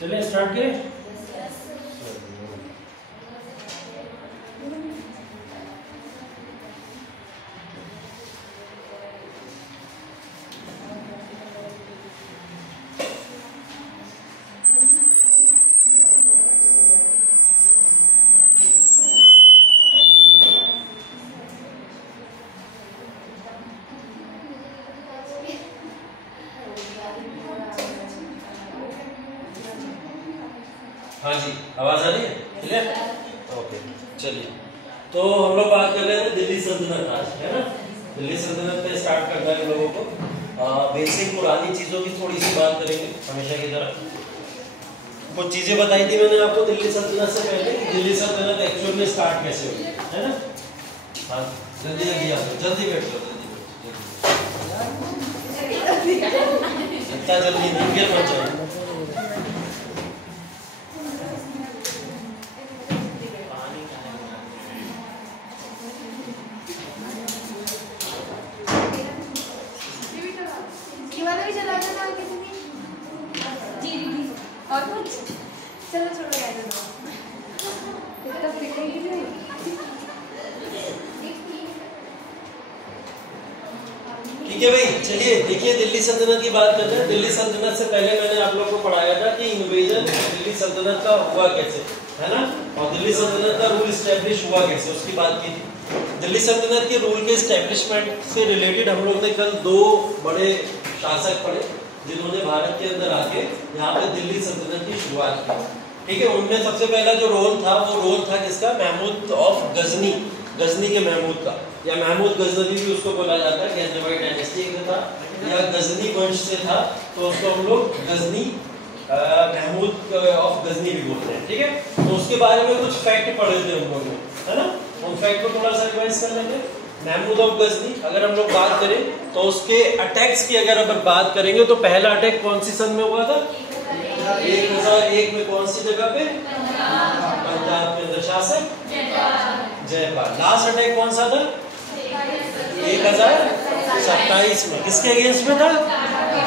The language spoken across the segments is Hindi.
चलिए स्टार्ट करें। हाँ जी, आवाज आ रही है? क्लियर? ओके, चलिए। तो हम लोग बात कर रहे थे दिल्ली सल्तनत आज, है ना? दिल्ली सल्तनत पे स्टार्ट करना है लोगों को। बेसिक पुरानी चीजों की थोड़ी सी बात करेंगे हमेशा की तरह। कुछ चीजें बताई थी मैंने आपको दिल्ली सल्तनत से पहले कि दिल्ली सल्तनत एक्चुअल में स्टार्ट कैसे हुई, है ना? हाँ, जल्दी जल्दी आ जाओ, जल्दी बैठ जाओ, इतना जल्दी नहीं, गिर मत जाओ। और कुछ चलो छोड़ो यार ठीक है भाई, चलिए देखिए दिल्ली सल्तनत की बात करते हैं। दिल्ली सल्तनत से पहले मैंने आप लोगों को पढ़ाया था कि इन्वेजन दिल्ली सल्तनत का हुआ कैसे, है ना? और दिल्ली सल्तनत का रूल स्टैब्लिश हुआ कैसे, उसकी बात की थी। दिल्ली सल्तनत के रूल के स्टैब्लिशमेंट से रिलेटेड हम लोग ने कल दो बड़े शासक पढ़े जिन्होंने भारत के अंदर आके यहाँ पे दिल्ली सल्तनत की शुरुआत की। ठीक है, उनमें सबसे पहला जो रोल था वो रोल था किसका? महमूद ऑफ गजनी, गजनी के महमूद का, या महमूद गजनवी भी उसको बोला जाता है। गजनवी डायनेस्टी से था या गजनी वंश से था, तो उसको हम लोग गजनी महमूद ऑफ गजनी भी बोलते हैं। ठीक है, तो उसके बारे में कुछ फैक्ट पढ़े थे हम लोगों, है ना? उन फैक्ट को थोड़ा सा रिवाइज कर लेंगे। महमूद ऑफ गजनी अगर हम लोग बात करें तो उसके अटैक्स की अगर अपन बात करेंगे तो पहला अटैक कौन सी सन में हुआ था? 1001 में। कौन सी जगह पे? पंजाब के अंदर। शासक जयपाल। लास्ट अटैक कौन सा था? 1027 में। किसके अगेंस्ट में था?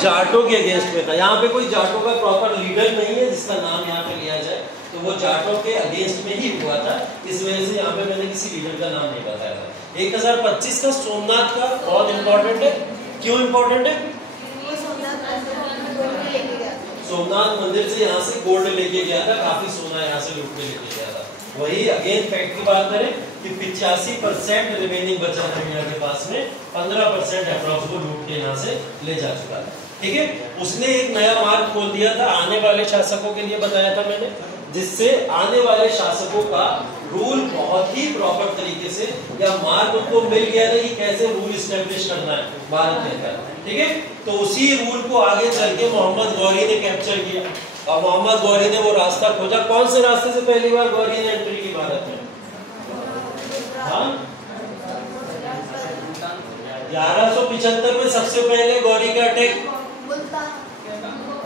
जाटों के अगेंस्ट में था। यहाँ पे कोई जाटों का प्रॉपर लीडर नहीं है जिसका नाम यहाँ पे लिया जाए, तो वो जाटों के अगेंस्ट में ही हुआ था। इस वजह से यहाँ पे मैंने किसी लीडर का नाम नहीं बताया था। 1025 का सोमनाथ का बहुत इंपॉर्टेंट है। क्यों इंपॉर्टेंट है? सोमनाथ मंदिर से यहाँ से गोल्ड लेके गया था, काफी सोना यहाँ से लूट के लेके गया था। वही अगेन फैक्ट की बात करें कि 85% रिमेनिंग बचा था इंडिया के पास में, 15% अप्रॉक्स वो लूट के यहाँ से ले जा चुका था। ठीक है, उसने एक नया मार्ग खोल दिया था आने वाले शासकों के लिए, बताया था मैंने, जिससे आने वाले शासकों का रूल बहुत ही प्रॉपर तरीके से या मार्ग उनको मिल गया था कि कैसे रूल इस्टेब्लिश करना है भारत के अंदर। ठीक है, तो उसी रूल को आगे चल के मोहम्मद गौरी ने कैप्चर किया और मोहम्मद गौरी ने वो रास्ता खोजा। कौन से रास्ते से पहली बार गौरी ने एंट्री की भारत में? हाँ, 1175 में सबसे पहले गौरी का अटैक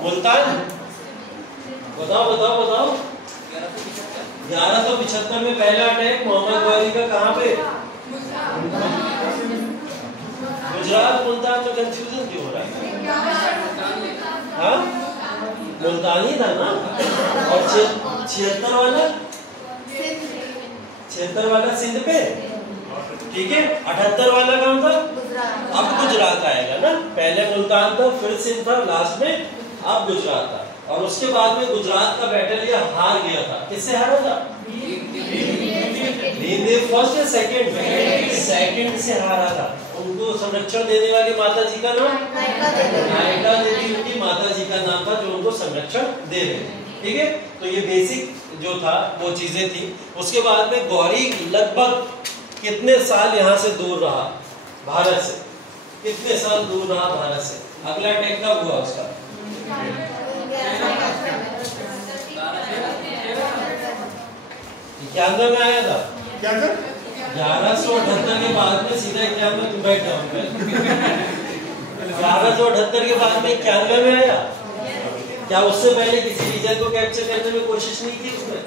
मुल्तान। बताओ बताओ बताओ। 1175 में पहला अटैक मोहम्मद गौरी का कहाँ पे? गुजरात। मुल्तान में कंफ्यूजन क्यों हो रहा है? हाँ, मुल्तानी था ना। और 76 वाला, 76 वाला सिंध पे। ठीक है, 78 वाला कौन था? अब गुजरात आएगा ना। पहले मुल्तान था, फिर सिंध था, लास्ट में अब गुजरात था। और उसके बाद में गुजरात का बैटल ये हार गया था। किससे हारा था? फर्स्ट या सेकंड से हारा था। उनको संरक्षण देने वाली माता जी का नाम नायका देवी, उनकी माता जी का नाम था जो उनको संरक्षण दे रहे थे। ठीक है, तो ये बेसिक जो था वो चीजें थी। उसके बाद में गौरी लगभग कितने साल यहाँ से दूर रहा भारत से? कितने साल दूर रहा भारत से? अगला अटैक कब हुआ उसका? 91 में आया था। 1178 के बाद में सीधा 91 में बैठ जाऊंगा। 1178 के बाद में 91 में आया। क्या उससे पहले किसी रीजन को कैप्चर करने में कोशिश नहीं की उसने?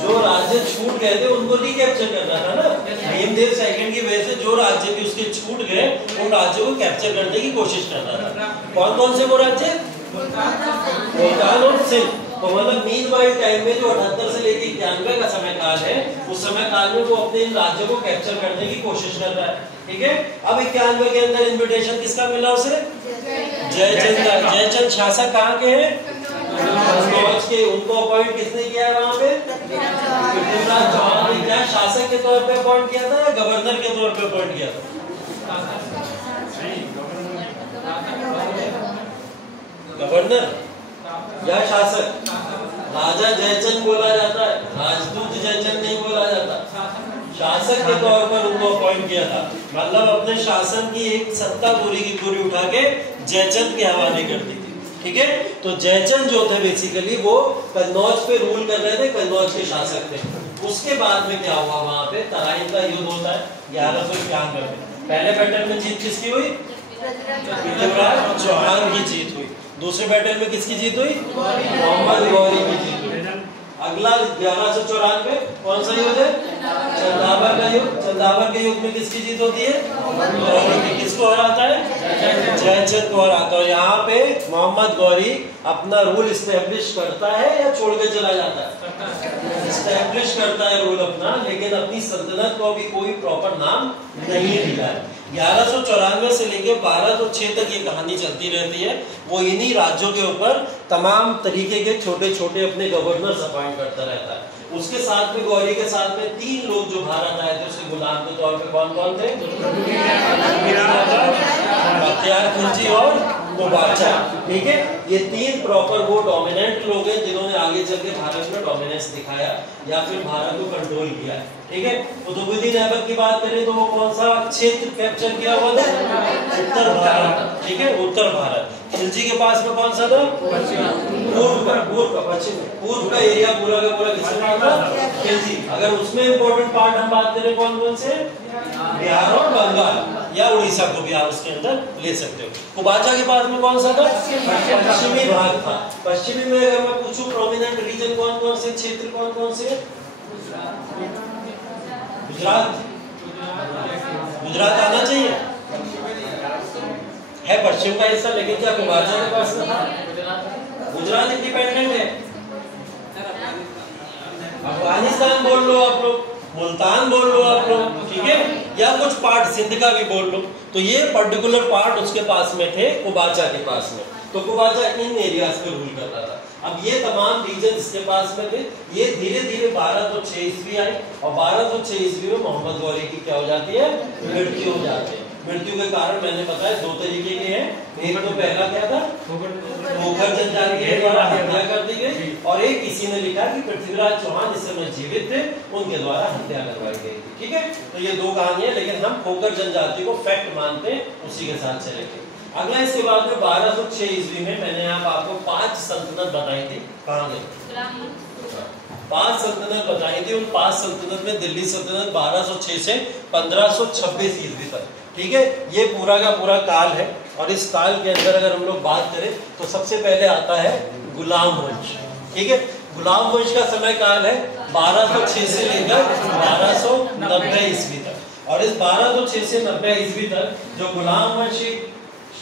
जो राज्य छूट गए थे उनको नहीं कैप्चर करना था ना। भीमदेव सेकंड की वजह से जो राज्य भी उसके छूट गए उन राज्यों को कैप्चर करने की कोशिश करना था। कौन कौन से वो राज्य? मुल्तान और सिंध। तो मतलब मीनवाइल टाइम में जो 78 से लेके 91 का समय काल है, उस समय काल में वो अपने इन राज्यों को कैप्चर करने की कोशिश कर रहा है। ठीक है, अब 91 के अंदर इन्विटेशन किसका मिला उसे? जयचंद का। जयचंद शासक कहाँ के हैं? कन्नौज के। उनको अपॉइंट किसने किया है वहां पे? पृथ्वीराज चौहान ने। क्या शासक के तौर पे अपॉइंट किया था या गवर्नर के तौर पे अपॉइंट किया था? गवर्नर या शासक? राजा जयचंद बोला जाता है, राजदूत जयचंद नहीं बोला जाता। शासक के तौर पर उनको अपॉइंट किया था, मतलब अपने शासन की एक सत्ता पूरी की पूरी उठा के जयचंद के हवाले कर दी थी। ठीक है, तो जयचंद जो थे बेसिकली वो कन्नौज पे रूल कर रहे थे, कन्नौज के शासक थे। उसके बाद में क्या हुआ, वहां पे तराइन का युद्ध होता है 1191 में। पहले बैटल में जीत किसकी हुई? पृथ्वीराज चौहान की जीत हुई। दूसरे बैटल में किसकी जीत हुई? मोहम्मद गौरी की जीत हुई। अगला 1194 कौन सा युद्ध है? चंदावर का युद्ध। चंदावर के युद्ध में किसकी जीत होती है? गौरी की। किसको हराता है? जयचंद को हराता है। यहाँ पे मोहम्मद गौरी अपना रूल इस्टेब्लिश करता है या छोड़ के चला जाता है? इस्टेब्लिश करता है रूल अपना, लेकिन अपनी सल्तनत को अभी कोई प्रॉपर नाम नहीं दिया है। 1194 से लेके 1206 तक ये कहानी चलती रहती है। वो इन्हीं राज्यों के ऊपर तमाम तरीके के छोटे छोटे अपने गवर्नर्स अपॉइंट करता रहता है। उसके साथ में गौरी के साथ में 3 लोग जो भारत आए थे उसके गुलाम के तौर पे कौन कौन थे? बख्तियार खिलजी और कुबाचा। ठीक है, ये 3 प्रॉपर वो डोमिनेंट लोग हैं जिन्होंने आगे चल के भारत में डोमिनेंस दिखाया या फिर भारत को कंट्रोल किया। ठीक है, कुतुबुद्दीन ऐबक की बात करें तो वो कौन सा क्षेत्र कैप्चर किया हुआ था? उत्तर भारत। ठीक है, उत्तर भारत। खिलजी के पास में कौन सा था? पूर्व का एरिया पूरा का पूरा किसका था? खिलजी। अगर उसमें इंपॉर्टेंट पार्ट हम बात करें कौन कौन से? बिहार और बंगाल या उड़ीसा को भी आप उसके अंदर ले सकते हो। कुबाचा के पास में कौन सा था? पश्चिमी भाग था। पश्चिमी में अगर मैं पूछूं प्रोमिनेंट रीजन कौन कौन से, क्षेत्र कौन कौन से? गुजरात। गुजरात आना चाहिए, है पश्चिम का हिस्सा, लेकिन क्या कुबाचा के पास में था? गुजरात इंडिपेंडेंट है। अफगानिस्तान बोल लो आप लोग, मुल्तान बोल लो आप लोग, ठीक है, या कुछ पार्ट सिंध का भी बोल लो। तो ये पर्टिकुलर पार्ट उसके पास में थे, कुबाचा के पास में। तो कुबाचा इन एरियाज पे रूल कर रहा था। अब ये तमाम रीजन इसके पास में थे। ये धीरे धीरे 1206 ईस्वी आई और 1206 ईस्वी में मोहम्मद गौरी की क्या हो जाती है? मृत्यु हो जाती है। मृत्यु के कारण मैंने बताया 2 तरीके के हैं। एक तो पहला क्या था? खोखर जनजाति के द्वारा हत्या कर दी गई, और एक किसी ने लिखा कि पृथ्वीराज चौहान इस समय जीवित थे, उनके द्वारा हत्या करवाई गई थी। ठीक है, तो ये 2 कहानियां, लेकिन हम खोखर जनजाति को फैक्ट मानते हैं, उसी के साथ चलेंगे। अगला इसके बाद में 1206 ईस्वी में मैंने यहाँ आपको 5 सल्तनत बताई थी। कहाँ गई? 5 सल्तनत बताई थी। उन 5 सल्तनत में दिल्ली सल्तनत 1206 से 1526 ईस्वी तक। ठीक है, ये पूरा का पूरा काल है। और इस काल के अंदर अगर हम लोग बात करें तो सबसे पहले आता है गुलाम वंश। ठीक है, गुलाम वंश का समय काल है 1206 से लेकर 1290 ईस्वी तक। और इस 1206 से 90 ईस्वी तक जो गुलाम वंशी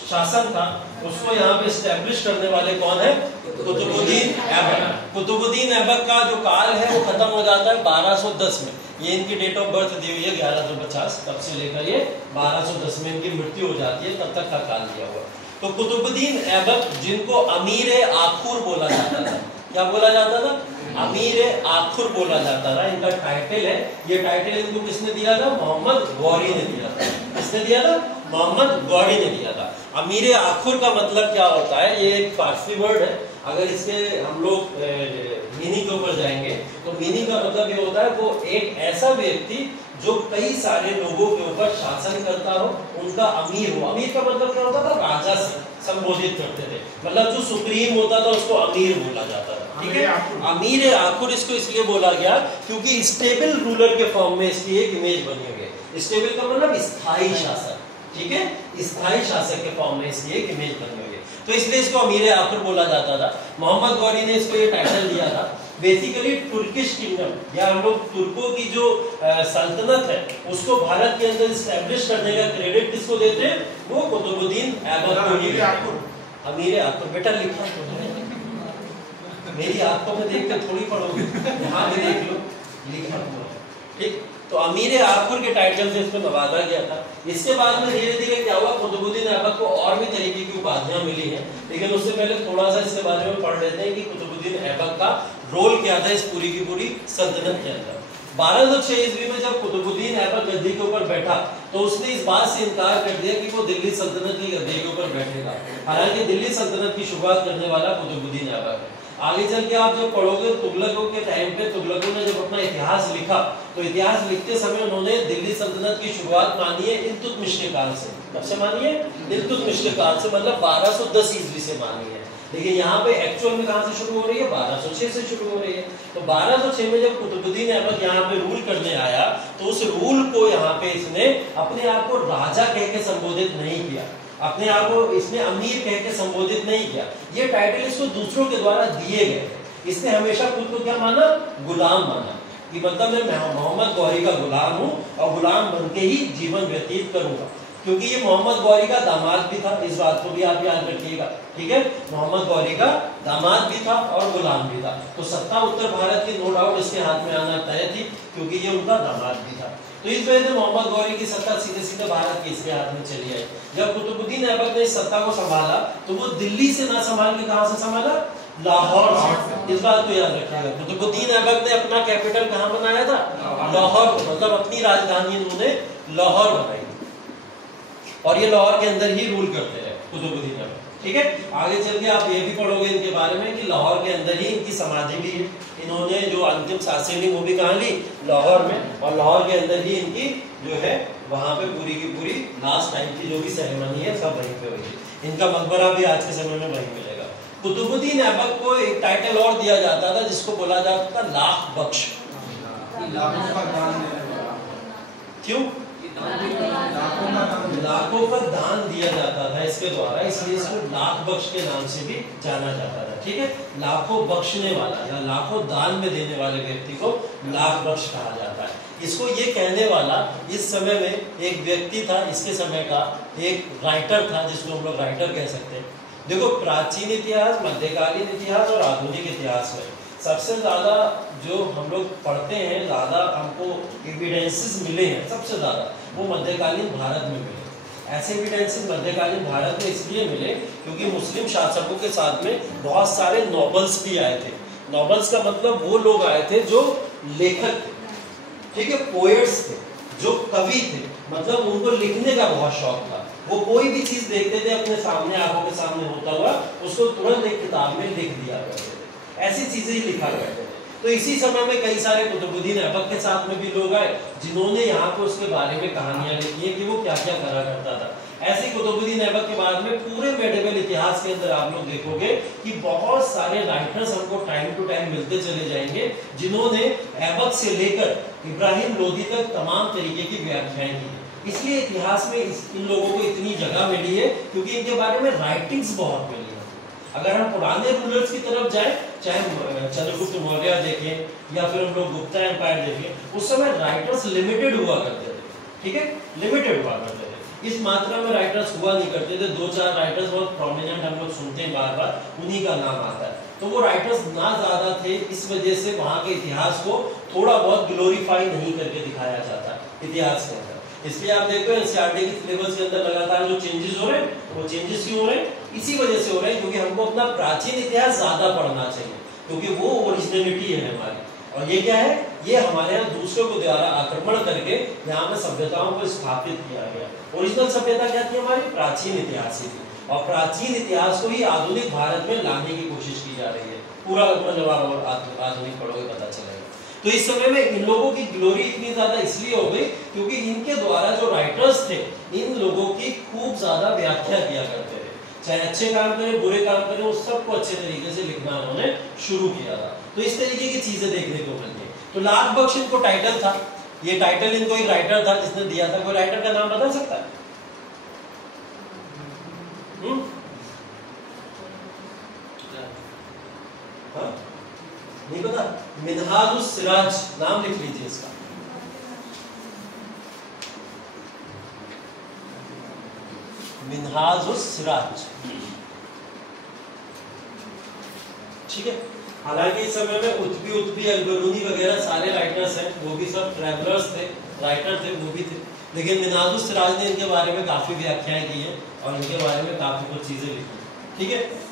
शासन था उसको यहाँ पे एस्टेब्लिश करने वाले कौन है? कुतुबुद्दीन ऐबक। कुतुबुद्दीन ऐबक का जो काल है वो खत्म हो जाता है 1210 में। ये इनकी डेट ऑफ बर्थ दी हुई है 1150, तब से लेकर ये 1210 में इनकी मृत्यु हो जाती है, तब तक का काल दिया हुआ। तो कुतुबुद्दीन ऐबक, जिनको अमीर आखुर बोला जाता था, क्या बोला जाता था? अमीर आखुर बोला जाता था, इनका टाइटल है। ये टाइटल इनको किसने दिया था? मोहम्मद गौरी ने दिया था। किसने दिया था? मोहम्मद गौरी ने दिया था। अमीर आखुर का मतलब क्या होता है? ये एक फारसी वर्ड है। अगर इसके हम लोग मीनिंग के ऊपर जाएंगे तो मीनिंग का मतलब ये होता है वो एक ऐसा व्यक्ति जो कई सारे लोगों के ऊपर शासन करता हो, उनका अमीर हो। अमीर का मतलब क्या होता था? राजा से संबोधित करते थे, मतलब जो सुप्रीम होता था उसको अमीर बोला जाता था। ठीक है, अमीर आखुर इसको इसलिए बोला गया क्योंकि स्टेबल रूलर के फॉर्म में इसकी एक इमेज बनी हुई है। स्टेबल का मतलब स्थायी शासक। ठीक है, स्थायी शासक के फॉर्म में इसकी एक इमेज बनी हुई है, तो इसलिए इसको अमीर आखुर बोला जाता था। मोहम्मद गौरी ने इसको ये टाइटल दिया था। बेसिकली तुर्किश किंगडम या हम लोग तुर्कों की जो सल्तनत है उसको भारत के अंदर एस्टेब्लिश करने का क्रेडिट किसको देते हैं? वो कुतुबुद्दीन ऐबक को ही। अमीर अकबर बेटा लिखा तो है, मेरी आंखों में देख के थोड़ी पढ़ोगे, यहाँ भी देख लो लिखा हुआ है। ठीक, तो अमीर अकबर के टाइटल से इसको नवाजा गया था। इसके बाद में धीरे धीरे क्या हुआ, कुतुबुद्दीन ऐबक को और भी तरीके की उपाधियां मिली हैं, लेकिन उससे पहले थोड़ा सा इसके बारे में पढ़ लेते हैं कि कुतुबुद्दीन ऐबक का रोल क्या था इस पूरी की पूरी सल्तनत के अंदर। 1206 ईस्वी में जब कुतुबुद्दीन ऐबक गद्दी के ऊपर बैठा तो उसने इस बात से इनकार कर दिया कि वो दिल्ली सल्तनत की गद्दी के ऊपर बैठेगा। हालांकि दिल्ली सल्तनत की शुरुआत करने वाला कुतुबुद्दीन ऐबक है। आगे चल के आप जब पढ़ोगे तुगलकों के टाइम पे, तुगलकों ने जब अपना इतिहास लिखा तो इतिहास लिखते समय उन्होंने दिल्ली सल्तनत की शुरुआत मानी है इल्तुतमिश के काल से। कब से मानी है? इल्तुतमिश के काल से, मतलब 1210 ईस्वी से मानी है। लेकिन यहाँ पे एक्चुअल में कहां से शुरू हो रही है? 1206 से शुरू हो रही है। तो 1206 में जब कुतुबुद्दीन ऐबक यहाँ पे रूल करने आया तो उस रूल को यहाँ पे इसने अपने आप को राजा कह के संबोधित नहीं किया, अपने आप को इसने अमीर कह के संबोधित नहीं किया। ये टाइटल इसको दूसरों के द्वारा दिए गए। इसने हमेशा खुद को क्या माना? गुलाम माना, कि मतलब मैं मोहम्मद गौरी का गुलाम हूँ और गुलाम बन के ही जीवन व्यतीत करूंगा। क्योंकि ये मोहम्मद गौरी का दामाद भी था, इस बात को भी आप याद रखिएगा। ठीक है, मोहम्मद गौरी का दामाद भी था और गुलाम भी था, तो सत्ता उत्तर भारत की नो डाउट इसके हाथ में आना तय थी, क्योंकि ये उनका दामाद भी था। तो इस वजह से मोहम्मद गौरी की सत्ता सीधे सीधे भारत के इसके हाथ में चली आई। जब कुतुबुद्दीन ऐबक ने इस सत्ता को संभाला तो वो दिल्ली से ना संभाल के कहां से संभाला? लाहौर से। इस बात को याद रखिएगा। कुतुबुद्दीन ऐबक ने अपना कैपिटल कहां बनाया था? लाहौर, मतलब अपनी राजधानी उन्होंने लाहौर बनाई और ये लाहौर के अंदर ही रूल करते हैं कुतुबुद्दीन ऐबक। ठीक है, आगे चल के आप ये भी पढ़ोगे इनके बारे में कि लाहौर के अंदर ही इनकी समाधि भी है। इन्होंने जो अंतिम सांसें ली वो भी कहाँ ली? लाहौर में, और लाहौर के अंदर ही इनकी जो है वहां पे पूरी की पूरी लास्ट टाइम की जो भी सेरेमनी है सब वहीं पे हुई। इनका मकबरा भी आज के समय में वहीं मिलेगा। कुतुबुद्दीन ऐबक को एक टाइटल और दिया जाता था जिसको बोला जाता था लाख बख्श। क्यों? लाखों का दान दिया जाता था इसके द्वारा, इसलिए इसको लाख बख्श के नाम से भी जाना जाता था। ठीक है, लाखों बख्शने वाला या लाखों दान में देने वाले व्यक्ति को लाख बख्श कहा जाता है। इसको ये कहने वाला इस समय में एक व्यक्ति था, इसके समय का एक राइटर था जिसको हम लोग राइटर कह सकते हैं। देखो, प्राचीन इतिहास, मध्यकालीन इतिहास और आधुनिक इतिहास में सबसे ज्यादा जो हम लोग पढ़ते हैं, ज्यादा हमको एविडेंसेस मिले हैं सबसे ज्यादा वो मध्यकालीन भारत में मिले। ऐसे एविडेंसेस मध्यकालीन भारत में इसलिए मिले क्योंकि मुस्लिम शासकों के साथ में बहुत सारे नॉवेल्स भी आए थे। नॉवेल्स का मतलब वो लोग आए थे जो लेखक थे, ठीक है, पोएट्स थे, जो कवि थे, मतलब उनको लिखने का बहुत शौक था। वो कोई भी चीज देखते थे अपने सामने, आंखों के सामने होता हुआ, उसको तुरंत एक किताब में लिख दिया करते थे। ऐसी चीजें ही लिखा करते थे। तो इसी समय में कई सारे कुतुबुद्दीन ऐबक के साथ में भी लोग आए जिन्होंने यहाँ पे उसके बारे में कहानियां लिखी है कि वो क्या क्या करा करता था। ऐसे कुतुबुद्दीन ऐबक के बाद में पूरे मेडिवल इतिहास के अंदर आप लोग देखोगे कि बहुत सारे राइटर्स हमको टाइम टू टाइम मिलते चले जाएंगे जिन्होंने ऐबक से लेकर इब्राहिम लोदी तक तमाम तरीके की व्याख्याएं की। इसलिए इतिहास में इन लोगों को इतनी जगह मिली है क्योंकि इनके बारे में राइटिंग्स बहुत मिली है। अगर हम पुराने रूलर्स की तरफ जाएं, चाहे चंद्रगुप्त मौर्य देखें या फिर हम लोग गुप्ता एम्पायर देखें, उस समय राइटर्स लिमिटेड हुआ करते थे। ठीक है, लिमिटेड हुआ करते थे, इस मात्रा में राइटर्स हुआ नहीं करते थे। 2-4 राइटर्स बहुत प्रोमिनेंट हम लोग सुनते हैं बार बार, उन्हीं का नाम आता है। तो वो राइटर्स ना ज्यादा थे, इस वजह से वहां के इतिहास को थोड़ा बहुत ग्लोरीफाई नहीं करके दिखाया जाता इतिहास के अंदर। इसलिए आप देखो एनसीईआरटी के सिलेबस के अंदर लगातार जो चेंजेस हो रहे हैं, वो चेंजेस क्यों हो रहे हैं? इसी वजह से हो रहे हैं क्योंकि हमको अपना प्राचीन इतिहास ज्यादा पढ़ना चाहिए, क्योंकि वो ओरिजिनलिटी है हमारी। और ये क्या है? ये हमारे यहाँ दूसरों को द्वारा आक्रमण करके यहाँ पे सभ्यताओं को स्थापित किया गया। ओरिजिनल सभ्यता क्या थी? हमारी प्राचीन इतिहास ही थी, और प्राचीन इतिहास को ही आधुनिक भारत में लाने की कोशिश की जा रही है। पूरा जब आप आधुनिक पढ़ोगे पता चलेगा। तो इस समय में इन लोगों की ग्लोरी इतनी ज्यादा इसलिए हो गई क्योंकि इनके द्वारा जो राइटर्स थे, इन लोगों की खूब ज्यादा व्याख्या किया करते थे। चाहे अच्छे काम करें, बुरे काम करें, उस सबको अच्छे तरीके से लिखना उन्होंने शुरू किया था। तो इस तरीके की चीजें देखने को मिलती है। तो लाख बख्श इनको टाइटल था, ये टाइटल इनको एक राइटर था जिसने दिया था। कोई राइटर का नाम बता सकता है? हाँ? नहीं पता? मिनहाजुस सिराज नाम लिख लीजिए इसका। मिनहाजुस सिराज ठीक है। हालांकि इस समय में उत्पी अलबरूनी वगैरह सारे राइटर्स हैं, वो भी सब ट्रैवलर्स थे, राइटर थे, वो भी थे, लेकिन मिनाजुस सिराज ने इनके बारे में काफ़ी व्याख्याएं की हैं और इनके बारे में काफ़ी कुछ चीज़ें लिखी, ठीक है।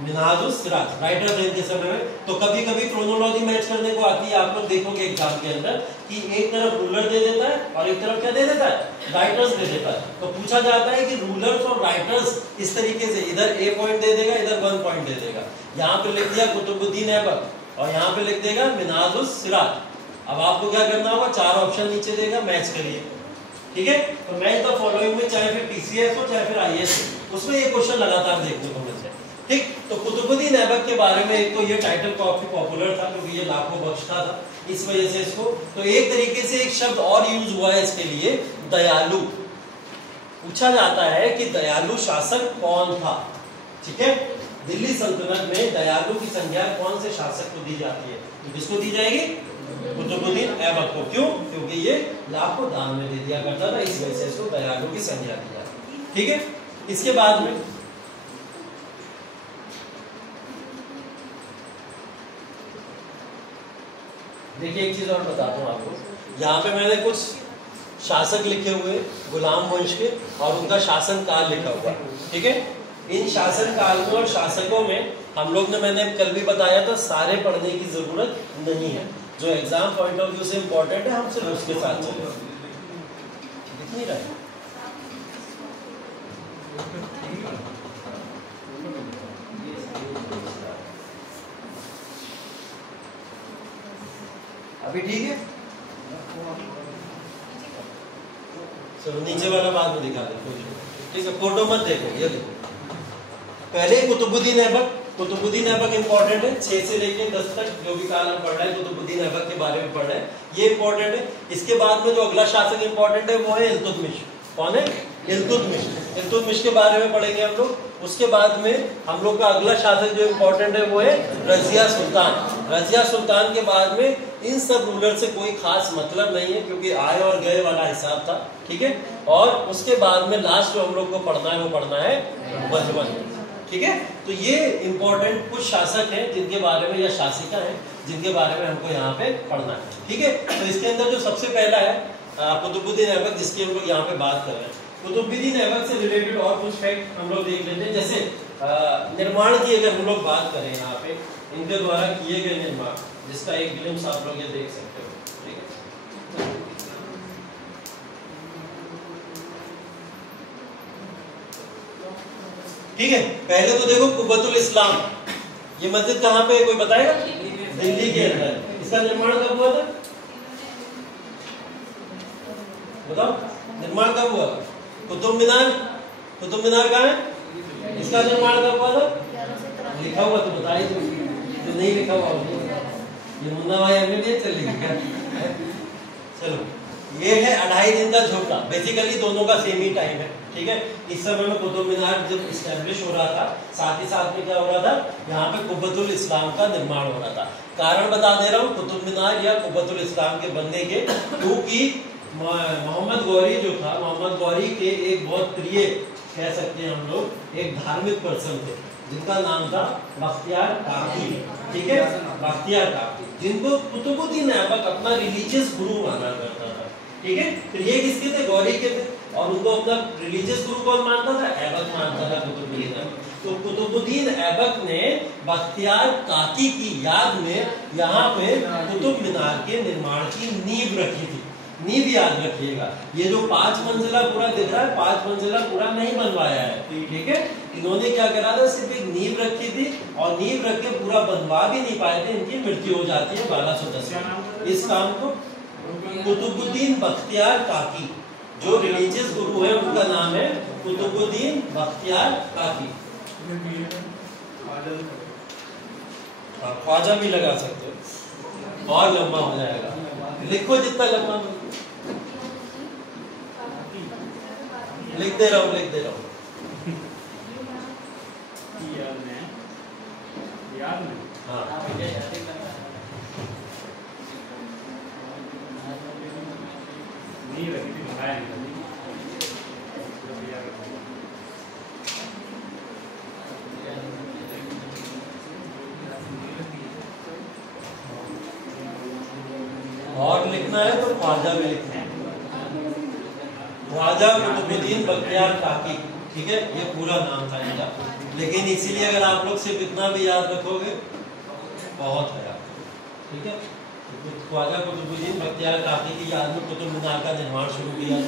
मिनाजुस सिराज राइटर थे इनके समय में। तो कभी कभी क्रोनोलॉजी मैच करने को आती है, आप लोग देखोगे एग्जाम के अंदर कि एक तरफ रूलर दे देता है और एक तरफ क्या दे देता है, राइटर्स दे देता है। तो पूछा जाता है कि रूलर्स और राइटर्स इस तरीके से इधर ए पॉइंट दे देगा, इधर 1 पॉइंट दे देगा। यहाँ पे लिख दिया कुतुबुद्दीन ऐबक और यहाँ पे लिख देगा मिनाजुस सिराज। अब आपको क्या करना होगा, 4 ऑप्शन नीचे देगा, मैच करिए, ठीक है। तो मैच द फॉलोइंग में चाहे फिर टीसीएस हो चाहे फिर आईएएस हो, उसमें ये क्वेश्चन लगातार देखने को मिलते हैं, ठीक। तो कुतुबुद्दीन ऐबक के बारे में एक तो ये टाइटल काफी पॉपुलर था क्योंकि ये लाखों बख्शता था, इस वजह से इसको, तो एक तरीके से एक शब्द और यूज हुआ है इसके लिए, दयालु। पूछा जाता है कि दयालु शासक कौन था, ठीक है। दिल्ली सल्तनत में दयालु की संज्ञा कौन से शासक को दी जाती है, तो किसको दी जाएगी, कुतुबुद्दीन ऐबक को। क्यों, क्योंकि ये लाखों दान में दे दिया करता था, इस वजह से इसको दयालु की संज्ञा दी जाती है, ठीक है। इसके बाद में देखिए एक चीज और बताता हूँ आपको, यहाँ पे मैंने कुछ शासक लिखे हुए गुलाम वंश के और उनका शासन काल लिखा हुआ, ठीक है। इन शासन काल में और शासकों में हम लोग ने, मैंने कल भी बताया था, सारे पढ़ने की जरूरत नहीं है। जो एग्जाम पॉइंट ऑफ व्यू से इंपॉर्टेंट है हम सिर्फ उसके साथ चले, दिख नहीं रहा है। अभी ठीक है, चलो नीचे वाला बाद में दिखा दे, ठीक है। फोटो मत देखो, ये देखो पहले कुतुबुद्दीन ऐबक। कुतुबुद्दीन ऐबक इंपॉर्टेंट है, 6 से लेकर 10 तक जो भी काल हम पढ़ रहे हैं कुतुबुद्दीन ऐबक के बारे में पढ़ रहे हैं, ये इंपॉर्टेंट है। इसके बाद में जो अगला शासक इंपॉर्टेंट है वो है इल्तुतमिश। कौन है, इल्तुतमिश। इल्तुतमिश के बारे में पढ़ेंगे हम लोग। उसके बाद में हम लोग का अगला शासक जो इंपॉर्टेंट है वो है रजिया सुल्तान। रजिया सुल्तान के बाद में इन सब रूलर से कोई खास मतलब नहीं है क्योंकि आए और गए वाला हिसाब था, ठीक है। और उसके बाद में लास्ट जो हम लोग को पढ़ना है वो पढ़ना है बहमन, ठीक है। तो ये इंपॉर्टेंट कुछ शासक हैं जिनके बारे में, या शासिका हैं जिनके बारे में हमको यहाँ पे पढ़ना है, ठीक है। तो इसके अंदर जो सबसे पहला है कुतुबुद्दीन ऐबक, जिसकी हम लोग यहाँ पे बात कर रहे हैं। कुतुबुद्दीन ऐबक से रिलेटेड और कुछ फैक्ट हम लोग देख लेते हैं। जैसे निर्माण की अगर हम लोग बात करें, यहाँ पे इनके द्वारा किए गए निर्माण, जिसका एक ग्लिम्स आप लोग ये देख सकते हो, ठीक है। ठीक है, पहले तो देखो कुब्बतुल इस्लाम, ये मस्जिद कहाँ पे है कोई बताएगा? दिल्ली के अंदर। इसका निर्माण कब हुआ था, बताओ निर्माण कब हुआ? कुतुब मीनार, कुतुब मीनार कहाँ है? इसका निर्माण कब हुआ था? लिखा हुआ तो बताइए, तो नहीं लिखा हुआ ये मुन्ना भाई एमबीबीएस चल रही है। चलो, ये है 2.5 दिन का झोपड़ा। बेसिकली दोनों का सेम ही टाइम है, ठीक है। इस समय में कुतुब मीनार जब इस्टेब्लिश हो रहा था, साथ ही साथ में क्या हो रहा था, यहाँ पे कुब्बतुल इस्लाम का निर्माण हो रहा था। कारण बता दे रहा हूँ कुतुब मीनार या कुब्बतुल इस्लाम के बनने के, क्योंकि मोहम्मद गौरी जो था, मोहम्मद गौरी के एक बहुत प्रिय, कह सकते हैं हम लोग, एक धार्मिक पर्सन थे जिनका नाम था बख्तियार काकी, ठीक है। बख्तियार काकी, जिनको कुतुबुद्दीन ऐबक अपना रिलीजियस गुरु माना करता था, ठीक है। फिर ये किसके थे? गौरी के थे, और उनको अपना रिलीजियस गुरु कौन मानता था? ऐबक मानता था, कुतुबुद्दीन ऐबक। तो कुतुबुद्दीन ऐबक ने बख्तियार काकी की याद में यहाँ पे कुतुब मीनार के निर्माण की नींव रखी थी। नींव याद रखिएगा, ये जो 5 मंजिला पूरा दिख रहा है, 5 मंजिला पूरा नहीं बनवाया है, ठीक है। इन्होंने क्या करा था, सिर्फ एक नींव रखी थी, और नींव रख के पूरा बनवा भी नहीं पाए थे, इनकी मृत्यु हो जाती है 1210 में। इस काम को कुतुबुद्दीन बख्तियार काकी, जो रिलीजियस गुरु है, उनका नाम है कुतुबुद्दीन बख्तियार काकी। ख्वाजा भी लगा सकते हो, और लंबा हो जाएगा, लिखो जितना लंबा, लिख दे रहा हूँ, लिख दे रहा हूँ। हाँ, लिखना है तो ख्वाजा भी लिखना है, ख्वाजा कुतुबुद्दीन बख्तियार काकी, ठीक है, ये पूरा नाम था इनका। लेकिन इसीलिए अगर आप लोग सिर्फ इतना भी याद रखोगे बहुत है आपको, ठीक है। ख्वाजा कुतुबुद्दीन बख्तियार काकी की याद में कुतुब मीनार का निर्माण शुरू किया,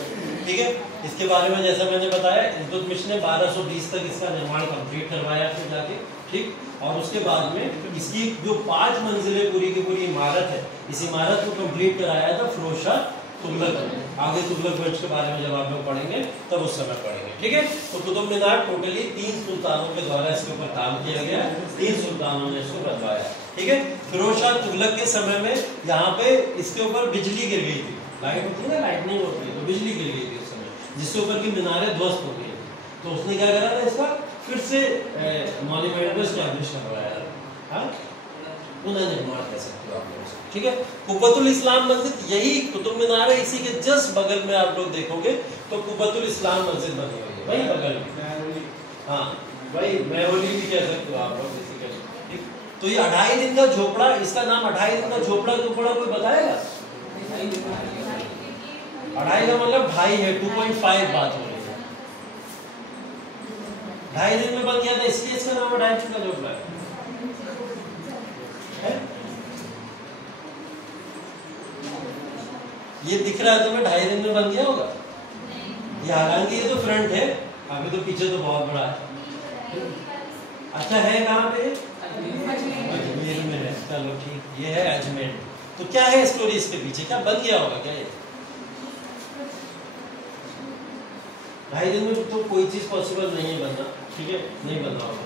ठीक है। इसके बारे में जैसा मैंने बताया इल्तुतमिश ने 1220 तक इसका निर्माण कंप्लीट करवाया फिर जाके, ठीक। और उसके बाद में इसकी जो 5 मंजिलें पूरी की पूरी इमारत है, इस इमारत को कंप्लीट कराया था फिरोज शाह तुगलक ने। आगे तुगलक वंश के बारे में जब आप लोग पढ़ेंगे तब उस समय पढ़ेंगे, ठीक है। तो कुतुब मीनार टोटली 3 सुल्तानों के द्वारा इसके ऊपर काम किया गया, 3 सुल्तानों ने इसको बनवाया, ठीक है। फिरोज शाह तुगलक के समय में यहाँ पे इसके ऊपर बिजली गिर गई थी, लाइट होती है ना, लाइटनिंग होती है, तो बिजली गिर गई थी उस समय, जिसके ऊपर की मीनारें ध्वस्त हो गई। तो उसने क्या करा था, इसका फिर से मॉन्यूमेंट को एस्टैब्लिश करवाया, हाँ, पुनर्निर्माण कह सकते हो आप लोग, ठीक है। कुब्बतुल इस्लाम मस्जिद यही कुतुब मीनार है, इसी के जस्ट बगल में आप लोग देखोगे तो कुब्बतुल इस्लाम मस्जिद बनी हुई है, वही बगल में, हाँ वही महौली भी कह सकते हो आप लोग बेसिकली, ठीक। तो ये 2.5 दिन का झोपड़ा, इसका नाम 2.5 दिन का झोपड़ा कोई बताएगा? 2.5 का मतलब 2.5 है, 2.5 बात हो रही है, 2.5 दिन में बन गया था, इसलिए इसका नाम 2.5 दिन का झोपड़ा है। ये दिख रहा है तुम्हें 2.5 दिन में बन गया होगा? ये हालांकि ये तो फ्रंट है, अभी तो पीछे तो बहुत बड़ा है। अच्छा है कहाँ पे? अजमेर में है, चलो ठीक, ये है अजमेर। तो क्या है स्टोरी इसके पीछे, क्या बन गया होगा क्या ये? 2.5 दिन में तो कोई चीज पॉसिबल नहीं है बनना, ठीक है, नहीं बनना होगा।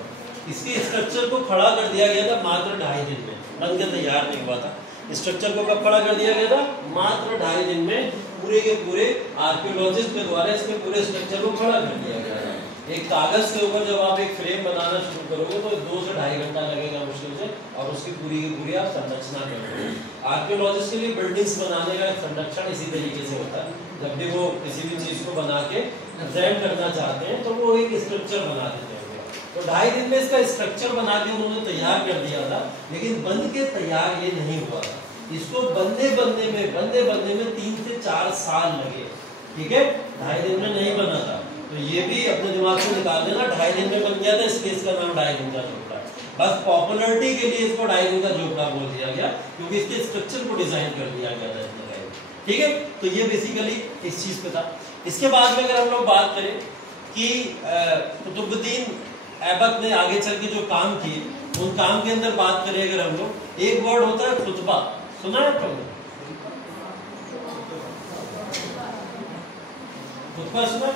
इसके स्ट्रक्चर को खड़ा कर दिया गया था मात्र 2.5 दिन में, बन के तैयार नहीं हुआ था। स्ट्रक्चर को कब खड़ा कर दिया गया था? मात्र 2.5 दिन में पूरे के पूरे आर्कियोलॉजिस्ट के द्वारा इसके पूरे स्ट्रक्चर को खड़ा कर दिया गया था। एक कागज के ऊपर जब आप एक फ्रेम बनाना शुरू करोगे तो 2 से 2.5 घंटा लगेगा मुश्किल से, और उसकी पूरी की पूरी आप संरचना करोगे। आर्कियोलॉजिस्ट के लिए बिल्डिंग्स बनाने का संरक्षण इसी तरीके से होता है, जब भी वो किसी भी चीज को बना के प्रेजेंट करना चाहते हैं तो वो एक स्ट्रक्चर बना देते हैं। तो 2.5 दिन में इसका स्ट्रक्चर बना के उन्होंने तैयार कर दिया था, लेकिन बन के तैयार ये नहीं हुआ था। इसको बनने में 3 से 4 साल लगे, ठीक है, 2.5 दिन में नहीं बना था। तो ये भी अपने दिमाग से निकाल देना, 2.5 दिन में बन गया था, इसलिए इसका नाम 2.5 दिन का झोपड़ा है। बस पॉपुलरिटी के लिए इसको 2.5 दिन का झोपड़ा बोल दिया गया, क्योंकि इसके स्ट्रक्चर को डिजाइन कर दिया गया था इतने टाइम, ठीक है। तो ये बेसिकली इस चीज पे था। इसके बाद में अगर हम लोग बात करें कि कुतुबुद्दीन ऐबक ने आगे चल के जो काम किए, उन काम के अंदर बात करें अगर हम लोग, एक वर्ड होता है खुतबा, सुना है तुमने? खुतबा सुना?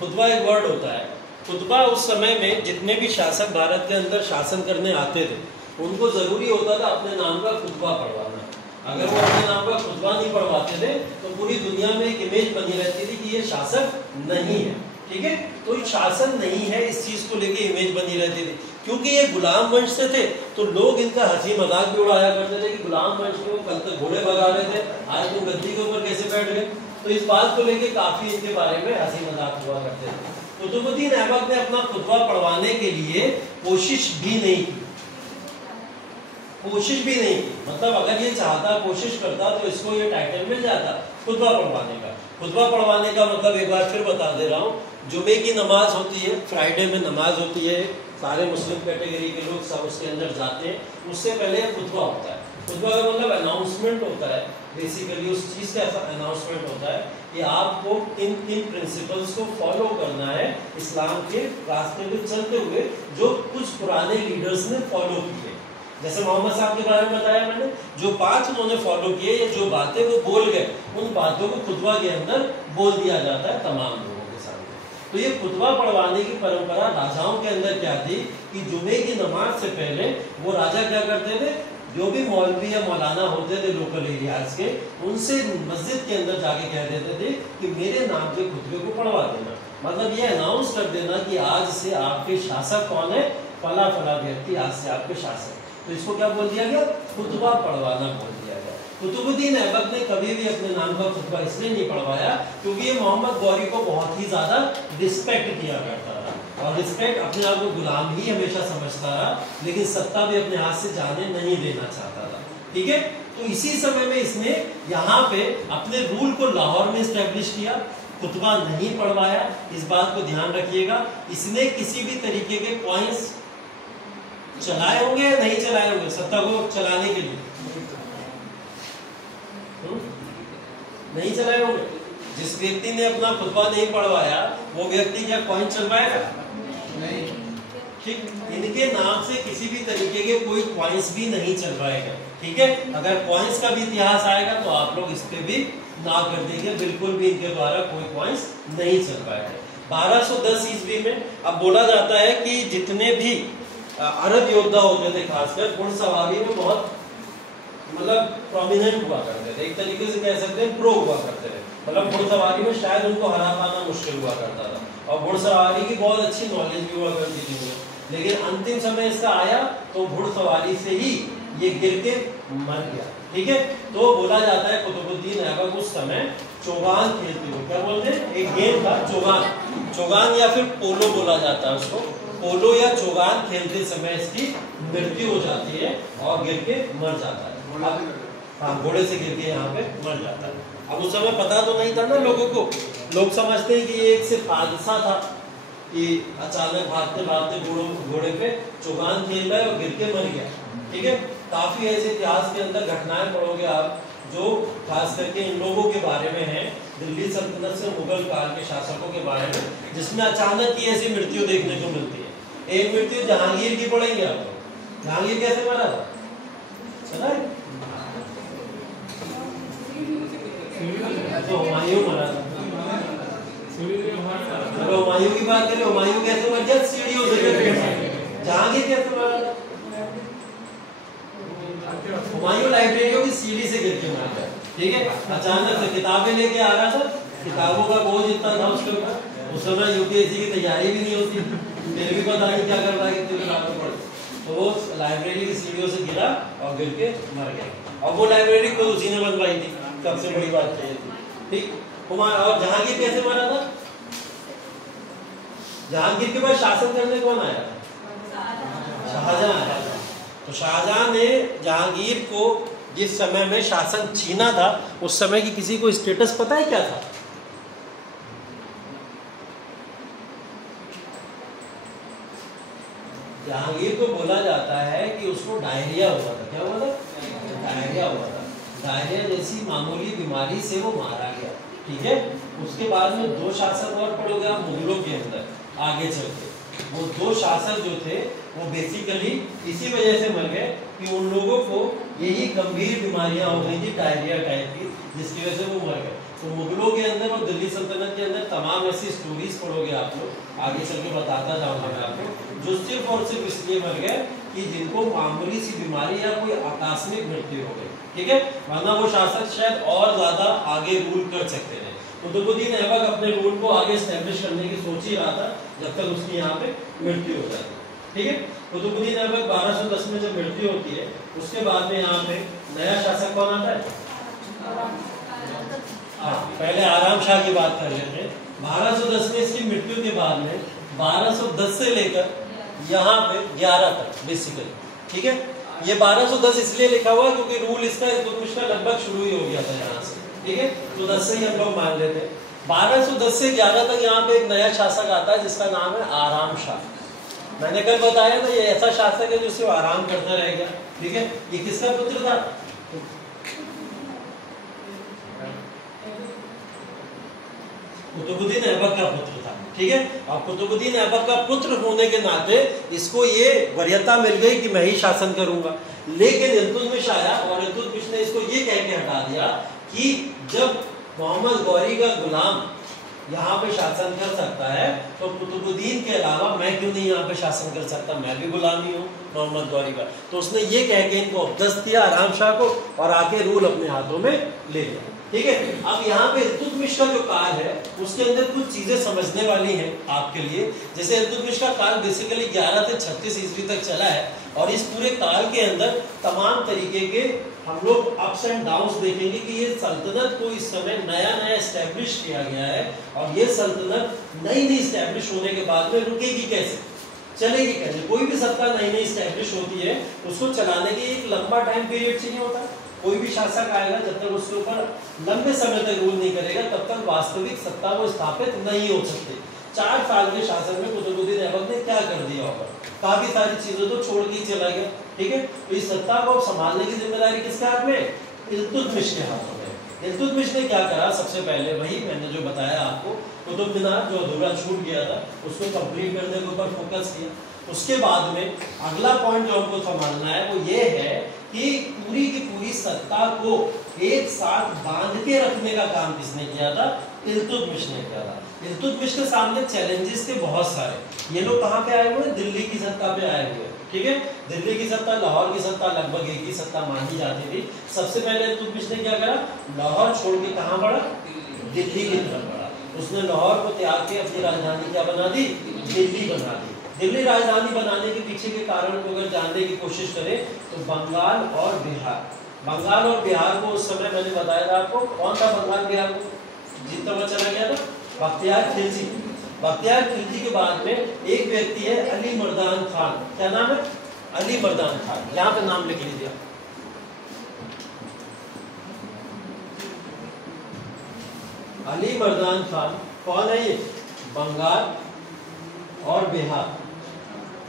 खुतबा एक वर्ड होता है। खुतबा उस समय में जितने भी शासक भारत के अंदर शासन करने आते थे, उनको जरूरी होता था अपने नाम का खुतबा पढ़वाना। अगर वो अपने नाम का खुतबा नहीं पढ़वाते थे तो पूरी दुनिया में एक इमेज बनी रहती थी कि ये शासक नहीं है, ठीक है। तो शासन नहीं है, इस चीज को लेके इमेज बनी रहती थी। क्योंकि ये गुलाम वंश से थे तो लोग इनका हंसी मजाक भी उड़ाया करते थे कि गुलाम वंश में वो कल तक घोड़े भगा रहे थे, आज तुम गद्दी के ऊपर कैसे बैठ गए। तो इस बात को लेके काफी इनके बारे में हंसी मजाक हुआ करते थे। कुतुबुद्दीन ऐबक ने अपना खुतबा पढ़वाने के लिए कोशिश भी नहीं की, मतलब अगर ये चाहता, कोशिश करता तो इसको ये टाइटल मिल जाता खुतबा पढ़वाने का। खुतबा पढ़वाने का मतलब एक बार फिर बता दे रहा हूँ, जुमे की नमाज होती है, फ्राइडे में नमाज होती है, सारे मुस्लिम कैटेगरी के लोग सब उसके अंदर जाते हैं। उससे पहले खुतबा होता है। खुतबा का मतलब अनाउंसमेंट होता है, बेसिकली उस चीज का ऐसा अनाउंसमेंट होता है कि आपको किन किन प्रिंसिपल्स को फॉलो करना है इस्लाम के रास्ते में चलते हुए, जो कुछ पुराने लीडर्स ने फॉलो किए। जैसे मोहम्मद साहब के बारे में बताया मैंने, जो 5 उन्होंने फॉलो किए या जो बातें वो बोल गए, उन बातों को खुतबा के अंदर बोल दिया जाता है तमाम लोगों के सामने। तो ये खुतबा पढ़वाने की परंपरा राजाओं के अंदर क्या थी कि जुमे की नमाज से पहले वो राजा क्या करते थे, जो भी मौलवी या मौलाना होते थे लोकल एरियाज के, उनसे मस्जिद के अंदर जाके कह देते थे कि मेरे नाम के खुतबे को पढ़वा देना। मतलब ये अनाउंस कर देना कि आज से आपके शासक कौन है, फला फला व्यक्ति आज से आपके शासक। तो इसको क्या बोल दिया गया, खुतबा पढ़वाना बोल दिया गया। कुतुबुद्दीन ऐबक ने कभी भी अपने नाम का खुतबा इसलिए नहीं पढ़वाया क्योंकि ये मोहम्मद गौरी को बहुत ही ज्यादा रिस्पेक्ट किया करता था, और रिस्पेक्ट अपने आप को गुलाम ही हमेशा समझता रहा, लेकिन सत्ता भी अपने हाथ से जाने नहीं देना चाहता था, ठीक है। तो इसी समय में इसने यहाँ पे अपने रूल को लाहौर में स्टैब्लिश किया, खुतबा नहीं पढ़वाया, इस बात को ध्यान रखिएगा। इसने किसी भी तरीके के कॉइन्स चलाए होंगे या नहीं चलाए होंगे सत्ता को चलाने के लिए? नहीं चलाए होंगे। जिस व्यक्ति ने अपना खुतबा नहीं पढ़वाया वो व्यक्ति क्या कॉइन चलवाएगा? नहीं। ठीक, इनके नाम से किसी भी तरीके के कोई कॉइन्स भी नहीं चलवाएगा। ठीक है, अगर कॉइन्स का भी इतिहास आएगा तो आप लोग इस पे भी ना कर देंगे, बिल्कुल भी इनके द्वारा कोई कॉइन्स नहीं चलवाया है। 1210 ईस्वी में अब बोला जाता है कि जितने भी अरब योद्धा होते थे खासकर घुड़सवारी में बहुत मतलब प्रोमिनेंट हुआ करते थे, एक तरीके से कह सकते हैं प्रो हुआ करते थे। मतलब घुड़सवारी में शायद उनको हरा पाना मुश्किल हुआ करता था और घुड़सवारी की बहुत अच्छी नॉलेज भी हुआ करती थी। लेकिन अंतिम समय इसका आया तो घुड़सवारी से ही ये गिर के मर गया। ठीक है, तो बोला जाता है कुतुबुद्दीन ऐबक उस समय चौगान खेलते हुए, क्या बोलते हैं, एक गेम था चौगान या फिर पोलो बोला जाता है उसको, पोलो या चौगान खेलते समय इसकी मृत्यु हो जाती है और गिर के मर जाता है। हाँ, घोड़े से गिर के यहाँ पे मर जाता है। अब उस समय पता तो नहीं था ना लोगों को, लोग समझते हैं कि ये एक सिर्फ हादसा था कि अचानक भागते भागते घोड़े पे चौगान खेल रहा है और गिर के मर गया। ठीक है, काफी ऐसे इतिहास के अंदर घटनाएं पढ़ोगे आप जो खास करके इन लोगों के बारे में है, दिल्ली सल्तनत से मुगल काल के शासकों के बारे में, जिसमें अचानक की ऐसी मृत्यु देखने को मिलती है। एक मृत्यु जहांगीर की पढ़ेंगे आप लोग। जहांगीर कैसे मरा था? चला है? तो हुमायूं मरा था। चलो हुमायूं की बात करें, हुमायूं कैसे मर गया? सीढ़ियों से गिर के। जहांगीर कैसे मरा था? हुमायूं लाइब्रेरियों की सीढ़ी से गिर के मरा था। ठीक है, अचानक से किताबें लेके आ रहा था, किताबों का बोझ इतना था उसके ऊपर। उस समय यूपीएससी की तैयारी भी नहीं होती, फिर भी पता नहीं क्या कर रहा है, कितनी किताबें पढ़, तो वो लाइब्रेरी की सीढ़ियों से गिरा और गिर के मर गया। और वो लाइब्रेरी खुद उसी ने बनवाई थी, सबसे बड़ी बात चाहिए थी। ठीक, और जहांगीर कैसे मरा था? जहांगीर के बाद शासन करने कौन आया? शाहजहां आया। तो शाहजहां ने जहांगीर को जिस समय में शासन छीना था उस समय की किसी को स्टेटस पता है क्या था? जहांगीर को बोला जाता है कि उसको डायरिया हुआ था। क्या हुआ था? डायरिया हुआ था। डायरिया जैसी मामूली बीमारी से वो मारा गया। ठीक है, उसके बाद में दो शासक और पड़ोगे आप मुगलों के अंदर आगे चलते। वो दो शासक जो थे वो बेसिकली इसी वजह से मर गए कि उन लोगों को यही गंभीर बीमारियां हो गई थी डायरिया टाइप की, जिसकी वजह से वो मर गए। तो मुगलों के अंदर और दिल्ली सल्तनत के अंदर तमाम ऐसी स्टोरीज पढ़ोगे आप लोग, आगे चल के बताता जाऊंगा मैं आपको, जो सिर्फ और सिर्फ इसलिए मर गए कि जिनको मामूली सी बीमारी या कोई आकस्मिक मृत्यु हो गई। ठीक है, वरना वो शासक शायद और ज्यादा आगे रूल कर सकते थे। कुतुबुद्दीन ऐबक अपने रूल को आगे एस्टेब्लिश करने की सोच ही रहा था जब तक उसकी यहाँ पे मृत्यु हो जाती। ठीक है, कुतुबुद्दीन ऐबक 1210 में जब मृत्यु होती है उसके बाद में यहाँ पे नया शासक कौन आता है? हाँ, पहले आराम शाह की बात कर लेते हैं। 1210 में इसकी मृत्यु के बाद में 1210 से लेकर यहाँ पे 11 तक बेसिकली। ठीक है, ये 1210 इसलिए लिखा हुआ क्योंकि रूल इसका इल्तुतमिश का लगभग शुरू ही हो गया था यहाँ से। ठीक है, तो 10 से ही हम लोग मान लेते हैं। 1210 से 11 तक यहाँ पे एक नया शासक आता है जिसका नाम है आराम शाह। मैंने कल बताया था ये ऐसा शासक है जो सिर्फ आराम करता रह गया। ठीक है, ये किसका पुत्र था? कुतुबुद्दीन ऐबक का पुत्र था। ठीक है, और कुतुबुद्दीन ऐबक का पुत्र होने के नाते इसको ये वरीयता मिल गई कि मैं ही शासन करूंगा। लेकिन इल्तुतमिश आया और इल्तुतमिश ने इसको ये कह के हटा दिया कि जब मोहम्मद गौरी का गुलाम यहाँ पे शासन कर सकता है तो कुतुबुद्दीन के अलावा मैं क्यों नहीं यहाँ पे शासन कर सकता, मैं भी गुलामी हूँ मोहम्मद गौरी का। तो उसने ये कह के इनको अब्दस्त किया आराम शाह को और आके रूल अपने हाथों में ले लिया। ठीक है, अब यहाँ पे इल्तुतमिश का जो काल है उसके अंदर कुछ चीजें समझने वाली हैं आपके लिए। जैसे इल्तुतमिश का काल बेसिकली 11 से 36 ईस्वी तक चला है और इस पूरे काल के अंदर तमाम तरीके के हम लोग अप्स एंड डाउन्स देखेंगे कि ये सल्तनत को इस समय नया नया एस्टेब्लिश किया गया है और ये सल्तनत नई नई एस्टेब्लिश होने के बाद में रुकेगी कैसे, चलेगी कैसे। कोई भी सत्ता नई नई एस्टेब्लिश होती है उसको चलाने के एक लंबा टाइम पीरियड चाहिए होता है। कोई भी शासक आएगा जब तक उसके ऊपर लंबे समय तक रूल नहीं करेगा तब तक वास्तविक सत्ता वो स्थापित नहीं हो सकती। 4 साल के शासन में कुतुबुद्दीन ऐबक ने क्या कर दिया होगा, काफी सारी चीजों तो छोड़ के ही चला गया। ठीक है, तो इस सत्ता को संभालने की जिम्मेदारी किसके हाथ में? इल्तुतमिश के हाथों में। इल्तुतमिश ने क्या करा, सबसे पहले वही मैंने जो बताया आपको, कुतुब मीनार जो अधूरा छूट गया था उसको कंप्लीट करने के ऊपर फोकस किया। उसके बाद में अगला पॉइंट जो हमको संभालना है वो ये है कि पूरी की पूरी सत्ता को एक साथ बांध के रखने का काम किसने किया था? इल्तुतमिश ने किया था। इल्तुतमिश के सामने चैलेंजेस थे बहुत सारे। ये लोग कहाँ पे आए हुए हैं? दिल्ली की सत्ता पे आए हुए हैं। ठीक है, दिल्ली की सत्ता, लाहौर की सत्ता लगभग एक ही सत्ता मानी जाती थी। सबसे पहले इल्तुतमिश ने क्या करा? लाहौर छोड़ के कहाँ बढ़ा? दिल्ली की तरफ बढ़ा। उसने लाहौर को त्याग के अपनी राजधानी क्या बना दी? दिल्ली बना दी। दिल्ली राजधानी बनाने के पीछे के कारण को अगर जानने की कोशिश करें तो बंगाल और बिहार को उस समय मैंने बताया था आपको, कौन था बंगाल बिहार को जीतता हुआ चला गया था? बख्तियार खिलजी। बख्तियार खिलजी के बाद में एक व्यक्ति है अली मर्दान खान। क्या नाम है? अली मर्दान खान। यहाँ पे नाम लिख लीजिए। अली मर्दान खान कौन है? ये बंगाल और बिहार,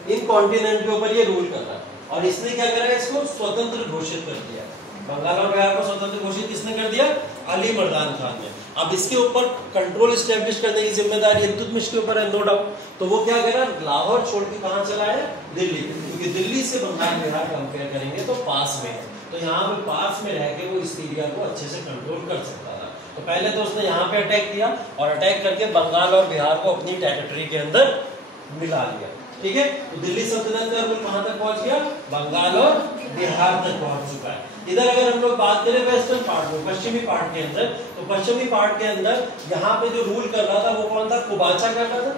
इन कॉन्टिनेंट के ऊपर ये रूल कर रहा है। और इसने क्या करा? इसको स्वतंत्र घोषित कर दिया। बंगाल और बिहार को स्वतंत्र घोषित किसने कर दिया? अली मर्दान खान ने। अब इसके ऊपर कंट्रोल एस्टेब्लिश करने की जिम्मेदारी इल्तुतमिश के ऊपर है, नो डाउट। तो वो क्या करा? लाहौर छोड़ के कहां चला है? दिल्ली। क्योंकि दिल्ली से बंगाल बिहार कंपेयर करेंगे तो पास में है, तो यहाँ पे पास में रह के वो इस एरिया को अच्छे से कंट्रोल कर सकता था। तो पहले तो उसने यहाँ पे अटैक किया और अटैक करके बंगाल और बिहार को अपनी टेरिटरी के अंदर मिला लिया। ठीक है, तो दिल्ली सल्तनत का रूल कहां तक पहुंच गया? बंगाल और बिहार तक पहुंच चुका है। इधर अगर हम लोग बात करें वेस्टर्न पार्ट में, पश्चिमी पार्ट के अंदर, तो पश्चिमी पार्ट के अंदर यहाँ पे जो रूल कर रहा था वो कौन था? कुबाचा कर रहा था।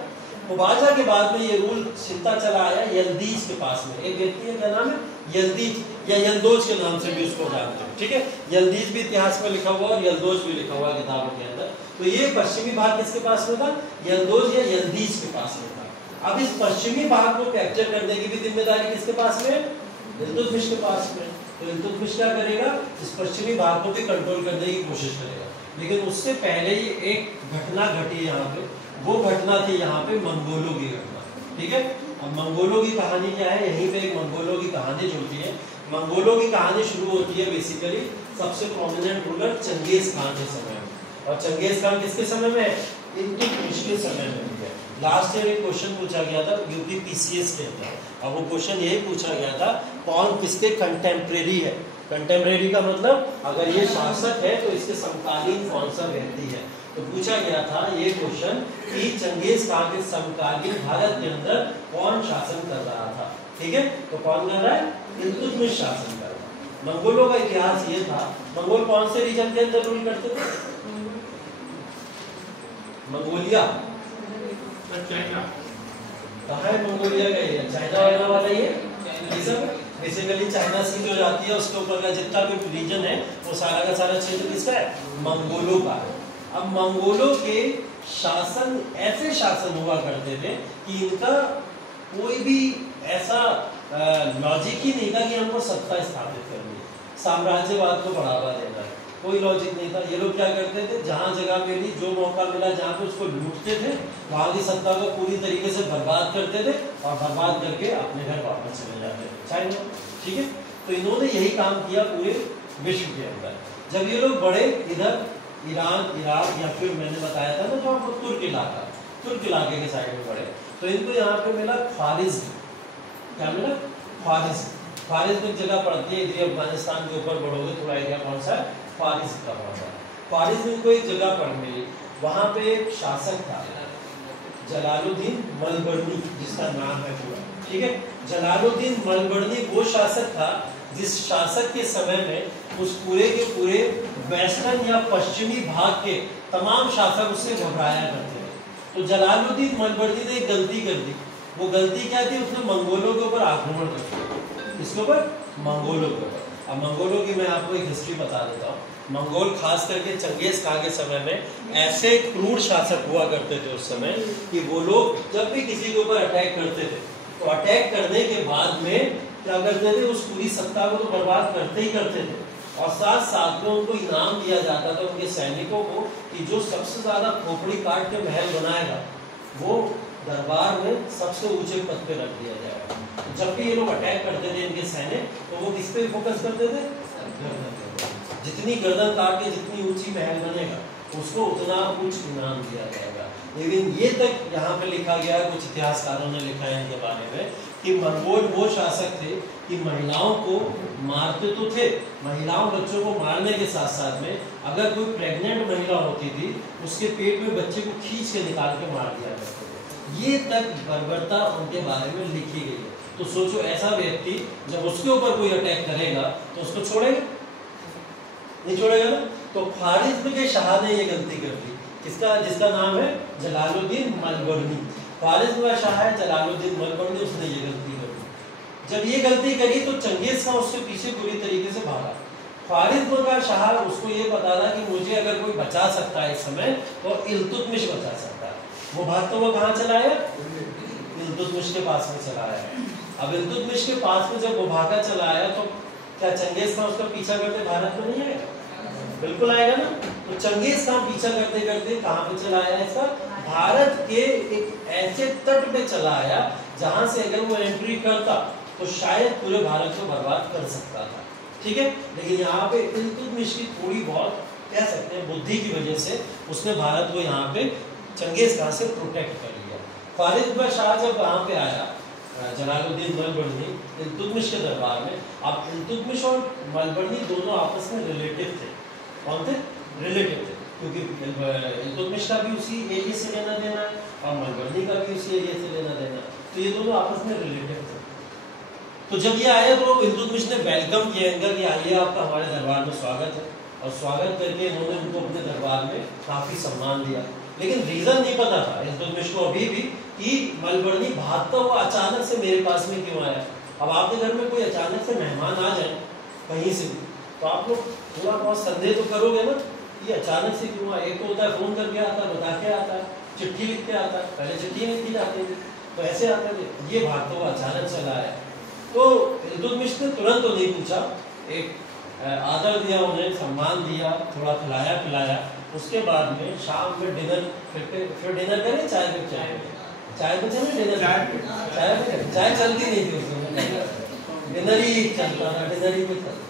कुबाचा के बाद में ये रूल छिलता चला आया यल्दीज के पास में। एक व्यक्ति है, क्या नाम है? यल्दीज या यल्दोज के नाम से भी उसको जानते हैं। ठीक है, यल्दीज भी इतिहास में लिखा हुआ और यल्दोज भी लिखा हुआ किताबों के अंदर। तो ये पश्चिमी भाग किसके पास में था? यल्दोज या यल्दीज के पास में था। अब इस पश्चिमी भाग को कैप्चर करने की भी जिम्मेदारी किसके पास में? इल्तुतमिश के पास में। तो इल्तुतमिश क्या करेगा? इस पश्चिमी भाग को भी कंट्रोल करने की कोशिश करेगा। लेकिन उससे पहले ही एक घटना घटी यहाँ पे। वो घटना थी यहाँ पे मंगोलों की घटना। ठीक है, अब मंगोलों की कहानी क्या है? यहीं पे एक मंगोलों की कहानी जुड़ती है। मंगोलों की कहानी शुरू होती है बेसिकली सबसे प्रोमिनेंट रूलर चंगेज खान के समय में। और चंगेज खान किसके समय में? इल्तुतमिश के समय में। लास्ट ईयर एक क्वेश्चन पूछा गया था यूपी पीसीएस के अंदर, अब वो क्वेश्चन यही पूछा गया था कौन किसके कंटेम्परेरी है। कंटेम्परेरी का मतलब अगर ये शासक है तो इसके समकालीन कौन सा व्यक्ति है। तो पूछा गया था ये क्वेश्चन कि चंगेज खान के समकालीन भारत के अंदर कौन शासन कर रहा था। ठीक है, तो कौन कर रहा है? इल्तुतमिश शासन कर रहा है। मंगोलों का इतिहास ये था, मंगोल कौन से रीजन के अंदर रूल करते थे? मंगोलिया। कहाँ है मंगोलिया का एरिया? चाइना वाला ही है। सब बेसिकली चाइना सी जो जाती है उसके ऊपर का जितना भी रीजन है वो सारा का सारा क्षेत्र किसका है? मंगोलों का है। अब मंगोलों के शासन ऐसे शासन हुआ करते थे कि इनका कोई भी ऐसा लॉजिक ही नहीं था कि हमको सत्ता स्थापित करनी है, साम्राज्यवाद को बढ़ावा देना है, कोई लॉजिक नहीं था। ये लोग क्या करते थे? जहाँ जगह मिली, जो मौका मिला जहाँ पे उसको लूटते थे, वहां की सत्ता को पूरी तरीके से बर्बाद करते थे और बर्बाद करके अपने घर वापस चले जाते थे चाइना। ठीक है, तो इन्होंने यही काम किया पूरे विश्व के अंदर। जब ये लोग बढ़े इधर ईरान, इराक या फिर मैंने बताया था ना जो आपको तुर्क इलाके के साइड में बढ़े, तो इनको यहाँ पे मिला ख्वारिज़्म। क्या मिला? ख्वारिज़्म। ख्वारिज़्म एक जगह पड़ती है इधर अफगानिस्तान के ऊपर बढ़ोगे थोड़ा एरिया कौन सा है? ख्वारिज़्म का पड़ता है। ख्वारिज़्म को एक जगह पड़ मिली, वहाँ पे एक शासक था जलालुद्दीन मलबर्नी जिसका नाम है पूरा। ठीक है, जलालुद्दीन मलबर्नी वो शासक था जिस शासक के समय में उस पूरे के पूरे वेस्टर्न या पश्चिमी भाग के तमाम शासक उससे घबराया करते थे। तो जलालुद्दीन मलबर्नी ने एक गलती कर दी। वो गलती क्या थी? उसने मंगोलों के ऊपर आक्रमण कर दिया। किसके ऊपर? मंगोलों के ऊपर। अब मंगोलों की मैं आपको एक हिस्ट्री बता देता हूँ। मंगोल खास करके चंगेज खान के समय में ऐसे क्रूर शासक हुआ करते थे उस समय कि वो लोग जब भी किसी के ऊपर अटैक करते थे तो अटैक करने के बाद में क्या करते थे? उस पूरी सत्ता को तो बर्बाद करते ही करते थे, और साथ साथ में उनको इनाम दिया जाता था उनके सैनिकों को कि जो सबसे ज्यादा खोपड़ी काट के महल बनाएगा वो दरबार में सबसे ऊंचे पद पे रख दिया जाएगा। जब भी ये लोग अटैक करते थे इनके सैनिक, तो वो किस पे फोकस करते थे? जितनी गर्दन काट के जितनी ऊंची महल बनेगा उसको उतना उच्च इनाम दिया जाएगा। लेकिन ये तक यहाँ पे लिखा गया, कुछ इतिहासकारों ने लिखा है इनके बारे में कि मंगोल वो शासक थे कि महिलाओं को मारते तो थे, महिलाओं बच्चों को मारने के साथ साथ में अगर कोई प्रेग्नेंट महिला होती थी उसके पेट में बच्चे को खींच के निकाल के मार दिया करते थे। ये तक बर्बरता उनके बारे में लिखी गई है। तो सोचो ऐसा व्यक्ति जब उसके ऊपर कोई अटैक करेगा तो उसको छोड़ेगा? नहीं छोड़ेगा ना। तो ख्वारिज़्म के शाह ने ये गलती कर दी, जिसका नाम है जलालुद्दीन मलबर्नी। ख्वारिज़्म का शाह है जलालुद्दीन मलबर्नी, उसने ये गलती कर दी। जब ये गलती करी तो चंगेज खान उससे पीछे बुरी तरीके से भागा। ख्वारिज़्म का शाह उसको ये पता था कि मुझे अगर कोई बचा सकता है इस समय तो इल्तुतमिश बचा सकता है। वो भागता हुआ कहाँ चला आया? इल्तुतमिश के पास में चला आया। अब इल्तुतमिश के पास में जब वो भागा चला आया तो क्या चंगेज खान उसका पीछा करते भारत में नहीं आएगा? बिल्कुल आएगा ना। तो चंगेज खान पीछा करते करते कहाँ पे चला आया इसका? भारत के एक ऐसे तट पे चला आया जहां से अगर वो एंट्री करता तो शायद पूरे भारत को बर्बाद कर सकता था। ठीक है, लेकिन यहाँ पे इल्तुतमिश की थोड़ी बहुत कह सकते हैं बुद्धि की वजह से उसने भारत को यहाँ पे चंगेज खान से प्रोटेक्ट कर लिया। ख्वारिज़्म शाह जब वहाँ पे आया जलालुद्दीन मलबर्नी इल्तुतमिश के दरबार में, अब इल्तुतमिश और मलबर्नी दोनों आपस में रिलेटिव थे। कौन थे? रिलेटिव थे, क्योंकि इल्तुतमिश का भी उसी एरिया से लेना देना है और मलबर्नी का भी उसी एरिया से लेना देना, तो ये दोनों आपस में रिलेटिव थे। तो जब ये आया तो इल्तुतमिश ने वेलकम किया इनका कि आइए आपका हमारे दरबार में स्वागत है, और स्वागत करके इन्होंने उनको अपने दरबार में काफी सम्मान दिया। लेकिन रीजन नहीं पता था इल्तुतमिश को अभी भी कि मलबर्नी भागता हुआ अचानक से मेरे पास में क्यों आया। अब आपके घर में कोई अचानक से मेहमान आ जाए कहीं से भी तो आप लोग थोड़ा बहुत संदेह तो करोगे ना, ये अचानक से क्यों आया। एक तो होता है फोन करके आता है, बता के आता है, चिट्ठी लिख के आता है, पहले चिट्ठी लिखी जाती थी तो ऐसे आता है, ये भागता हुआ अचानक चला आया। तो इल्तुतमिश ने तुरंत तो नहीं पूछा, एक आदर दिया, उन्हें सम्मान दिया, थोड़ा खिलाया पिलाया। उसके बाद में शाम में डिनर, फिर डिनर करें चाय पे चाय पे चले डिनर चाय चलती नहीं थी उस समय, डिनर ही चलता था, डिनर ही पे चलता।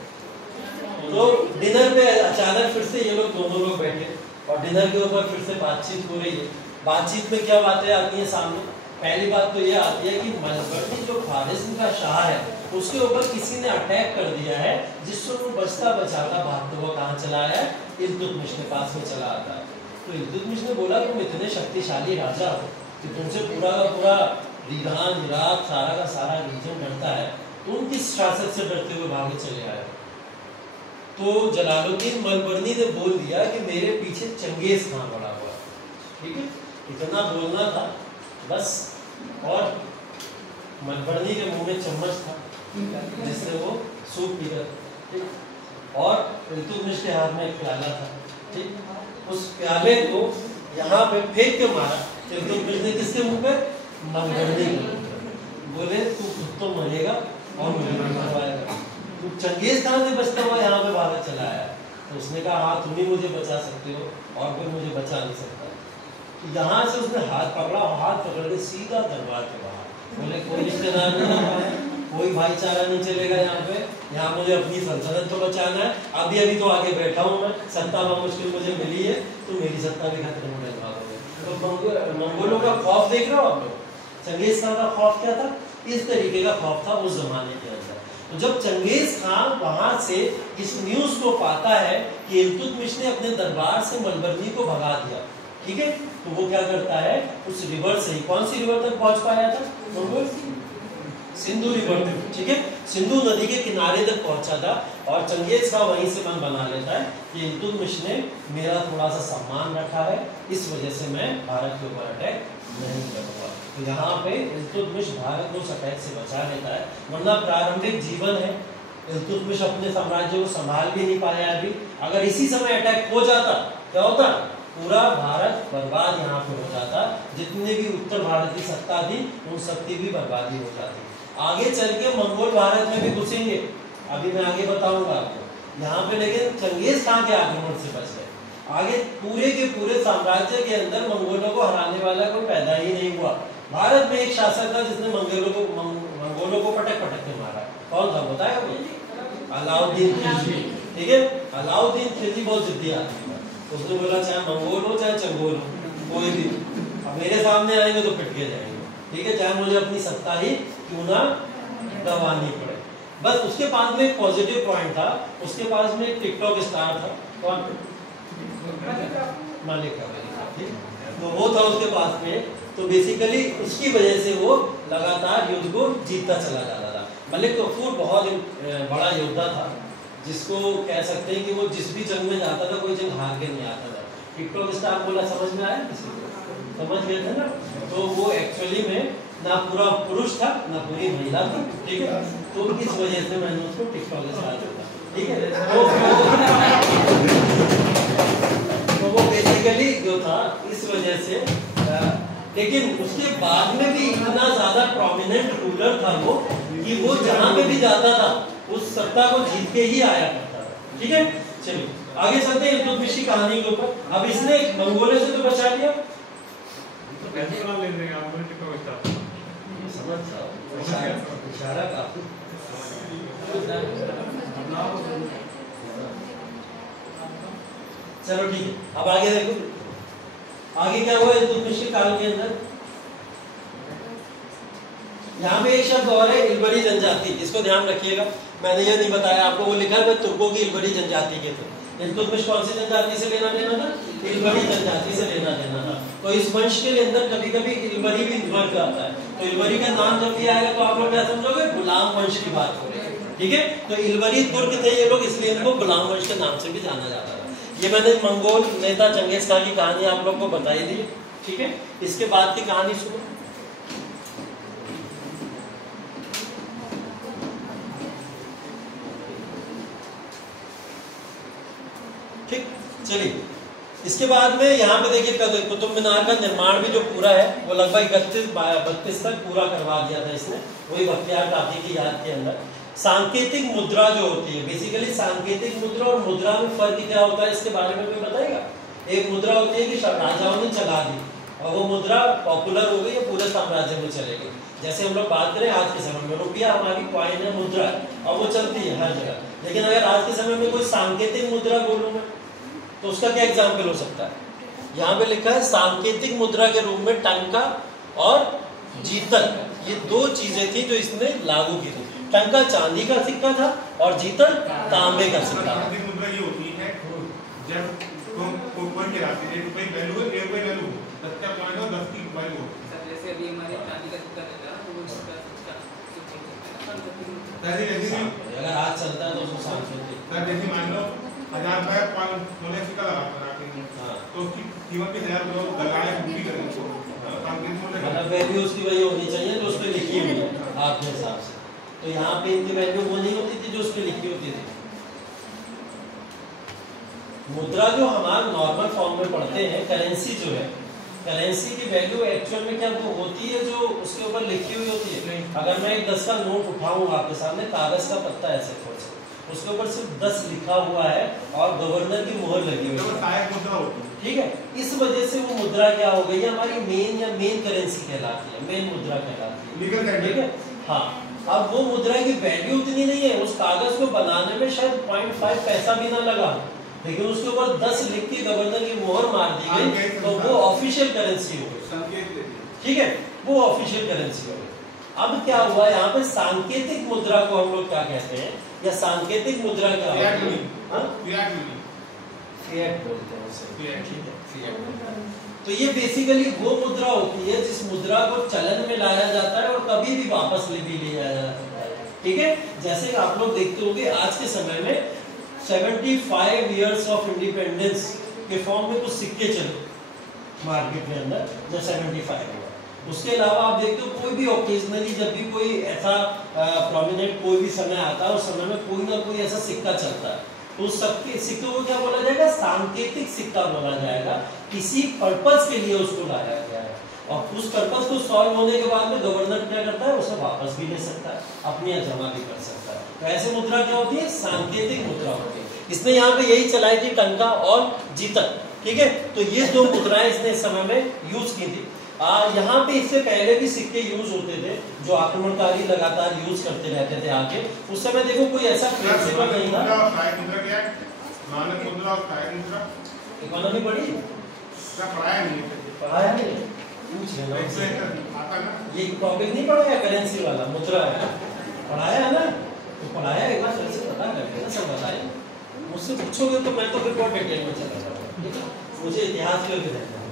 तो डिनर पे अचानक फिर से ये लोग दोनों लोग बैठे और डिनर के ऊपर फिर से बातचीत हो रही है। बातचीत में क्या बातें आती हैं सामने? पहली बात तो ये आती है कि मलबर्नी जो ख्वारिज़्म का शाह है उसके ऊपर किसी ने अटैक कर दिया है, जिससे वो बचता बचाता भागते हुआ कहाँ चला आया? इल्तुतमिश के पास में चला आता है। तो इल्तुतमिश ने बोला तुम इतने शक्तिशाली राजा हो कि तुमसे पूरा का पूरा ईरान, इराक, सारा का सारा रीजन डरता है, तुम किस शासक से डरते हुए भागे चले आए? तो जलालुद्दीन मलबर्नी ने बोल दिया कि मेरे पीछे चंगेज खान पड़ा हुआ है। ठीक है, इतना बोलना था बस, और मलबर्नी के मुंह में चम्मच था जिससे वो सूप पी गया, और इल्तुतमिश के हाथ में एक प्याला था। ठीक, उस प्याले को यहाँ पे फेंक के मारा इल्तुतमिश ने, किसके मुंह पे? मलबर्नी के। बोले तू खुद तो मरेगा और मुझे भी मरवाएगा। तो चंगेज खान से बचता हुआ यहाँ पे भागा चला आया। तो उसने कहा हाँ तुम ही मुझे बचा सकते हो और कोई मुझे बचा नहीं सकता। तो यहाँ से उसने हाथ पकड़ा और हाथ पकड़ के सीधा दरबार के बाहर। बोले कोई रिश्तेदार नहीं, कोई भाईचारा नहीं चलेगा यहाँ पे, यहाँ मुझे अपनी सल्तनत को बचाना है। अभी तो आगे बैठा हूँ मैं, सत्ता में मुश्किल मुझे मिली है, तो मेरी सत्ता भी खत्म होने वाली है। तो मंगोलों का खौफ देख रहे हो आप लोग? चंगेज खान का खौफ क्या था? इस तरीके का खौफ था उस जमाने के अंदर। तो जब चंगेज खान वहां से इस न्यूज को पाता है कि इल्तुतमिश ने अपने दरबार से मलबर्नी को भगा दिया, ठीक है, तो वो क्या करता है, उस रिवर से ही, कौन सी रिवर तक पहुंच पाया था? सिंधु रिवर तक। ठीक है, सिंधु नदी के किनारे तक पहुंचा था, और चंगेज खान वहीं से मन बना लेता है कि इल्तुतमिश ने मेरा थोड़ा सा सम्मान रखा है, इस वजह से मैं भारत के ऊपर अटैक नहीं करूंगा। तो यहाँ पे इल्तुतमिश भारत को उस अटैक से बचा लेता है, वरना प्रारंभिक जीवन है, इल्तुतमिश अपने साम्राज्य को संभाल भी नहीं पाया अभी। अगर इसी समय अटैक हो जाता, क्या होता? पूरा भारत बर्बाद यहाँ पे हो जाता, जितने भी उत्तर भारत की सत्ता थी उन सबकी भी बर्बादी हो जाती। आगे चल के मंगोल भारत में भी घुसेंगे, अभी मैं आगे बताऊंगा आपको। यहाँ पे लेकिन चंगेज खान के आक्रमण से बच गए। आगे पूरे के पूरे साम्राज्य के अंदर मंगोलों को हराने वाला कोई पैदा ही नहीं हुआ। भारत में एक शासक था जिसने मंगोलों को पटक पटक के मारा। कौन था बताया मुझे? अलाउद्दीन खिलजी। ठीक है, अलाउद्दीन खिलजी बहुत जिद्दी आदमी था। उसने बोला चाहे मंगोल हो चाहे चंगोल हो कोई भी, अब मेरे सामने आएंगे तो पिट के जाएंगे। ठीक है, चाहे मुझे अपनी सत्ता ही क्यों ना गंवानी पड़े। बस उसके पास में एक पॉजिटिव पॉइंट था, उसके पास में एक टिकटॉक स्टार था। कौन? मालिक। तो वो था उसके पास में, तो बेसिकली उसकी वजह से वो लगातार युद्ध को जीतता चला जाता था। मलिक कफूर बहुत बड़ा योद्धा था, जिसको कह सकते हैं कि वो जिस भी जंग में जाता था कोई जंग हार के नहीं आता था। टिकटॉक स्टार बोला समझ में आया किसी को? समझ गए थे ना? तो वो एक्चुअली में ना पूरा पुरुष था ना पूरी महिला थी। ठीक है, तो इस वजह से मैंने उसको टिकटॉक स्टार बोला। ठीक है, तो वो बेसिकली जो था इस वजह से, लेकिन उसके बाद में भी इतना ज्यादा प्रोमिनेंट रूलर था वो कि वो जहां पे भी जाता था उस सत्ता को जीत के ही आया करता था। ठीक है, चलिए आगे चलते हैं इल्तुतमिश की कहानी के ऊपर। अब इसने मंगोलों से तो बचा लिया, समझ जाओ इशारा काफी। चलो ठीक है, अब आगे देखो आगे क्या हुआ इल्तुतमिश के काल के अंदर। यहाँ पे एक शब्द और है, इल्बरी जनजाति। इसको ध्यान रखिएगा, मैंने ये नहीं बताया आपको, वो लिखा है तुर्कों की इल्बरी जनजाति के थे। इल्तुतमिश कौन सी जनजाति से लेना देना था? इल्बरी जनजाति से लेना देना था। तो इस वंश के अंदर कभी कभी इल्बरी भी वर्ग आता है। तो इल्बरी का नाम जब भी आएगा तो आप लोग क्या समझोगे? गुलाम वंश की बात हो रही है। ठीक है, तो इल्बरी तुर्क थे ये लोग, इसलिए इनको गुलाम वंश के नाम से भी जाना जाता था। ये मैंने मंगोल नेता चंगेज खान की कहानी आप लोग को बताई दी। ठीक है, इसके बाद की कहानी सुनो। ठीक, चलिए इसके बाद में यहाँ पे देखिए कुतुब मीनार का निर्माण भी जो पूरा है वो लगभग 31-32 तक पूरा करवा दिया था इसने, वही बख्तियार काकी की याद के अंदर। सांकेतिक मुद्रा जो होती है, बेसिकली सांकेतिक मुद्रा और मुद्रा में फर्क क्या होता है इसके बारे में कोई बताएगा? एक मुद्रा होती है कि राजाओं ने चला दी और वो मुद्रा पॉपुलर हो गई, पूरे साम्राज्य में चलेगी। जैसे हम लोग बात करें आज के समय में, रुपया हमारी कॉइन है, मुद्रा है और वो चलती है हर जगह। लेकिन अगर आज के समय में कोई सांकेतिक मुद्रा बोलूं मैं तो उसका क्या एग्जाम्पल हो सकता है? यहाँ पे लिखा है सांकेतिक मुद्रा के रूप में टंका और जीतल, ये दो चीजें थी जो इसने लागू की थी। टंका चांदी का सिक्का था और जीतल तांबे का सिक्का। मुद्रा ये होती है जब कोई के रास्ते में रुपए वैल्यू है, एक रुपए वैल्यू 10 का पॉइंट हो 10 की वैल्यू हो। जैसे अभी हमारे चांदी का सिक्का रहता है तो वो इसका अगर आज चलता है तो उसको सांकेतिक। जैसे मान लो 1000 रुपए सोने सिक्का लगा तो उसकी कीमत भी 1000 रुपए लगाए पूरी करनी चाहिए, मतलब वैल्यू उसकी वही होनी चाहिए जो उस पे लिखी हुई है आपके हिसाब से। तो यहाँ पे इनकी वैल्यू वो नहीं होती थी जो उस पे लिखी होती थी। मुद्रा जो हमारे नॉर्मल फॉर्म में पढ़ते हैं, करेंसी जो है, करेंसी की वैल्यू एक्चुअल में क्या वो होती है जो उसके ऊपर लिखी हुई होती है। अगर मैं एक 10 का नोट उठाऊं आपके सामने, कागज का पत्ता ऐसे खोल से उसके ऊपर सिर्फ 10 लिखा हुआ है और गवर्नर की मुहर लगी हुई है। ठीक है, इस वजह से वो मुद्रा क्या हो गई है हमारी मेन करेंसी कहलाती है, मेन मुद्रा कहलाती है। ठीक है, हाँ, अब वो मुद्रा की वैल्यू उतनी नहीं है, उस कागज को बनाने में शायद 0.5 पैसा भी ना लगा, लेकिन उसके ऊपर 10 लिख के गवर्नर की मोहर मार दी गई तो वो ऑफिशियल करेंसी हो गई। ठीक है, वो ऑफिशियल करेंसी हो गई। अब क्या हुआ यहाँ पे सांकेतिक मुद्रा को हम लोग क्या कहते हैं, या सांकेतिक मुद्रा क्या होती है? फिएट बोलते हैं उसे। ठीक है, फिएट। तो ये बेसिकली वो मुद्रा होती है जिस मुद्रा को चलन में लाया जाता है और कभी भी वापस भी लिया जा सकता है। ठीक है, जैसे कि आप लोग देखते होंगे आज के समय में 75 इयर्स ऑफ इंडिपेंडेंस के फॉर्म में कुछ सिक्के चले मार्केट में अंदर, जब 75 हुआ। उसके अलावा आप देखते हो कोई भी ओकेजनली जब भी कोई ऐसा प्रोमिनेंट कोई भी समय आता है, उस समय में कोई ना कोई ऐसा सिक्का चलता है, तो उस सिक्के को क्या बोला जाएगा? सांकेतिक सिक्का बोला जाएगा। किसी पर्पस के लिए उसको लाया गया है और उस पर्पस को सॉल्व होने के बाद में गवर्नर क्या करता है, उसे वापस भी ले सकता है, अपनी जमा भी कर सकता है। तो ऐसे मुद्रा क्या होती है? सांकेतिक मुद्रा होती है। इसने यहाँ पे यही चलाई थी, टंका और जीतक, ठीक है। तो ये दो मुद्राएं इसने इस समय में यूज की थी। यहाँ पे इससे पहले भी सिक्के यूज होते थे जो आक्रमणकारी लगातार यूज करते रहते थे आगे। उस समय देखो कोई ऐसा प्रिंसिपल नहीं था। इकोनॉमी पढ़ी? पढ़ाया नहीं, पूछ लेना। ये टॉपिक नहीं पढ़ाया करेंसी वाला, मुद्रा है, पढ़ाया है ना? तो पढ़ाया, एक बार से पता करके ना सब बताया। मुझसे पूछोगे तो मैं तो फिर बहुत डिटेल में चला जाऊंगा, मुझे इतिहास में भी रहना है।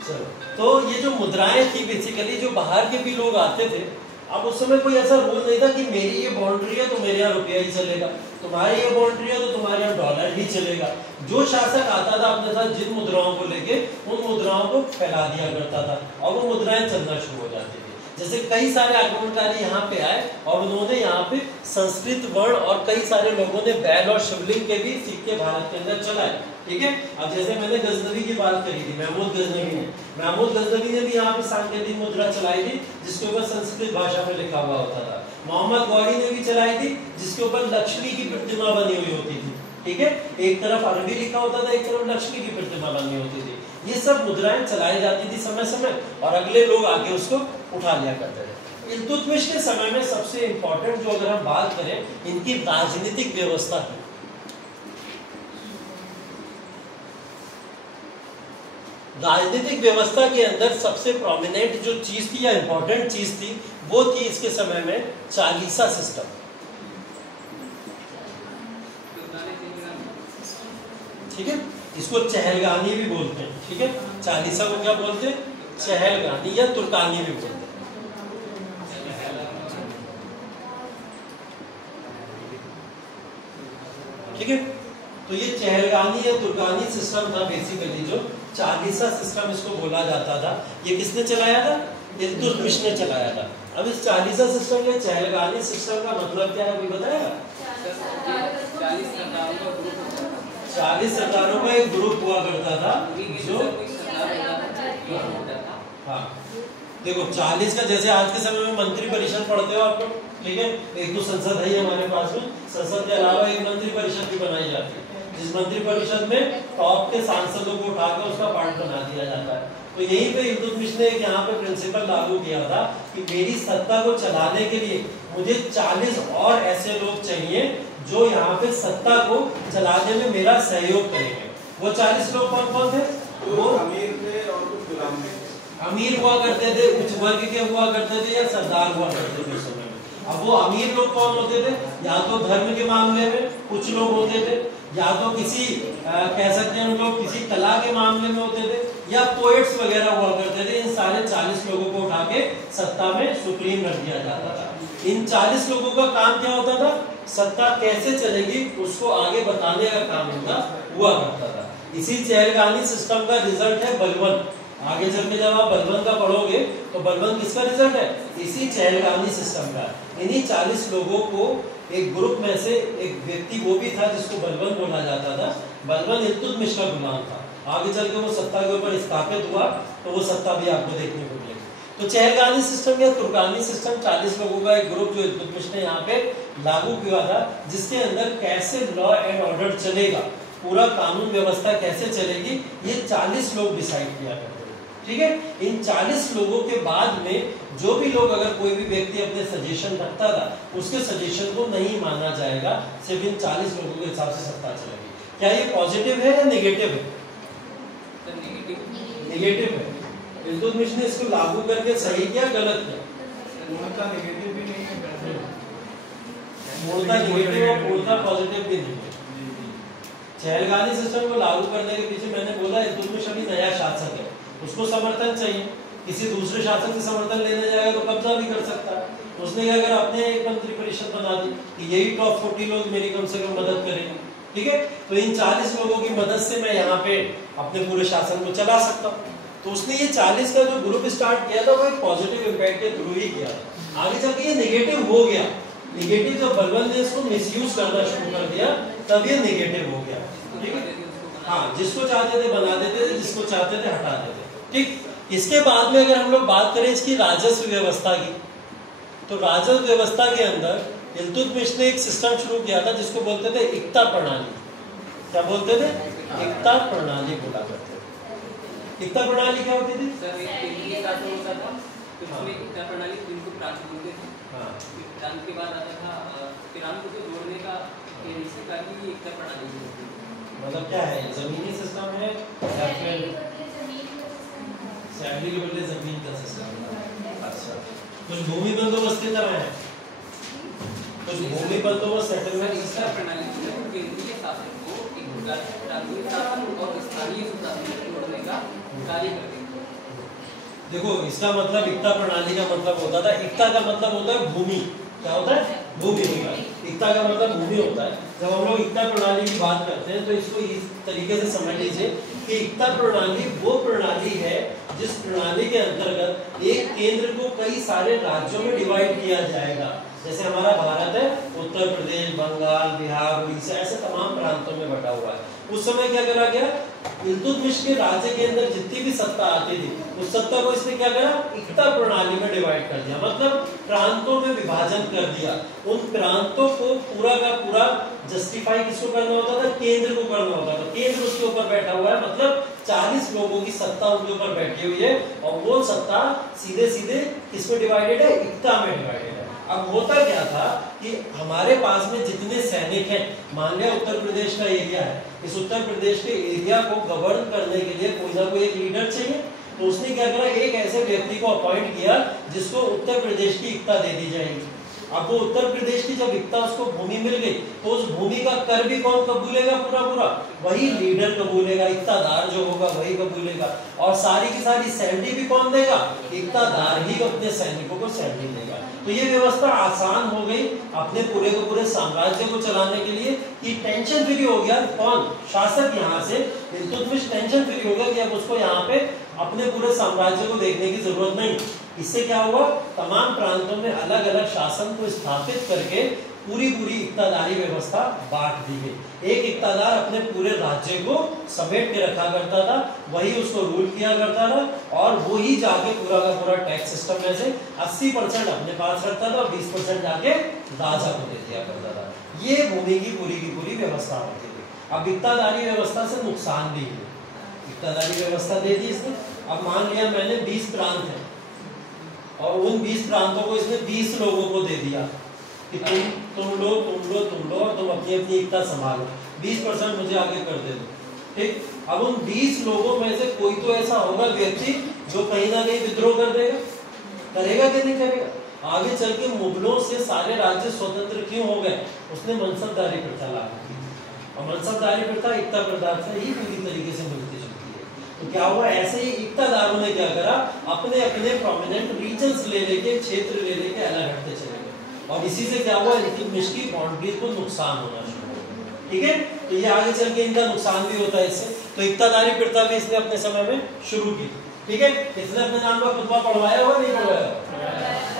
चलो, तो ये जो मुद्राएं थी बेसिकली जो बाहर के भी लोग आते थे, अब उस समय कोई ऐसा रूल नहीं था कि मेरी ये बाउंड्री है तो मेरे यहाँ रुपया ही चलेगा, तुम्हारी ये बाउंड्री है तो तुम्हारे यहाँ डॉलर ही चलेगा। जो शासक आता था अपने साथ जिन मुद्राओं को लेके उन मुद्राओं को फैला दिया करता था और वो मुद्राएं चलना शुरू हो जाती थी। जैसे कई सारे आक्रमणकारी यहाँ पे आए और उन्होंने यहाँ पे संस्कृत वर्ण और कई सारे लोगों ने बैल और शिवलिंग के भी सिक्के भारत के अंदर चलाए, ठीक है। अब जैसे मैंने गजनवी की बात करी थी, महमूद गजनवी ने भी यहाँ पे सांकेतिक मुद्रा चलाई थी जिसके ऊपर संस्कृत भाषा में लिखा हुआ होता था। मोहम्मद गौरी ने भी चलाई थी जिसके ऊपर लक्ष्मी की प्रतिमा बनी हुई होती थी, ठीक है। एक तरफ अरबी लिखा होता था, एक तरफ लक्ष्मी की प्रतिमा बनी होती थी। ये सब मुद्राएं चलाई जाती थी समय समय और अगले लोग आके उसको उठा लिया करते थे। इल्तुतमिश के समय में सबसे इंपॉर्टेंट जो अगर हम बात करें इनकी राजनीतिक व्यवस्था की, राजनीतिक व्यवस्था के अंदर सबसे प्रोमिनेंट जो चीज थी या इंपॉर्टेंट चीज थी वो थी इसके समय में चालीसा सिस्टम, ठीक है। इसको चहलगानी भी बोलते हैं, ठीक है। चालीसा को क्या बोलते हैं? चहलगानी या तुर्कानी भी बोलते हैं, ठीक है। तो ये चहलगानी या तुर्कानी सिस्टम था बेसिकली, जो चालीसा सिस्टम इसको बोला जाता था। ये किसने चलाया था? इल्तुतमिश ने चलाया था। अब इस चालीसा सिस्टम या चहलगानी सिस्टम का मतलब क्या है कोई बताएगा? 40 सरदारों का एक ग्रुप हुआ करता था जो, हाँ देखो 40 का, जैसे आज के समय में मंत्री परिषद पढ़ते हो आप लोग, ठीक है। एक तो संसद है हमारे पास में, संसद के अलावा एक मंत्री परिषद भी बनाई जाती है जिस मंत्री परिषद में टॉप के सांसदों को उठाकर उसका पार्ट बना दिया जाता है। तो यहीं पे इल्तुतमिश ने यहाँ पे प्रिंसिपल लागू किया था कि मेरी सत्ता को चलाने के लिए मुझे 40 और ऐसे लोग चाहिए जो यहाँ पे सत्ता को चलाने में मेरा सहयोग करेंगे। वो 40 लोग कौन कौन थे? वो अमीर थे और कुछ गुलाम थे। अमीर हुआ करते थे, उच्च वर्ग के हुआ करते थे या सरदार हुआ करते थे उस समय में। अब वो अमीर लोग कौन होते थे? या तो धर्म के मामले में कुछ लोग होते थे, या तो किसी कह सकते हैं हम लोग किसी कला के मामले में होते थे, या पोएट्स वगैरह हुआ करते थे। इन सारे 40 लोगों को उठा के सत्ता में सुप्रीम रख दिया जाता था। इन 40 लोगों का काम क्या होता था? सत्ता कैसे चलेगी उसको आगे बताने का काम इनका हुआ करता था। इसी चहलगानी सिस्टम का रिजल्ट है बलबन। आगे चल के जब आप बलबन का पढ़ोगे तो बलबन किसका रिजल्ट है? इसी चहलगानी सिस्टम का। इन्हीं 40 लोगों को एक ग्रुप में से एक व्यक्ति वो भी था जिसको बलबन बोला जाता था। बलबन इल्तुतमिश का गुलाम था। आगे चल के वो सत्ता के ऊपर स्थापित हुआ तो वो सत्ता भी आपको देखने को मिलेगी। तो चहलगानी सिस्टम या तुर्कानी सिस्टम 40 लोगों का एक ग्रुप जो इल्तुतमिश ने यहाँ पे लागू किया था, जिसके अंदर कैसे लॉ एंड ऑर्डर चलेगा, पूरा कानून व्यवस्था कैसे चलेगी, ये 40 लोग डिसाइड किया करते थे, ठीक है। इन 40 लोगों के बाद में जो भी लोग, अगर कोई भी व्यक्ति अपने सजेशन रखता था उसके सजेशन को नहीं माना जाएगा, सिर्फ इन 40 लोगों के हिसाब से सत्ता चलेगी। क्या ये पॉजिटिव है या नेगेटिव है? नेगेटिव है। इल्तुतमिश ने इसको लागू करके सही किया गलत किया? पूर्णतः नेगेटिव भी नहीं है, पूर्णतः नेगेटिव और पूर्णतः पॉजिटिव भी नहीं है। चहलगानी सिस्टम को लागू करने के पीछे मैंने बोला इल्तुतमिश अभी नया शासक है, उसको समर्थन चाहिए। किसी दूसरे शासक से समर्थन लेने जाएगा तो कब्जा भी कर सकता है। उसने क्या अगर अपने एक मंत्री परिषद बना दी कि यही टॉप 40 लोग मेरी कम से कम मदद करेंगे, ठीक है। तो इन 40 लोगों की मदद से मैं यहाँ पे अपने पूरे शासन को चला सकता हूँ। तो उसने ये 40 का जो ग्रुप स्टार्ट किया था वो एक पॉजिटिव इम्पैक्ट के थ्रू ही किया। आगे जाके ये नेगेटिव हो गया। नेगेटिव जब बलबन ने इसको मिसयूज करना शुरू कर दिया तब ये नेगेटिव हो गया, ठीक है। हाँ, जिसको चाहते थे बना देते थे, जिसको चाहते थे हटा देते, ठीक। इसके बाद में अगर हम लोग बात करें इसकी राजस्व व्यवस्था की, तो राजस्व व्यवस्था के अंदर इल्तुतमिश ने एक सिस्टम शुरू किया था जिसको बोलते थे इक्ता प्रणाली। क्या बोलते थे? इक्ता प्रणाली बोला करते थे। इक्ता प्रणाली क्या होती थी? सर एक केंद्रीय शासन होता था, तो उसमें इक्ता प्रणाली जिनको प्रांत बोलते थे। हाँ। प्रांत के बाद आता था प्रांत को जोड़ने का इससे कार्य इक्ता प्रणाली होती है। मतलब क्या है, जमीनी सिस्टम है या फिर सैलरी के बदले जमीन का सिस्टम है? अच्छा, कुछ भूमि बंदोबस्त की तरह है, कुछ भूमि बंदोबस्त सेटलमेंट इक्ता प्रणाली केंद्रीय शासन को एक प्रांतीय शासन और स्थानीय शासन को जोड़ने का कार्य करती है। देखो इसका मतलब इक्ता प्रणाली का मतलब होता था, इक्ता का मतलब होता है भूमि। क्या होता है? भूमि होता है। इक्ता का मतलब भूमि होता है। जब हम लोग इक्ता प्रणाली की बात करते हैं तो इसको इस तरीके से समझ लीजिए कि इक्ता प्रणाली वो प्रणाली है जिस प्रणाली के अंतर्गत एक केंद्र को कई सारे राज्यों में डिवाइड किया जाएगा। जैसे हमारा भारत है, उत्तर प्रदेश, बंगाल, बिहार, उड़ीसा, ऐसे तमाम प्रांतों में बटा हुआ है। उस समय क्या करा गया, इल्तुतमिश के राज्य के अंदर जितनी भी सत्ता आती थी उस सत्ता को इसने क्या करा, इक्ता प्रणाली में डिवाइड कर दिया, मतलब प्रांतों में विभाजन कर दिया। उन प्रांतों को पूरा का पूरा जस्टिफाई किसको करना होता था? केंद्र को करना होता था। केंद्र उसके ऊपर बैठा हुआ है, मतलब 40 लोगों की सत्ता उनके ऊपर बैठी हुई है और वो सत्ता सीधे सीधे किसमें डिवाइडेड है? इक्ता में डिवाइडेड है। अब होता क्या था कि हमारे पास में जितने सैनिक हैं, मान लिया उत्तर प्रदेश का एरिया है, इस उत्तर प्रदेश के एरिया को गवर्न करने के लिए कोई ना कोई एक लीडर चाहिए। तो उसने क्या करा, एक ऐसे व्यक्ति को अपॉइंट किया जिसको उत्तर प्रदेश की इक्ता दे दी जाएगी। अब वो उत्तर प्रदेश की जब इक्ता उसको भूमि मिल गई तो उस भूमि का कर भी कौन कबूलेगा? पूरा पूरा वही लीडर कबूलेगा, इक्तादार जो होगा वही कबूलेगा। और सारी की सारी सैलरी भी कौन देगा? इक्तादार ही अपने सैनिकों को सैलरी देगा। तो ये व्यवस्था आसान हो गई अपने पूरे के पूरे साम्राज्य को चलाने के लिए कि टेंशन फ्री हो गया। कौन? शासक। यहाँ से इल्तुतमिश टेंशन फ्री हो गया कि अब उसको यहाँ पे अपने पूरे साम्राज्य को देखने की जरूरत नहीं। इससे क्या हुआ, तमाम प्रांतों में अलग अलग शासन को स्थापित करके पूरी पूरी इक्तादारी व्यवस्था बांट दी गई। एक इक्तादार अपने पूरे राज्य को समेट के रखा करता था, वही उसको रूल किया करता था और वो ही जाके पूरा का पूरा टैक्स सिस्टम में से 80% अपने पास रखता था और 20% जाके राजा को दे दिया करता था। ये भूमि की पूरी व्यवस्था होती थी। अब इक्तादारी व्यवस्था से नुकसान भी है। इक्तादारी व्यवस्था दे दी इसने। अब मान लिया मैंने 20 प्रांत है और उन 20 प्रांतों को इसने 20 लोगों को दे दिया कि तुम लो और तुम अपनी अपनी इक्ता संभालो, 20% मुझे आगे कर दे दो। ठीक, अब उन 20 लोगों में से कोई तो ऐसा होगा व्यक्ति जो कहीं ना कहीं विद्रोह कर देगा, करेगा कि नहीं करेगा? आगे चल के मुगलों से सारे राज्य स्वतंत्र क्यों हो गए? उसने मनसबदारी प्रथा लागू की और मनसबदारी प्रथा इक्ता प्रथा से ही पूरी तरीके से मिलती जुलती है। तो क्या हुआ, ऐसे ही इक्तादारों ने क्या करा, अपने अपने प्रोमिनेंट रीजन्स ले लेके, क्षेत्र ले लेके अलग हटते चले गए और इसी से क्या हुआ, इल्तुतमिश की बाउंड्री को नुकसान होना शुरू हो गया। ठीक है, तो ये आगे चल के इनका नुकसान भी होता है इससे। तो इक्तादारी प्रथा भी इसने अपने समय में शुरू की। ठीक है, इसने अपने नाम का खुतबा पढ़वाया होगा नहीं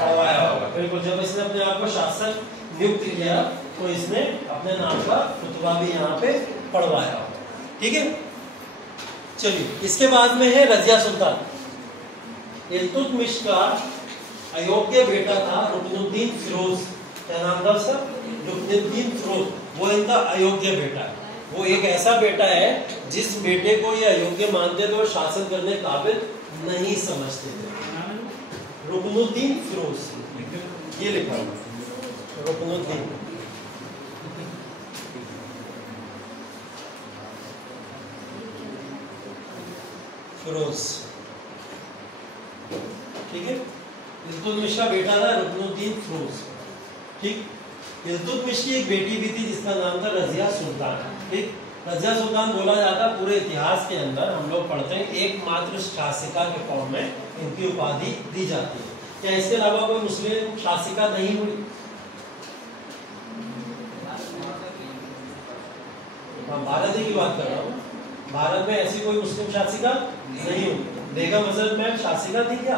पढ़वाया होगा? बिल्कुल। जब इसने अपने आप को शासक नियुक्त किया तो इसने अपने नाम का खुतबा भी यहाँ पे पढ़वाया होगा। ठीक है, चलिए इसके बाद में है रजिया सुल्तान। इल्तुतमिश का अयोग्य बेटा था रुकनुद्दीन फिरोज। क्या नाम था उसका? रुकनुद्दीन फिरोज। वो इनका अयोग्य बेटा है। वो एक ऐसा बेटा है जिस बेटे को ये अयोग्य मानते थे और शासन करने काबिल नहीं समझते थे। रुकनुद्दीन फिरोज, ये लिखा हुआ रुकनुद्दीन। फिरोज, ठीक है। इल्तुतमिश का बेटा था रुकनुद्दीन फिरोज। ठीक, इल्तुतमिश की एक बेटी भी थी जिसका नाम था रजिया सुल्तान। ठीक, रजिया सुल्तान बोला जाता पूरे इतिहास के अंदर हम लोग पढ़ते हैं एकमात्र शासिका के फॉर्म में इनकी उपाधि दी जाती है। क्या इसके अलावा कोई मुस्लिम शासिका नहीं हुई? भारत ही की बात कर रहा हूँ। भारत में ऐसी कोई मुस्लिम शासिका नहीं हुई। बेगम हजरत महल शासिका थी क्या?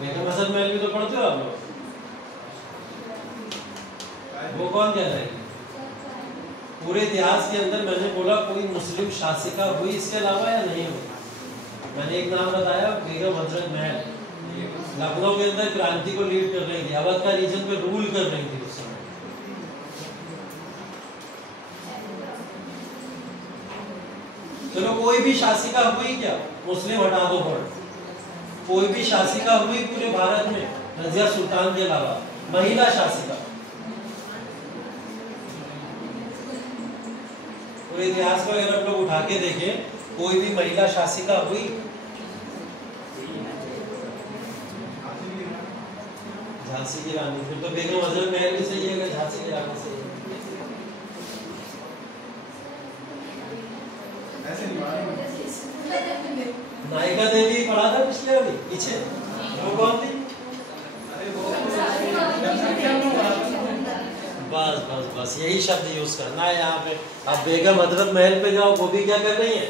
बेगम हजरत महल भी तो पढ़ते हो आप लोग। वो कौन कह रहा है? पूरे इतिहास के अंदर मैंने बोला कोई मुस्लिम शासिका हुई इसके अलावा या नहीं हुई? मैंने एक नाम बताया बेगम हजरत महल, लखनऊ के अंदर क्रांति को लीड कर रही थी, अवध का रीजन पे रूल कर रही थी उस समय। चलो कोई भी शासिका हुई क्या, मुस्लिम हटा दो वर्ड, कोई भी शासिका हुई पूरे भारत में रजिया सुल्तान के अलावा, महिला शासिका, पूरे इतिहास को अगर आप लोग उठा के देखें, कोई भी महिला शासिका हुई? झांसी की रानी, फिर तो बेगम हजरत महल भी सही है, झांसी की रानी सही है। नायिका देवी पढ़ा था पिछले अभी पीछे, वो कौन थी? बस बस बस यही शब्द यूज करना है यहाँ पे। अब बेगम हजरत महल पे जाओ, वो भी क्या कर रही है,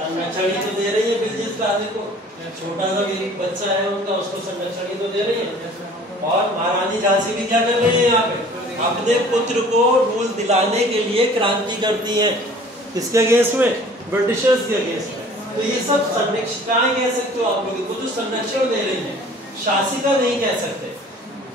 संरक्षण ही तो दे रही है बिल्किस रानी को, छोटा सा एक बच्चा है उनका, उसको संरक्षण ही तो दे रही है। और महारानी झांसी भी क्या कर रही है यहाँ पे, अपने पुत्र को रूल दिलाने के लिए क्रांति करती है, किसके अगेंस्ट में, ब्रिटिशर्स के अगेंस्ट में। तो ये सब संरक्षिकाएं कह सकते हो आप लोग, इनको जो संरक्षण दे रही है, शासिका नहीं कह सकते।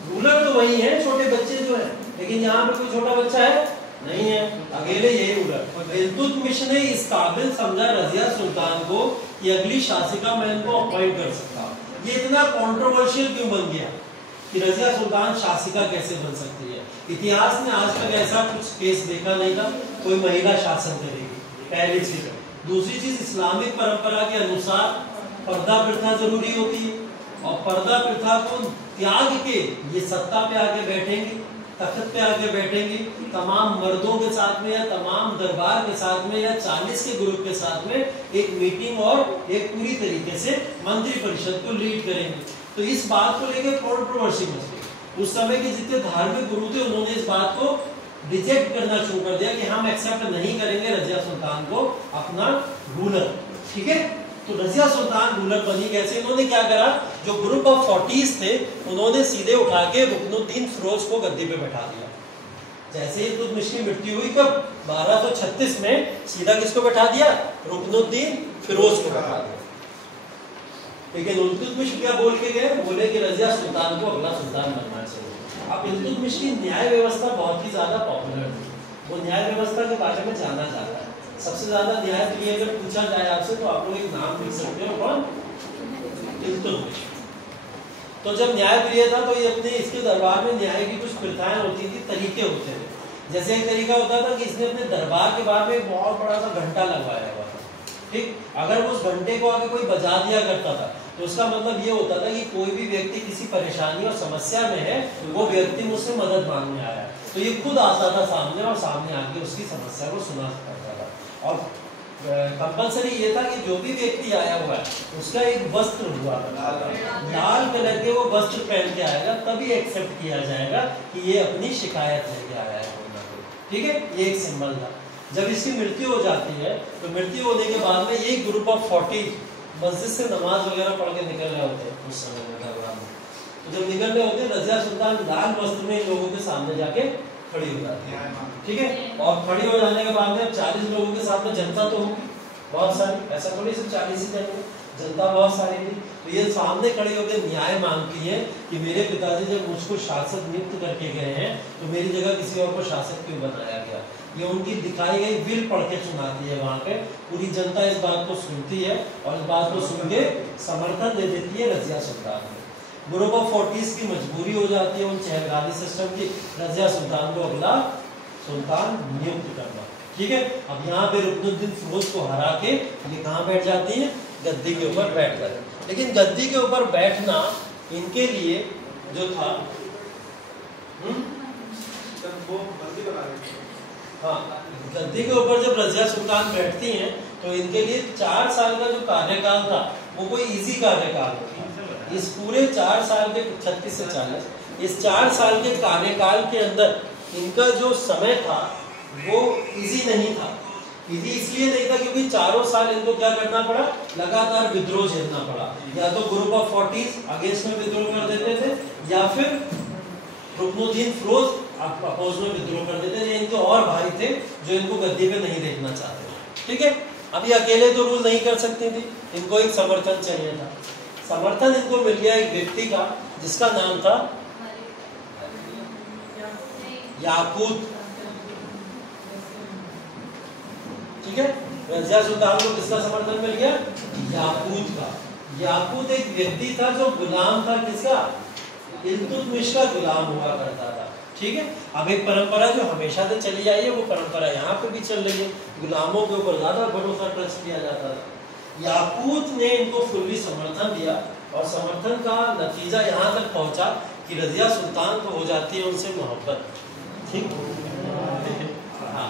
रूलर तो वही है, छोटे बच्चे जो है, लेकिन यहाँ पे कोई छोटा बच्चा है नहीं है, अकेले यही रूलर। इल्तुतमिश ने इस काबिल समझा रजिया सुल्तान को कि अगली शासिका मैं इनको अपॉइंट कर सकता। ये इतना कंट्रोवर्शियल क्यों बन गया कि रजिया सुल्तान शासिका कैसे बन सकती है? इतिहास में आज तक ऐसा कुछ केस देखा नहीं था कोई महिला शासन करेगी, पहली चीज। दूसरी चीज, इस्लामिक परंपरा के अनुसार पर्दा प्रथा जरूरी होती है, और पर्दा प्रथा को त्याग के ये सत्ता पे आके बैठेंगी, तख्त पे आके बैठेंगी, तमाम मर्दों के साथ में या तमाम दरबार के साथ में या 40 के ग्रुप के साथ में एक मीटिंग और एक पूरी तरीके से मंत्री परिषद को लीड करेंगे। तो इस बात को लेकर कंट्रोवर्सी मच गई। उस समय के जितने धार्मिक गुरु थे उन्होंने इस बात को रिजेक्ट करना शुरू कर दिया कि हम एक्सेप्ट नहीं करेंगे रजिया सुल्तान को अपना रूलर। ठीक है, तो रजिया सुल्तान रूलर बनी कैसे? इन्होंने क्या करा, जो ग्रुप ऑफ 40 थे उन्होंने सीधे उठा के रुकनुद्दीन फिरोज को गद्दी पे बैठा दिया। जैसे ही इल्तुतमिश की मृत्यु हुई कब, 1236 में, सीधा किसको बैठा दिया, रुकनुद्दीन फिरोज को बैठा दिया। लेकिन इल्तुतमिश क्या बोल के गए, बोले कि रजिया सुल्तान को अगला सुल्तान बनना चाहिए। अब इल्तुतमिश की न्याय व्यवस्था बहुत ही ज्यादा पॉपुलर थी, वो न्याय व्यवस्था के बारे में जाना जाता है। सबसे ज्यादा न्याय प्रिय अगर पूछा जाए आपसे तो आप लोग एक नाम लिख सकते हो, कौन, इल्तुतमिश। तो जब न्याय प्रिय था तो ये अपने इसके दरबार में न्याय की कुछ प्रथाएं होती थी, तरीके होते थे। जैसे एक तरीका होता था कि इसने अपने दरबार के बाहर में एक बहुत बड़ा सा घंटा लगवाया हुआ था। ठीक, अगर उस घंटे को आगे कोई बजा दिया करता था तो उसका मतलब ये होता था कि कोई भी व्यक्ति किसी परेशानी और समस्या में है, वो व्यक्ति मुझसे मदद मांगने आया, तो ये खुद आता था सामने और सामने आके उसकी समस्या को सुना करता था। और कंपलसरी ये था कि जो भी व्यक्ति आया हुआ है उसका एक वस्त्र हुआ था, लाल कलर के वो वस्त्र पहन के आएगा, तभी एक्सेप्ट किया जाएगा कि ये अपनी शिकायत लेके आया है। ठीक है, ये एक सिंबल था। जब इसकी मृत्यु हो जाती है तो मृत्यु होने के बाद में ये ग्रुप ऑफ 40 मस्जिद से नमाज वगैरह पढ़ के निकल रहे होते हैं उस समय में दरबार में। तो जब निकल रहे होते हैं रजिया सुल्तान लाल वस्त्र में लोगों के सामने जाके खड़ी हो जाती है। ठीक है, और खड़ी हो जाने के बाद में 40 लोगों के साथ में जनता तो होगी बहुत सारी, ऐसा थोड़ी सिर्फ 40 ही जाएंगे, जनता बहुत सारी थी। तो ये सामने खड़ी होकर न्याय मांगती है कि मेरे पिताजी जब मुझको शासक नियुक्त करके गए हैं तो मेरी जगह किसी और को शासक क्यों बनाया गया। ये उनकी दिखाई गई विल पढ़ के सुनाती है वहां पे, पूरी जनता इस बात को सुनती है और इस बात को सुन के समर्थन दे देती है रजिया सुल्तान को। ग्रुप ऑफ 40 की मजबूरी हो जाती है उन चहलगादी सिस्टम की, रजिया सुल्तान को अगला सुल्तान नियुक्त करना। ठीक है, अब यहाँ पे रुकनुद्दीन फिरोज को हरा के ये कहाँ बैठ जाती है, गद्दी के ऊपर बैठ कर। लेकिन गद्दी के ऊपर बैठना इनके लिए जो था वो बंदी बना रही थी। हाँ, गद्दी के ऊपर जब रजिया सुल्तान बैठती हैं तो इनके लिए 4 साल का जो कार्यकाल था वो कोई इजी कार्यकाल था। इस पूरे 4 साल के 36 से 40, इस 4 साल के कार्यकाल के अंदर इनका जो समय था वो इजी नहीं था। इजी इसलिए नहीं था क्योंकि 4 साल इनको क्या करना पड़ा, लगातार विद्रोह झेलना पड़ा। या तो ग्रुप ऑफ 40 अगेंस्ट में विद्रोह कर देते थे या फिर रुकनुद्दीन फिरोज अपोज में विद्रोह कर देते थे। इनके और भाई थे जो इनको गद्दी पे नहीं देखना चाहते। ठीक है, अब ये अकेले तो रूल नहीं कर सकती थी, इनको एक समर्थन चाहिए था। समर्थन इनको मिल गया एक व्यक्ति का जिसका नाम था याकूत। ठीक है, रजिया सुल्तान को किसका समर्थन मिल गया? याकूत का। याकूत एक व्यक्ति था जो गुलाम था, किसका? इल्तुतमिश का गुलाम हुआ करता था। ठीक है, अब एक परंपरा जो हमेशा से चली आई है वो परंपरा यहाँ पे भी चल रही है, गुलामों के ऊपर ज्यादा भरोसा ट्रस्ट किया जाता था। याकूत ने इनको फुल्ली समर्थन दिया और समर्थन का नतीजा यहाँ तक पहुंचा कि रजिया सुल्तान को हो जाती है उनसे मोहब्बत। ठीक, हाँ,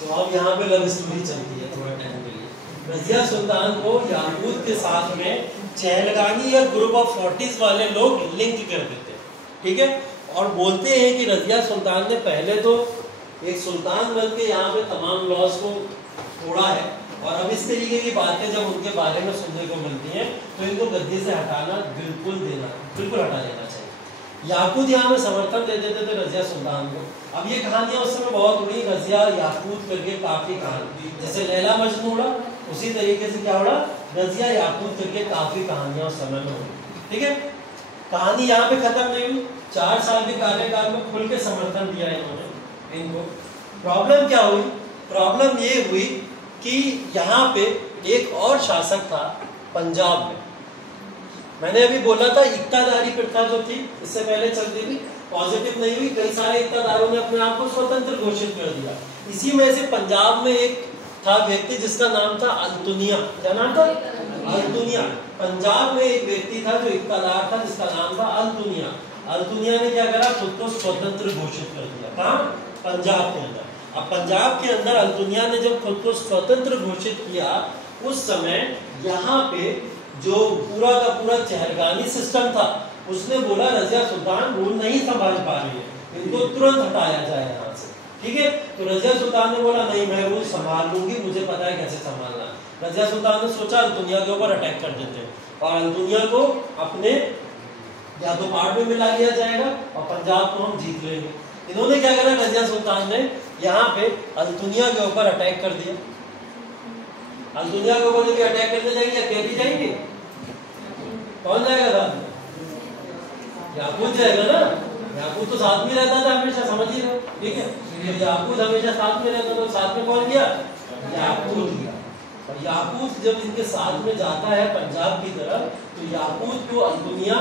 तो अब यहाँ पे लव स्टोरी चलती है थोड़ा टाइम के लिए। रजिया सुल्तान को याकूत के साथ में चहलगानी या ग्रुप ऑफ 40s वाले लोग लिंक कर देते हैं। ठीक है, और बोलते हैं कि रजिया सुल्तान ने पहले तो एक सुल्तान बन के यहाँ पे तमाम लॉज को तोड़ा है, और अब इस तरीके की बातें जब उनके बारे में सुनने को मिलती हैं तो इनको गद्दी से हटाना बिल्कुल हटा देना चाहिए। याकूत यहाँ में समर्थन दे देते थे रजिया सुल्तान को। अब ये कहानियां उस समय बहुत उड़ी, रजिया याकूत करके काफी कहानी, जैसे लैला मजनू उड़ा उसी तरीके से क्या उड़ा, रजिया याकूत करके काफी कहानियां उस समय में उड़ी। ठीक है, कहानी यहाँ पे खत्म नहीं हुई, 4 साल के कार्यकाल में खुल के समर्थन दिया इन्होंने इनको। प्रॉब्लम क्या हुई? प्रॉब्लम ये हुई कि यहाँ पे एक और शासक था पंजाब में। मैंने अभी बोला था इक्तादारी प्रथा जो थी इससे पहले चलती थी, पॉजिटिव नहीं हुई, कई सारे इक्तादारों ने अपने आप को स्वतंत्र घोषित कर दिया। इसी में से पंजाब में एक था व्यक्ति जिसका नाम था अल्तुनिया। क्या नाम था? अल्तुनिया। पंजाब में एक व्यक्ति था जो इक्तादार था जिसका नाम था अल्तुनिया। अल्तुनिया ने क्या करा? खुद को स्वतंत्र घोषित कर दिया। कहाँ? पंजाब के अंदर। अब पंजाब के अंदर अल्तुनिया ने जब खुद को स्वतंत्र घोषित किया उस समय यहाँ पे जो पूरा का पूरा चहलगानी सिस्टम था उसने बोला रजिया सुल्तान रूल नहीं संभाल पा रही है, इनको तुरंत हटाया जाए यहाँ से। ठीक है, तो रजिया सुल्तान ने बोला नहीं, मैं रूल संभाल लूंगी, मुझे पता है कैसे संभालना है। रजिया सुल्तान ने सोचा अल्तुनिया के ऊपर अटैक कर देते हैं और अल्तुनिया को अपने या तो पार्ट में मिला लिया जाएगा और पंजाब को हम जीत लेंगे। इन्होंने क्या करा? रजिया सुल्तान ने यहाँ पे अल्तुनिया के ऊपर अटैक कर दिया। अल्तुनिया के ऊपर जब अटैक करने जाएंगे अकेली जाएंगे, कौन जाएगा साथ में? याकूत जाएगा ना। याकूत तो साथ में रहता था हमेशा, समझ ही रहे। ठीक है, याकूत हमेशा साथ में रहता था, साथ में कौन गया? याकूत गया। और याकूत जब इनके साथ में जाता है पंजाब की तरफ तो याकूत को अल्तुनिया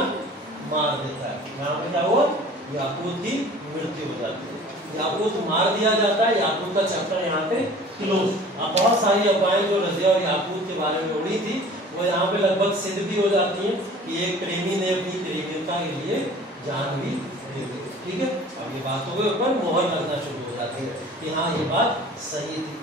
मार देता है। यहाँ पे क्या हुआ? याकूत की मृत्यु हो जाती है, याकूत मार दिया जाता है। याकूत का चैप्टर यहाँ पे क्लोज। अब बहुत सारी अफवाहें जो रजिया और याकूत के बारे में उड़ी थी वो यहाँ पे लगभग सिद्ध भी हो जाती है कि एक प्रेमी ने अपनी प्रेमिका के लिए जान भी दे दी। ठीक है, अब ये बातों के ऊपर मोहर लगना शुरू हो जाती है कि हाँ ये बात सही थी।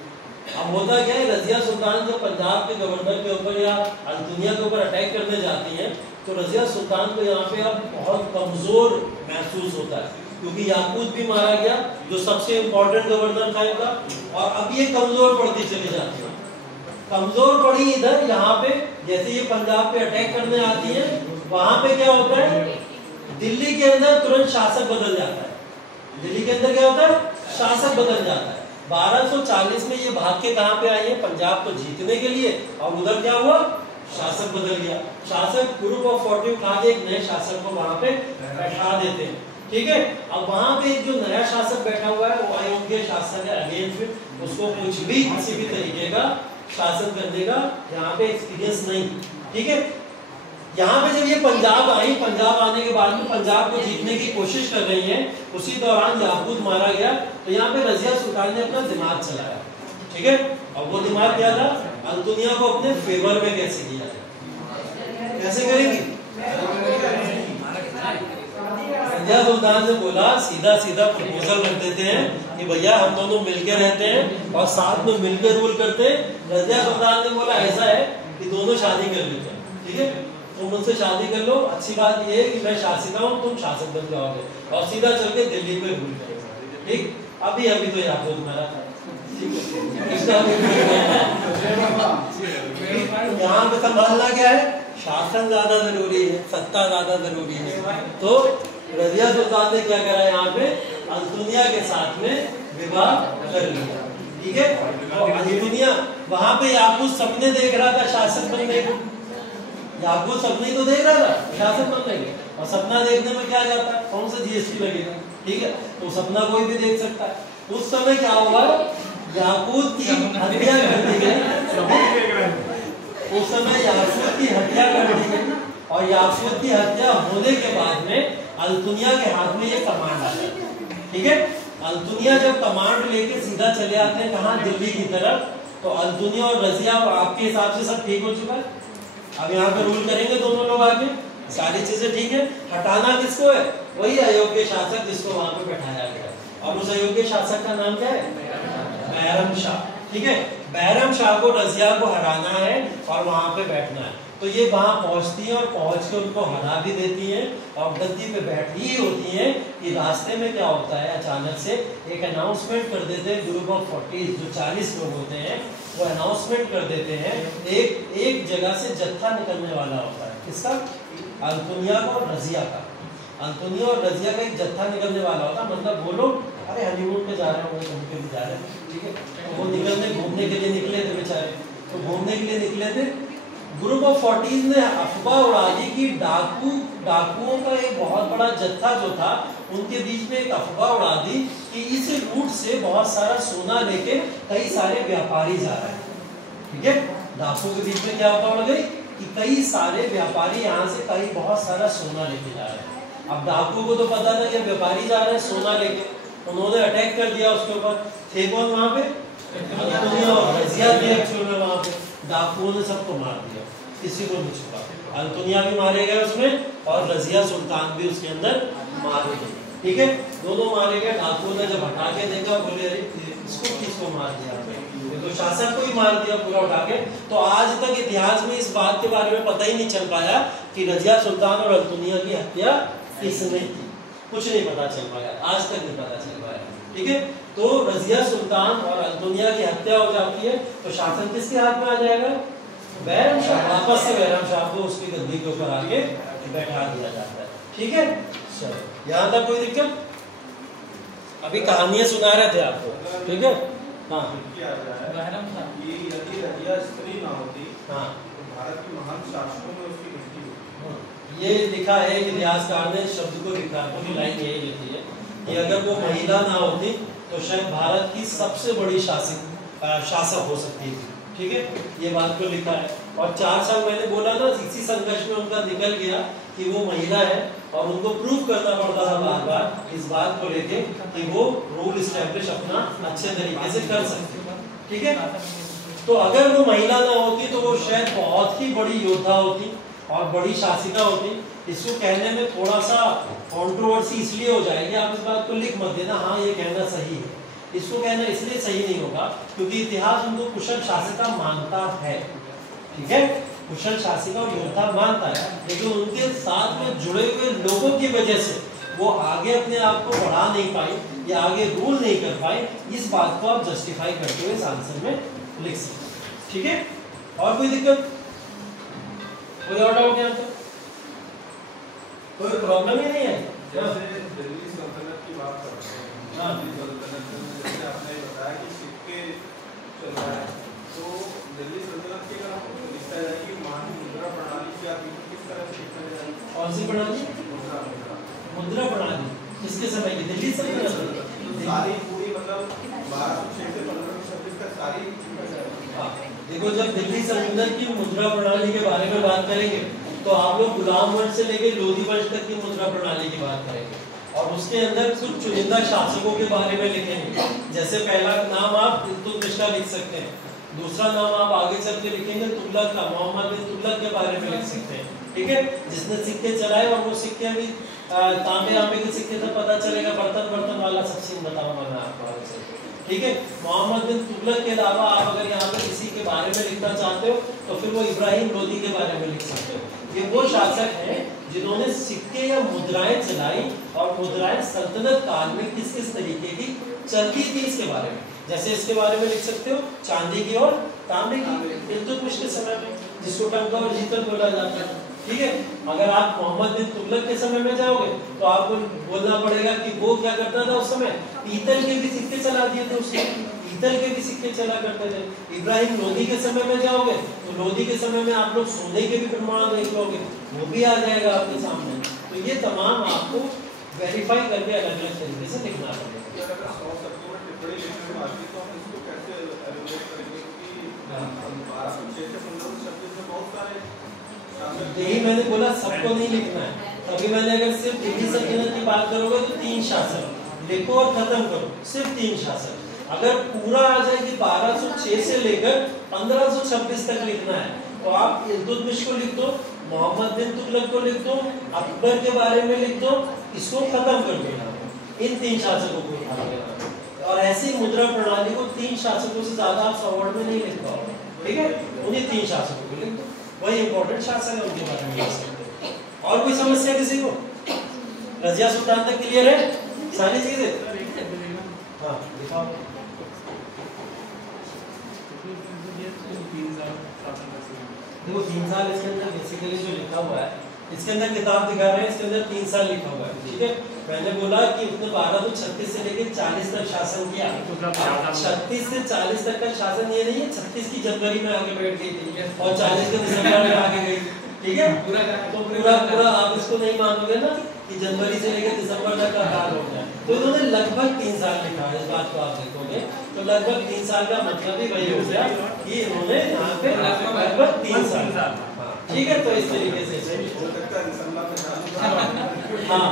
अब होता क्या है, रजिया सुल्तान जब पंजाब के गवर्नर के ऊपर या अल्तुनिया के ऊपर अटैक करने जाती हैं तो रजिया सुल्तान को यहाँ पे अब बहुत कमजोर महसूस होता है क्योंकि याकूत भी मारा गया जो सबसे इम्पोर्टेंट गवर्नर था इनका, और अब ये कमजोर पड़ती चली जाती है। कमजोर पड़ी इधर, यहाँ पे जैसे ये पंजाब पे अटैक करने आती है वहां पे क्या होता है, दिल्ली के अंदर तुरंत शासक बदल जाता है। दिल्ली के अंदर क्या होता है? शासक बदल जाता है। 1240 में ये भाग के कहाँ पे आई है? पंजाब को जीतने के लिए। और उधर क्या हुआ? शासक बदल गया। शासक ग्रुप ऑफ 40 उठा के एक नए शासक को वहां पे बैठा देते हैं। ठीक है, अब वहां पे जो नया शासक बैठा हुआ है वो अयोग्य शासक है, अगेंस्ट उसको कुछ भी किसी भी तरीके का शासन करने का यहाँ पे एक्सपीरियंस नहीं। ठीक है, यहाँ पे जब ये पंजाब आई, पंजाब आने के बाद में पंजाब को जीतने की कोशिश कर रही है, उसी दौरान याकूत मारा गया। तो यहाँ पे रजिया सुल्तान ने अपना दिमाग चलाया। ठीक है, अब वो दिमाग क्या था? अल्तुनिया को अपने फेवर में कैसे किया जाए, कैसे करेंगी? रजिया सुल्तान ने बोला सीधा सीधा प्रपोजल रख देते हैं कि भैया हम दोनों मिलकर रहते हैं और साथ में मिलकर रूल करते हैं। रजिया सुल्तान ने बोला ऐसा है कि दोनों शादी कर लेते हैं। ठीक है, तुम मुझसे शादी कर लो, अच्छी बात यह है कि मैं शासिका हूँ, तुम शासक बन जाओगे और सीधा चल के दिल्ली पे रूल करेंगे। ठीक, अभी तो याकूत मरा था। यहाँ पे संभालना क्या है? शासन ज्यादा जरूरी है, सत्ता ज्यादा जरूरी है। तो रजिया सुल्तान ने क्या करा? यहाँ पे अल्तुनिया के साथ में विवाह कर लिया। ठीक है, तो अल्तुनिया वहां पे याकूत सपने देख रहा था शासक बनने को। याकूत सपने तो देख रहा था रियासत बनने के, और सपना देखने में क्या जाता है, कौन सा जीएसटी लगेगा, ठीक है, तो सपना कोई भी देख सकता है। उस समय क्या हुआ, याकूत की हत्या कर दी गई, उस समय याकूत की हत्या कर दी गई, और याकूत की हत्या होने के बाद में अल्तुनिया के हाथ में ये कमांड आ गया, ठीक है। अल्तुनिया जब कमांड लेके सीधा चले आते हैं कहाँ, दिल्ली की तरफ, तो अल्तुनिया और रजिया आपके हिसाब से सब ठीक हो चुका है। अब यहाँ पे रूल करेंगे दोनों लोग आके, सारी चीजें ठीक है। हटाना किसको है, वही अयोग्य शासक जिसको वहां पे बैठाया गया, और उस अयोग्य शासक का नाम क्या है, बैरम शाह, ठीक है। बैरम शाह को रजिया को हराना है और वहां पे बैठना है, तो ये वहां पहुंचती है और पहुंच के उनको हरा भी देती है और गद्दी पे बैठी ही होती है कि रास्ते में क्या होता है, अचानक से एक अनाउंसमेंट कर देते हैं, ग्रुप ऑफ 40 जो 40 लोग होते हैं वो अनाउंसमेंट कर देते हैं, एक जगह से जत्था निकलने वाला होता है, किसका, अल्तुनिया का और रजिया का, अल्तुनिया और रजिया का एक जत्था निकलने वाला होता है, मतलब वो लोग अरे हनीमून पे जा रहे हैं, वो घूम के भी जा रहे हैं, ठीक है, तो वो निकलने घूमने के लिए निकले थे बेचारे, तो घूमने के लिए निकले थे। ग्रुप ऑफ 40 ने अफवाह उड़ा दी कि डाकुओं का एक बहुत बड़ा जत्था जो था उनके बीच में एक अफवाह उड़ा दी कि इस रूट से बहुत सारा सोना लेके कई सारे व्यापारी जा रहे हैं, ठीक है। डाकुओं के बीच में क्या अफवाह उड़ गई कि कई सारे व्यापारी यहाँ से कहीं बहुत सारा सोना लेके जा रहे हैं। अब डाकुओं को तो पता था कि व्यापारी जा रहे हैं सोना लेके, उन्होंने अटैक कर दिया उसके ऊपर। थे कौन वहां पे, अल्तुनिया और रजिया थे एक्चुअल में वहां पे। डाकुओं ने सबको मार दिया, किसी को नहीं छुपा, अल्तुनिया भी मारे गए उसमें और रजिया सुल्तान भी उसके अंदर मारे गए, ठीक है, दोनों मारे गए। डाकुओं ने जब हटा के देखा बोले अरे इसको किसको मार दिया, तो शासक को ही मार दिया पूरा उठा के। तो आज तक इतिहास में इस बात के बारे में पता ही नहीं चल पाया कि रजिया सुल्तान और अल्तुनिया की हत्या किसने की, कुछ नहीं पता चल पाया, आज तक नहीं पता चल पाया, ठीक है। तो रजिया सुल्तान और अल्तुनिया की हत्या हो जाती है, तो शासन किसके हाथ में आ जाएगा, बैरम शाह, वापस से बैरम शाह को उसकी गद्दी के ऊपर आके बैठा दिया जाता है, ठीक है। चलो यहाँ तक कोई दिक्कत, अभी कहानियां सुना रहे थे आपको, ठीक है। हाँ बैरम शाह, यदि रजिया स्त्री ना होती, हाँ, तो भारत के महान शासकों में उसकी गिनती होती। ये लिखा है इतिहासकार ने, शब्द को लिखा, पूरी लाइन यही लिखी है कि अगर वो महिला ना होती तो शायद भारत की सबसे बड़ी शासक हो सकती थी, ठीक है, ये बात को लिखा है। और 4 साल मैंने बोला ना, इसी संघर्ष में उनका निकल गया कि वो महिला है और उनको प्रूव करना पड़ता था बार बार इस बात को लेके कि वो रूल इस्टेब्लिश अपना अच्छे तरीके से कर सकते, ठीक है। तो अगर वो महिला ना होती तो वो शायद बहुत ही बड़ी योद्धा होती और बड़ी शासिका होती। इसको कहने में थोड़ा सा कंट्रोवर्सी इसलिए हो जाएगी, आप इस बात को लिख मत देना, हाँ ये कहना सही है, इसको कहना इसलिए सही नहीं होगा क्योंकि इतिहास उनको कुशल शासिका मानता है, ठीक है, कुशल शासिका और योद्धा मानता है, लेकिन उनके साथ में जुड़े हुए लोगों की वजह से वो आगे अपने आप को बढ़ा नहीं पाई या आगे रूल नहीं कर पाए, इस बात को आप जस्टिफाई करते हुए इस आंसर में लिख सकते, ठीक है। और कोई दिक्कत, कोई और डाउट यहाँ पर, कोई प्रॉब्लम ही नहीं है। जैसे दिल्ली सल्तनत की बात करते हैं, हाँ, दिल्ली सल्तनत में जैसे आपने बताया कि सिक्के चल रहा है, तो दिल्ली सल्तनत के अगर हम लिखा जाए कि महान मुद्रा प्रणाली की आप किस तरह से लिखा जाए, कौन सी प्रणाली, मुद्रा प्रणाली, किसके समय की, दिल्ली सल्तनत, सारी पूरी मतलब 1206 से 1526 तक सारी। हाँ, देखो जब दिल्ली सल्तनत की मुद्रा प्रणाली के बारे में बात करेंगे तो आप लोग गुलाम वंश से लेकर लोधी वंश तक की मुद्रा प्रणाली की बात करेंगे और उसके अंदर कुछ चुनिंदा शासकों के बारे में लिखेंगे। जैसे पहला नाम आप इल्तुतमिश का लिख सकते हैं, दूसरा नाम आप आगे चल के लिखेंगे तुगलक का, मोहम्मद बिन तुगलक के बारे में लिख सकते हैं, ठीक है, जिसने सिक्के चलाए और वो सिक्के भी तांबे के सिक्के से पता चलेगा, बर्तन वाला सब सीन बताऊंगा मैं आपको आगे चल के, ठीक है। मोहम्मद बिन तुगलक के अलावा आप अगर यहाँ पे किसी के बारे में लिखना चाहते हो तो फिर वो इब्राहिम लोदी के बारे में लिख सकते हो। ये वो शासक हैं जिन्होंने सिक्के या मुद्राएं चलाई और मुद्राएं सल्तनत काल में किस किस तरीके की चलती थी इसके बारे में, जैसे इसके बारे में लिख सकते हो चांदी की और तांबे की, इल्तुतमिश के समय में, जिसको टंका और जीतल बोला जाता है, ठीक है। अगर आप मोहम्मद बिन तुगलक के समय में जाओगे तो आपको बोलना पड़ेगा कि वो क्या करता था उस समय, पीतल के भी सिक्के चला दिए थे उसने, पीतल के भी सिक्के चला करते थे। इब्राहिम लोदी के समय में जाओगे तो लोदी के समय में आप लोग सोने के भी प्रमाण देख लोगे, वो भी आ जाएगा आपके सामने। तो ये तमाम आपको वेरीफाई करके अलग अलग तरीके से लिखना पड़ेगा। अगर 100 शब्दों में टिप्पणी लिखने में आती है तो हम इसको कैसे एलिमिनेट करेंगे, क्योंकि 12 से 15 शब्द में बहुत सारे शासक। यही मैंने बोला, सबको नहीं लिखना है। अभी मैंने अगर सिर्फ दिल्ली सल्तनत की बात करोगे तो 3 शासक लिखो और खत्म करो, सिर्फ 3 शासक। अगर पूरा आ जाए कि 1206 से लेकर 1526 तक लिखना है तो आप इल्तुतमिश को लिख दो, मोहम्मद बिन तुगलक को लिख दो, अकबर के बारे में लिख दो, इसको खत्म कर दो। इन 3 शासकों को उठा लेना। और ऐसी मुद्रा प्रणाली को 3 शासकों से ज्यादा आप 100 वर्ड में नहीं लिख पाओगे, ठीक है? उन्हीं 3 शासकों को लिख दो, वही इंपॉर्टेंट शासक है, उनके बारे में लिख सकते हो। और कोई समस्या किसी को? रजिया सुल्तान तक क्लियर है सारी चीजें? हाँ दिखाओ। देखो 3 साल इसके अंदर बेसिकली जो लिखा हुआ है, इसके अंदर किताब दिखा रहे हैं, इसके अंदर 3 साल लिखा हुआ है, ठीक है? मैंने बोला कि उसने 1236 से लेकर 40 तक शासन किया। 36 से 40 तक का शासन ये नहीं है 36 की जनवरी में आके बैठ गई थी और 40 के दिसंबर में आके गई, ठीक है? तो पूरा आप इसको नहीं मानोगे ना कि जनवरी से लेकर दिसंबर तक का काल हो गया। तो इन्होंने लगभग 3 साल लिखा है, इस बात को आप देखोगे तो लगभग 3 साल का मतलब ही वही हो गया कि इन्होंने यहाँ पे लगभग 3 साल, ठीक है? तो इस तरीके से हाँ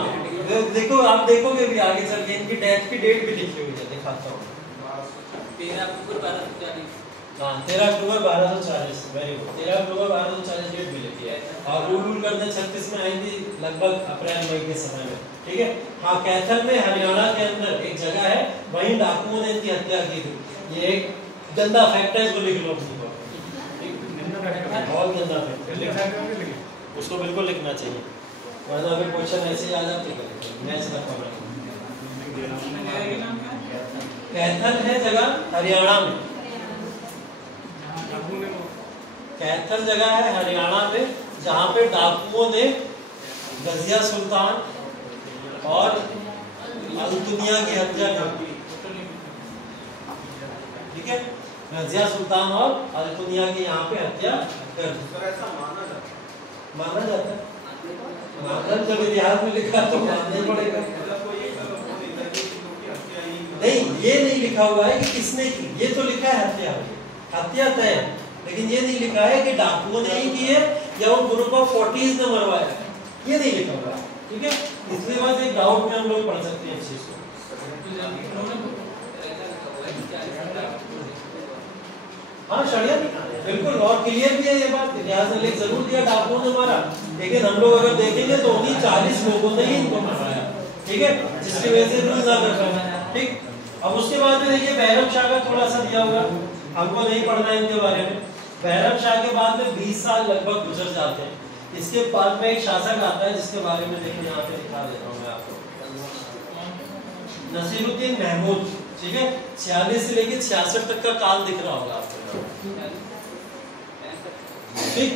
देखो, आप देखोगे भी आगे चल के इनकी डेथ की डेट भी लिखी हुई है, दिखाता हूँ। 13 अक्टूबर 1240। हाँ 13 अक्टूबर 1240, वेरी गुड। 13 अक्टूबर 1240 डेट भी लिखी है। और रूल करने 36 में आई थी लगभग अप्रैल मई के समय में, ठीक है? हाँ कैथल में हरियाणा के अंदर एक जगह है, वहीं डाकुओं ने इनकी हत्या की थी। ये एक गंदा फैक्ट है, इसको लिख लो, बहुत गंदा फैक्ट, उसको बिल्कुल लिखना चाहिए, वरना फिर क्वेश्चन ऐसे ही आ जाते हैं। मैच रखा कैथल है जगह हरियाणा में, कैथल जगह है हरियाणा में जहाँ पे डाकुओं ने रजिया सुल्तान और अल-दुनिया की हत्या कर दी, ठीक है? रजिया सुल्तान और अल-दुनिया की यहाँ पे हत्या कर दी। ऐसा माना जाता है माना, जब इतिहास में लिखा तो मानना ही पड़ेगा। नहीं, ये नहीं लिखा हुआ है कि किसने की, ये तो लिखा है हत्या तय, लेकिन ये नहीं लिखा है कि डाकुओं ने ही की है या वो ग्रुप ऑफ 40s ने मरवाया, ये नहीं लिखा हुआ है, ठीक है? इसलिए बस एक डाउट में हम लोग पढ़ सकते हैं इस चीज को। हाँ षड्यंत्र बिल्कुल, और क्लियर भी है ये बात, इतिहास ने लिख जरूर दिया डाकुओं ने मारा, लेकिन हम लोग अगर देखेंगे तो उन्हीं 40 लोगों ने ही इनको मरवाया, ठीक है? जिसकी वजह से रूल ना कर पाए, ठीक? अब उसके बाद में देखिए बैरम शाह का थोड़ा सा दिया होगा, हमको नहीं पढ़ना है इनके बारे में। बैरम शाह के बाद में 20 साल लगभग गुजर जाते हैं। इसके बाद में एक शासक आता है जिसके बारे में देखिए यहाँ पे दिखा देता हूँ मैं आपको, नसीरुद्दीन महमूद, ठीक है? 46 से लेकर 66 तक का काल दिख रहा होगा आपको, ठीक?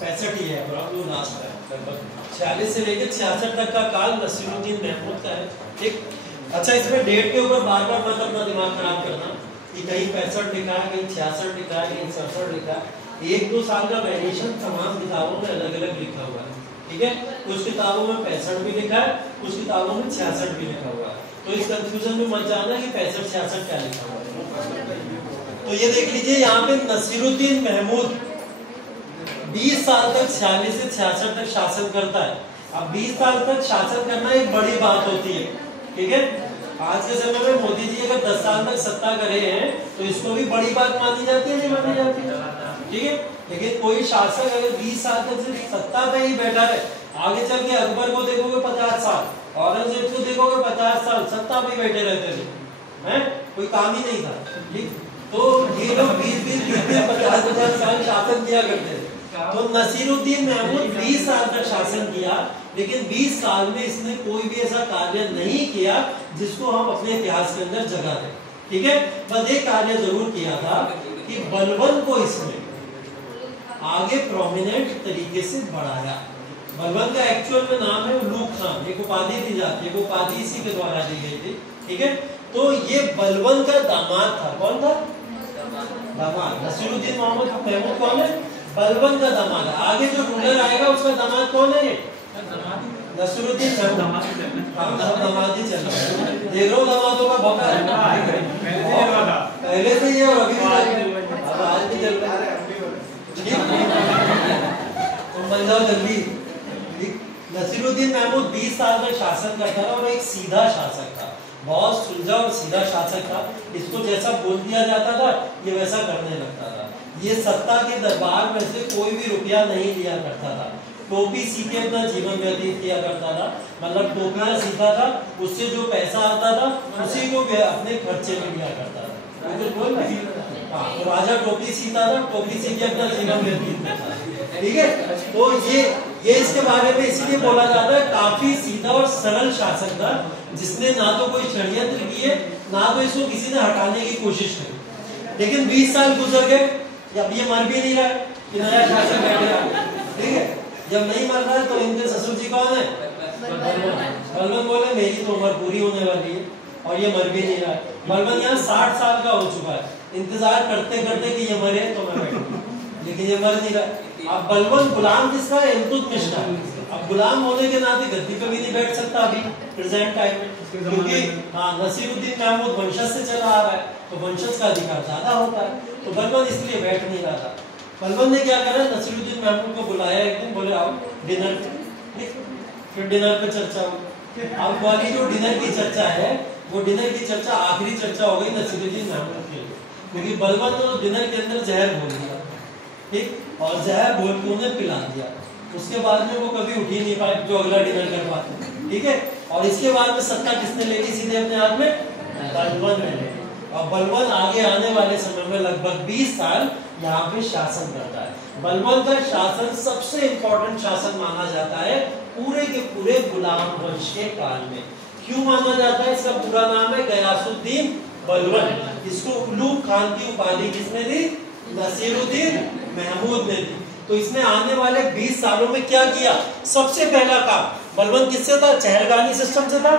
65 ही है लास्ट है, लगभग 46 से लेकर 66 तक का काल नसीरुद्दीन महमूद का है, ठीक? अच्छा, इसमें डेट के ऊपर बार बार मत अपना दिमाग खराब करना कि कहीं 65 लिखा है, कहीं 66 लिखा है, कहीं 67 लिखा है। 1-2 साल का वेरिएशन तमाम किताबों में अलग अलग लिखा हुआ है, ठीक है? कुछ किताबों में 65 भी लिखा है, कुछ किताबों में 66 भी लिखा हुआ है। तो इस कंफ्यूजन में मत जाना कि 65-66 क्या लिखा हुआ है। तो ये देख लीजिए यहाँ पे नसीरुद्दीन महमूद 20 साल तक 46 से 66 तक शासन करता है। अब 20 साल तक शासन करना एक बड़ी बात होती है, ठीक है? आज के समय में मोदी जी अगर 10 साल तक सत्ता करे हैं तो इसको भी बड़ी बात मानी जाती है, नहीं मानी जाती, ठीक है? लेकिन कोई शासक अगर 20 साल तक सिर्फ सत्ता पे ही बैठा है, आगे चल के अकबर को देखोगे 50 साल, औरंगजेब को देखोगे 50 साल सत्ता पे बैठे रहते थे, हैं? कोई काम ही नहीं था, ठीक? तो ये लोग 20-20, 50-50 साल शासन किया करते थे। तो नसीरुद्दीन महमूद 20 साल तक शासन किया, लेकिन 20 साल में इसने कोई भी ऐसा कार्य नहीं किया जिसको हम अपने इतिहास के अंदर जगह दें, ठीक है? बस एक कार्य जरूर किया था कि बलबन को इसने आगे प्रोमिनेंट तरीके से बढ़ाया। बलबन का एक्चुअल में नाम है उलूग खान, एक उपाधि दी जाती है, वो उपाधि इसी के द्वारा दी गई थी, ठीक है? तो ये बलबन का दामाद था। कौन था? दामाद। नसीरुद्दीन महमूद कौन है? बलबन का दामाद है। आगे जो रूलर आएगा उसका दामाद कौन है? नसीरुद्दीन दामाद ही चल रहा है। देख रहा हूँ दामादों का भौका है पहले से ही और अभी भी अब आज भी चल रहा है। तुम बन जाओ जल्दी। नसीरुद्दीन महमूद 20 साल तक शासन करता था और एक सीधा शासक था, बहुत सुलझा और सीधा शासक था। इसको जैसा बोल दिया जाता था ये वैसा करने लगता था। ये सत्ता के दरबार में से कोई भी रुपया नहीं लिया करता था। टोपी सीखे अपना जीवन व्यतीत किया करता था, मतलब टोपियां सीखा था, उससे जो पैसा आता था उसी को अपने खर्चे में लिया करता था। हाँ, तो राजा टोपी सीता था, टोपी सीखे अपना जीवन व्यतीत करता था। ठीक है, तो ये इसके बारे में इसीलिए बोला जाता है काफी सीधा और सरल शासक था, जिसने ना तो कोई षड्यंत्र किए ना तो इसको किसी ने हटाने की कोशिश की। लेकिन 20 साल गुजर गए, अब ये मर भी नहीं रहा है कि नया शासक बैठ गया। ठीक है, जब नहीं मर रहा है तो इनके ससुर जी कौन है? बलबन बोले मेरी तो उम्र पूरी होने वाली है और ये मर भी नहीं रहा है। बलबन यहाँ 60 साल का हो चुका है, इंतजार करते करते कि ये मरे तो मैं बैठूं, लेकिन ये मर नहीं रहा। अब बलबन गुलाम किसका है? इल्तुतमिश का। अब गुलाम होने के नाते गद्दी पे भी नहीं बैठ सकता अभी प्रेजेंट टाइम में, क्योंकि हाँ नसीरुद्दीन महमूद वंशज से चला आ रहा है, तो वंशज का अधिकार ज्यादा होता है, तो बलबन इसलिए बैठ नहीं रहा था। बलबन ने क्या करा, नसीरुद्दीन महमूद को बुलाया एक दिन, बोले आओ डिनर पे। फिर डिनर पे चर्चा हुई। अब वाली जो डिनर की चर्चा है वो डिनर की चर्चा आखिरी चर्चा हो गई नसीरुद्दीन महमूद के लिए, क्योंकि बलबन ने डिनर के अंदर जहर घोल दिया, ठीक, और जहर घोल के उन्हें पिला दिया। उसके बाद में वो कभी उठ ही नहीं पाए जो अगला डिनर कर पाते। ठीक है, और इसके बाद में सत्ता किसने ले ली सीधे अपने हाथ में? बलबन ने ले ली। और बलबन आगे आने वाले समय में लगभग 20 साल यहाँ पे शासन करता है। बलबन का शासन सबसे इंपॉर्टेंट शासन माना जाता है पूरे के पूरे गुलाम वंश के काल में। क्यों माना जाता है? इसका पूरा नाम है गयासुद्दीन बलबन। इसको उलूग खान की उपाधि किसने दी? नसीरुद्दीन महमूद ने दी। तो इसने आने वाले 20 सालों में क्या किया? सबसे पहला काम बलबन किससे था? चहलगानी सिस्टम से था,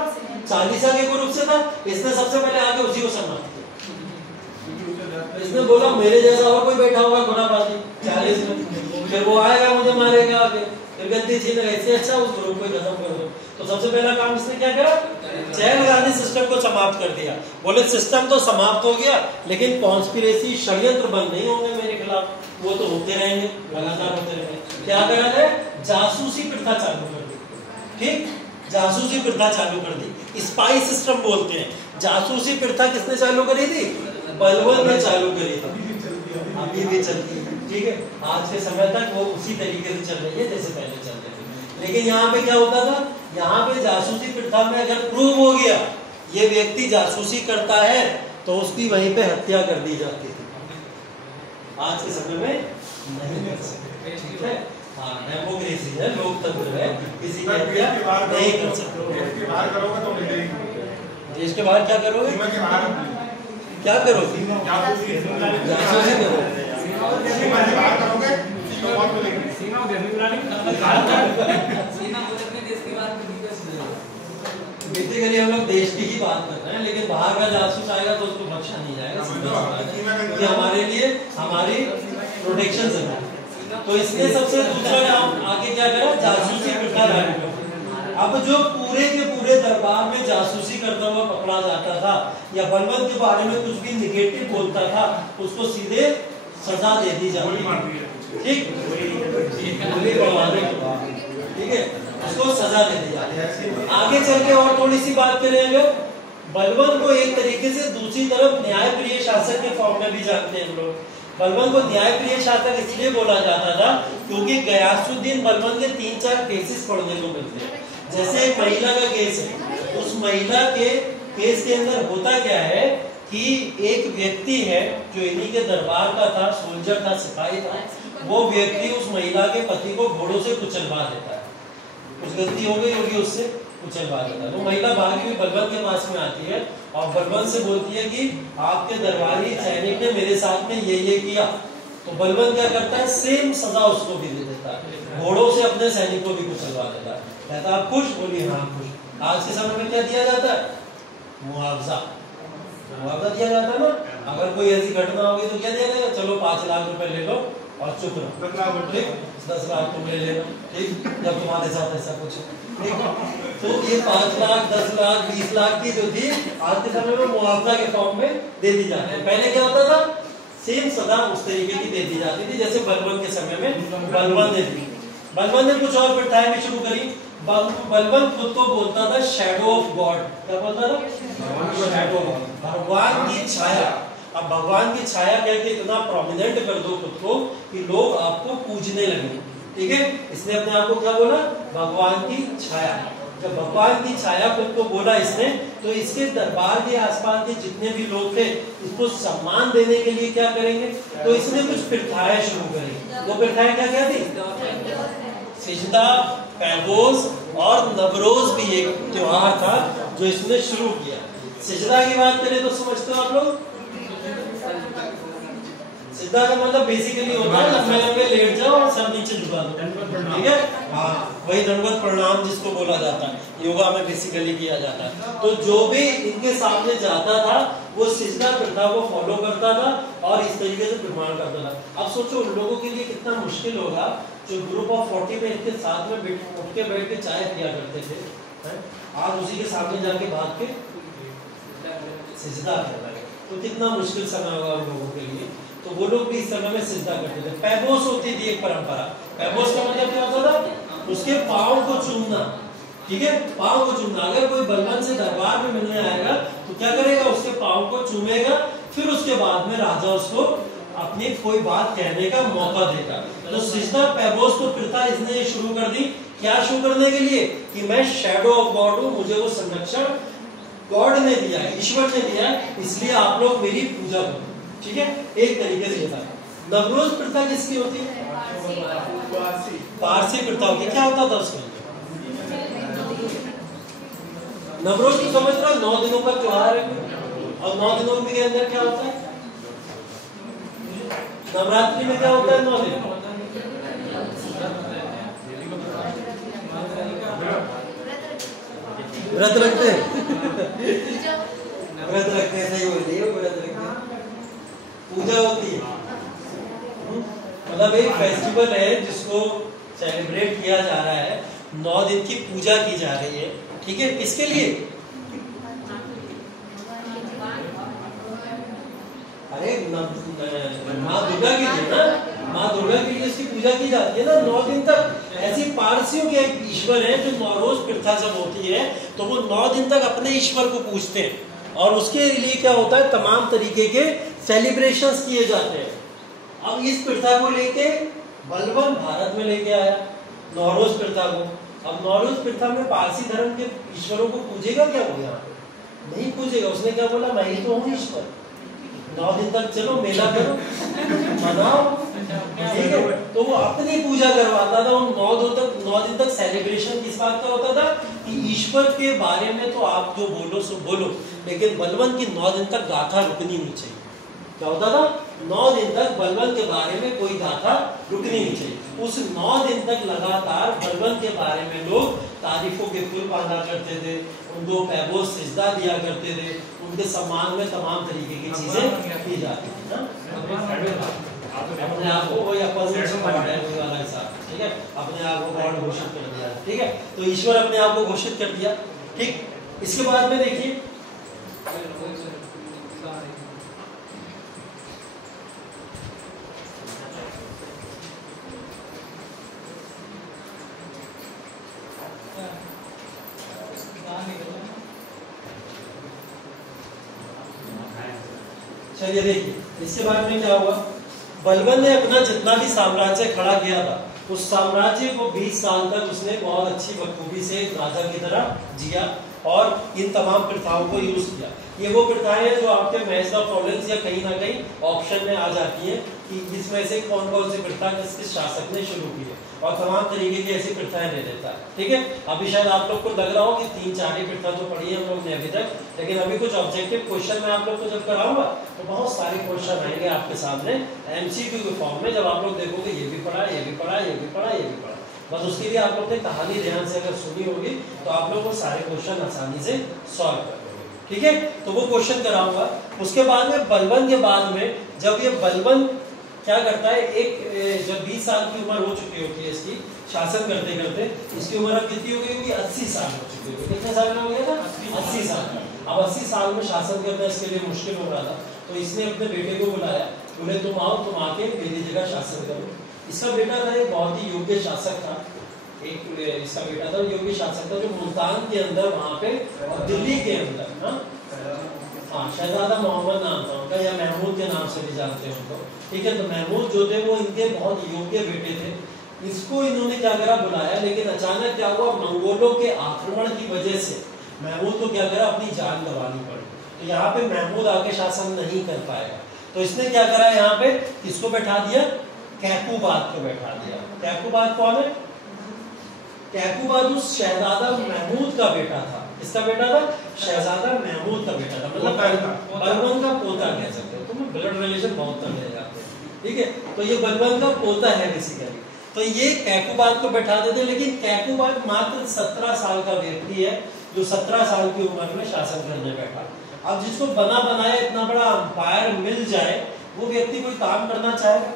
चालीसा के ग्रुप से था। इसने सबसे पहले आके उसी को समाप्त किया। इसने बोला मेरे जैसा और कोई बैठा होगा घोड़ाबाजी 40 में, फिर वो आएगा मुझे मारेगा, फिर गद्दी छीनेगा, इससे अच्छा उस ग्रुप को खत्म कर दो। तो सबसे पहला काम इसने क्या करा? चहलगानी सिस्टम को समाप्त कर दिया। बोले सिस्टम तो समाप्त हो गया लेकिन कॉन्स्पिरेसी षड्यंत्र बंद नहीं होंगे मेरे खिलाफ, वो तो होते रहेंगे, लगातार होते रहेंगे। क्या करा जाए? जासूसी प्रथा चालू कर दी। ठीक, जासूसी प्रथा चालू कर दी, स्पाई सिस्टम बोलते हैं। जासूसी प्रथा किसने चालू करी थी? बलबन ने चालू करी थी, अभी भी चलती है। ठीक है, आज के समय तक वो उसी तरीके से चल रही है जैसे पहले चल रही थी। लेकिन यहाँ पे क्या होता था? यहाँ पे जासूसी प्रथा में अगर प्रूव हो गया ये व्यक्ति जासूसी करता है तो उसकी वहीं पे हत्या कर दी जाती थी। आज के समय में नहीं कर सकते। ठीक है, हाँ डेमोक्रेसी है, लोकतंत्र है, किसी की हत्या नहीं कर सकते। देश के बाहर करोगे तो देश के बाहर क्या करोगे? क्या करोगे? जासूसी करोगे। बेसिकली हम लोग देश की ही बात कर रहे हैं, लेकिन बाहर का जासूस आएगा तो उसको बख्शा नहीं जाएगा, कि हमारे लिए हमारी प्रोटेक्शन से है। तो इसने सबसे दूसरा काम आगे क्या करा? जासूसी प्रथा लागू कर। अब जो पूरे के पूरे दरबार में जासूसी करता हुआ पकड़ा जाता था या बलबन के बारे में कुछ भी निगेटिव बोलता था उसको सीधे सजा दे दी जाती है। ठीक, ठीक है, उसको सजा दे दी जाती है। आगे चल के और थोड़ी सी बात करेंगे, बलबन को एक तरीके से दूसरी तरफ न्यायप्रिय शासक के फॉर्म में भी जानते हैं हम लोग। बलबन को न्यायप्रिय शासक इसलिए बोला जाता था क्योंकि गयासुद्दीन बलबन के 3-4 केसेस पढ़ने को मिलते हैं। जैसे एक महिला का केस है, उस महिला के केस के अंदर होता क्या है कि एक व्यक्ति है जो इन्हीं के दरबार का था, सोल्जर था, सिपाही था, वो व्यक्ति उस महिला के पति को घोड़ों से कुचलवा देता है। कुछ गलती हो गई होगी, उससे कुचलवा देता है। वो महिला भागी हुई बलबन के पास में आती है और बलबन से बोलती है कि आपके दरबारी सैनिक ने मेरे साथ में ये किया। तो बलबन क्या करता है? सेम सजा उसको भी दे देता है, घोड़ों से अपने सैनिक को भी कुचलवा देता है। कहता आप खुश? बोली हाँ खुश। आज के समय में क्या दिया जाता है? मुआवजा। मुआवजा दिया जाता है ना। अगर कोई ऐसी घटना होगी तो क्या दिया जाएगा, चलो 5 लाख रुपए ले लो और चुप रहो, ठीक, 10 लाख तुम ले लेना, ठीक, जब तुम्हारे साथ ऐसा कुछ, ठीक। तो ये 5 लाख, 10 लाख, 20 लाख की जो थी आज के समय में मुआवजा के फॉर्म में दे दी जाती है। पहले क्या होता था, सेम सजा उस तरीके की दे दी जाती थी जैसे बलबन के समय में बलबन ने दी। बलबन ने कुछ और प्रथाएं भी शुरू करी। बलबन खुद को बोलता था शैडो ऑफ गॉड। क्या बोलता था? शैडो, भगवान की छाया। अब भगवान की छाया कह के इतना प्रोमिनेंट कर दो खुद को कि लोग आपको पूजने लगे, ठीक है। इसने अपने आप को क्या बोला? भगवान की छाया। जब भगवान की छाया खुद को बोला इसने, तो इसके दरबार के आसपास के जितने भी लोग थे इसको सम्मान देने के लिए क्या करेंगे, तो इसने कुछ प्रथाएं शुरू करी। वो प्रथाएं क्या क्या थी? सिजदा, पैगोज और नवरोज भी एक त्योहार था जो इसने शुरू किया। सिजदा की बात करें तो समझते हो आप लोग? सिजदा का मतलब बेसिकली होता है लंबे लंबे लेट जाओ और सर नीचे झुका दो, ठीक है। हाँ, वही दंडवत प्रणाम जिसको बोला जाता है, योगा में बेसिकली किया जाता है। तो जो भी इनके सामने जाता था वो सिजदा प्रथा को फॉलो करता था और इस तरीके से प्रमाण करता था। अब सोचो उन लोगों के लिए कितना मुश्किल होगा जो ग्रुप ऑफ 40 में इनके साथ में उठ के बैठ के चाय पिया करते थे, आज उसी के सामने जाके भाग के सिजदा करना है, तो कितना मुश्किल समय होगा उन लोगों के लिए। तो वो लोग भी इस समय में सिजदा करते थे। पैबोस होती थी एक परंपरा। पैबोस का मतलब क्या होता था? उसके पाँव को चूमना, ठीक है, पाँव को चूमना। अगर कोई बलबन से दरबार में मिलने आएगा तो क्या करेगा? उसके पाँव को चूमेगा, फिर उसके बाद में राजा उसको अपनी कोई बात कहने का मौका देगा। तो सिजदा पैबोस को प्रथा इसने शुरू कर दी। क्या शुरू करने के लिए? कि मैं शैडो ऑफ गॉड हूँ, मुझे वो संरक्षण गॉड ने दिया है, ईश्वर ने दिया है, इसलिए आप लोग मेरी पूजा करो, ठीक है। एक तरीके से होता है। नवरोज प्रथा किसकी होती है? पारसी प्रथा होती है। क्या होता था उसके? नवरोज को समझ रहा, 9 दिनों का त्योहार है और 9 दिनों के अंदर क्या होता है? नवरात्रि में क्या होता है? 9 दिन व्रत रखते हैं, व्रत रखते हैं, सही बोल रही है, व्रत रखते हैं, पूजा होती है। मतलब एक फेस्टिवल है जिसको सेलिब्रेट किया जा रहा है, 9 दिन की पूजा की जा रही है, ठीक है। किसके लिए? अरे माँ दुर्गा के लिए ना, माँ दुर्गा के लिए इसकी पूजा की जाती है ना 9 दिन तक। ऐसी पारसियों के एक ईश्वर है जो नवरोज प्रथा जब होती है तो वो 9 दिन तक अपने ईश्वर को पूजते हैं और उसके लिए क्या होता है, तमाम तरीके के सेलिब्रेशंस किए जाते हैं। अब इस प्रथा को लेके बलबन भारत में लेके आया नवरोज प्रथा को। अब नवरोज प्रथा में पारसी धर्म के ईश्वरों को पूजेगा क्या वो? यहाँ नहीं पूजेगा। उसने क्या बोला? मैं ही तो हूँ ईश्वर। 9 दिन तक चलो मेला करो, मनाओ, ठीक है। तो वो अपनी पूजा करवाता था। उन 9 दिन तक सेलिब्रेशन किस बात का होता था कि ईश्वर के बारे में तो आप जो बोलो सो बोलो, लेकिन बलबन की 9 दिन तक गाथा रुकनी नहीं चाहिए। क्या होता था? 9 दिन तक बलबन के बारे में कोई गाथा रुकनी नहीं चाहिए। उस 9 दिन तक लगातार बलबन के बारे में लोग तारीफों के फूल बांधा करते थे, उनको पैबोस सिजदा दिया करते थे, उनके सम्मान में तमाम तरीके की चीजें की जाती थी ना। अपने आप को वही अपन वाला हिसाब, ठीक है, अपने आप को गॉड घोषित कर दिया, ठीक है। तो ईश्वर अपने आप को घोषित कर दिया, ठीक। इसके बाद में देखिए चलिए देखिए इसके बाद में क्या हुआ। बलबन ने अपना जितना भी साम्राज्य खड़ा किया था उस साम्राज्य को 20 साल तक उसने बहुत अच्छी बखूबी से राजा की तरह जिया और इन तमाम प्रथाओं को यूज किया। ये वो प्रथाएं हैं जो आपके मैच ऑफ टॉलरेंस या कहीं ना कहीं ऑप्शन में आ जाती है कि इसमें से कौन कौन सी प्रथा किस शासक ने शुरू की है और तमाम तरीके की ऐसी प्रथाएं दे देता है, ठीक है। अभी शायद आप लोग को लग रहा हो कि 3-4 ही प्रथा तो पढ़ी है हम लोग ने अभी तक, लेकिन अभी कुछ ऑब्जेक्टिव क्वेश्चन मैं आप लोग को जब कराऊंगा तो बहुत सारे क्वेश्चन आएंगे आपके सामने एमसीक्यू के फॉर्म में। जब आप लोग देखोगे ये भी पढ़ा, ये भी पढ़ा, ये भी पढ़ा, ये भी पढ़ा, बस उसके लिए आप लोग ने कहानी ध्यान से अगर सुनी होगी तो आप लोग वो सारे क्वेश्चन आसानी से सॉल्व कर दोगे, ठीक है, तो वो क्वेश्चन कराऊंगा। उसके बाद में बलबन के बाद में जब ये बलबन क्या करता है, एक जब 20 साल की उम्र हो चुकी होती है इसकी शासन करते करते, इसकी उम्र अब कितनी हो गई होगी, 80 साल हो चुकी होगी। कितने साल में हो गया था, 80 साल। अब 80 साल में शासन करना इसके लिए मुश्किल हो रहा था, तो इसने अपने बेटे को बुलाया, बोले तुम आओ, तुम आके मेरी जगह शासन करो। इसका बेटा था एक बहुत ही योग्य शासक था, इसका बेटा था योग्य शासक था जो मुल्तान के अंदर वहाँ पे और दिल्ली के अंदर, हाँ शहजादा मोहम्मद नाम था उनका, या महमूद के नाम से भी जानते हैं उनको, ठीक है। तो महमूद जो थे वो इनके बहुत योग्य बेटे थे। इसको इन्होंने क्या करा, बुलाया, लेकिन अचानक क्या हुआ, मंगोलों के आक्रमण की वजह से महमूद को क्या करा, अपनी जान गंवानी पड़ी। तो यहाँ पे महमूद आके शासन नहीं कर पाएगा, तो इसने क्या करा, यहाँ पे किसको बैठा दिया, कैकूबाद को बैठा दिया। कैकूबाद कौन है, कैकूबाद उस शहजादा महमूद का बेटा था। किसका बेटा था, शहजादा महमूद का बेटा था, मतलब बलबन का पोता कह सकते हो, तुम्हें ब्लड रिलेशन बहुत तक ले जाते हैं, ठीक है। तो ये बलबन का पोता है बेसिकली। तो ये कैकूबाद को बैठा देते, लेकिन कैकूबाद मात्र 17 साल का व्यक्ति है जो 17 साल की उम्र में शासन करने बैठा। अब जिसको बना बनाया इतना बड़ा अंपायर मिल जाए, वो व्यक्ति कोई काम करना चाहेगा,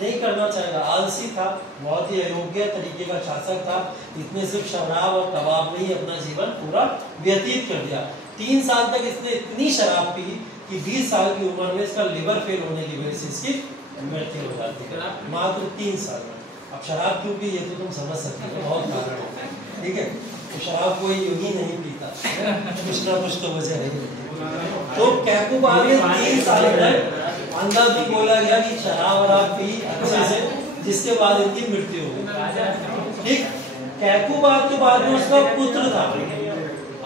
नहीं करना चाहेगा, आलसी था, बहुत ही अयोग्य तरीके का शासक था। इसने सिर्फ शराब और कबाब में ही अपना जीवन पूरा व्यतीत कर दिया। 3 साल तक इसने इतनी शराब पी कि 20 साल की उम्र में इसका लिवर फेल होने की वजह से इसकी मृत्यु हो जाती है, मात्र 3 साल में। अब शराब क्यों पी, ये तो तुम समझ सकते हो, बहुत कारण है, ठीक है। तो शराब कोई यूं ही नहीं पीता, कुछ ना कुछ तो वजह है। तो कैकूबाद ने 3 साल तक अंदर भी बोला गया कि शराब वराब पी अच्छे से, जिसके बाद इनकी मृत्यु हो गई, ठीक। कैकूबाद के बाद में उसका पुत्र था।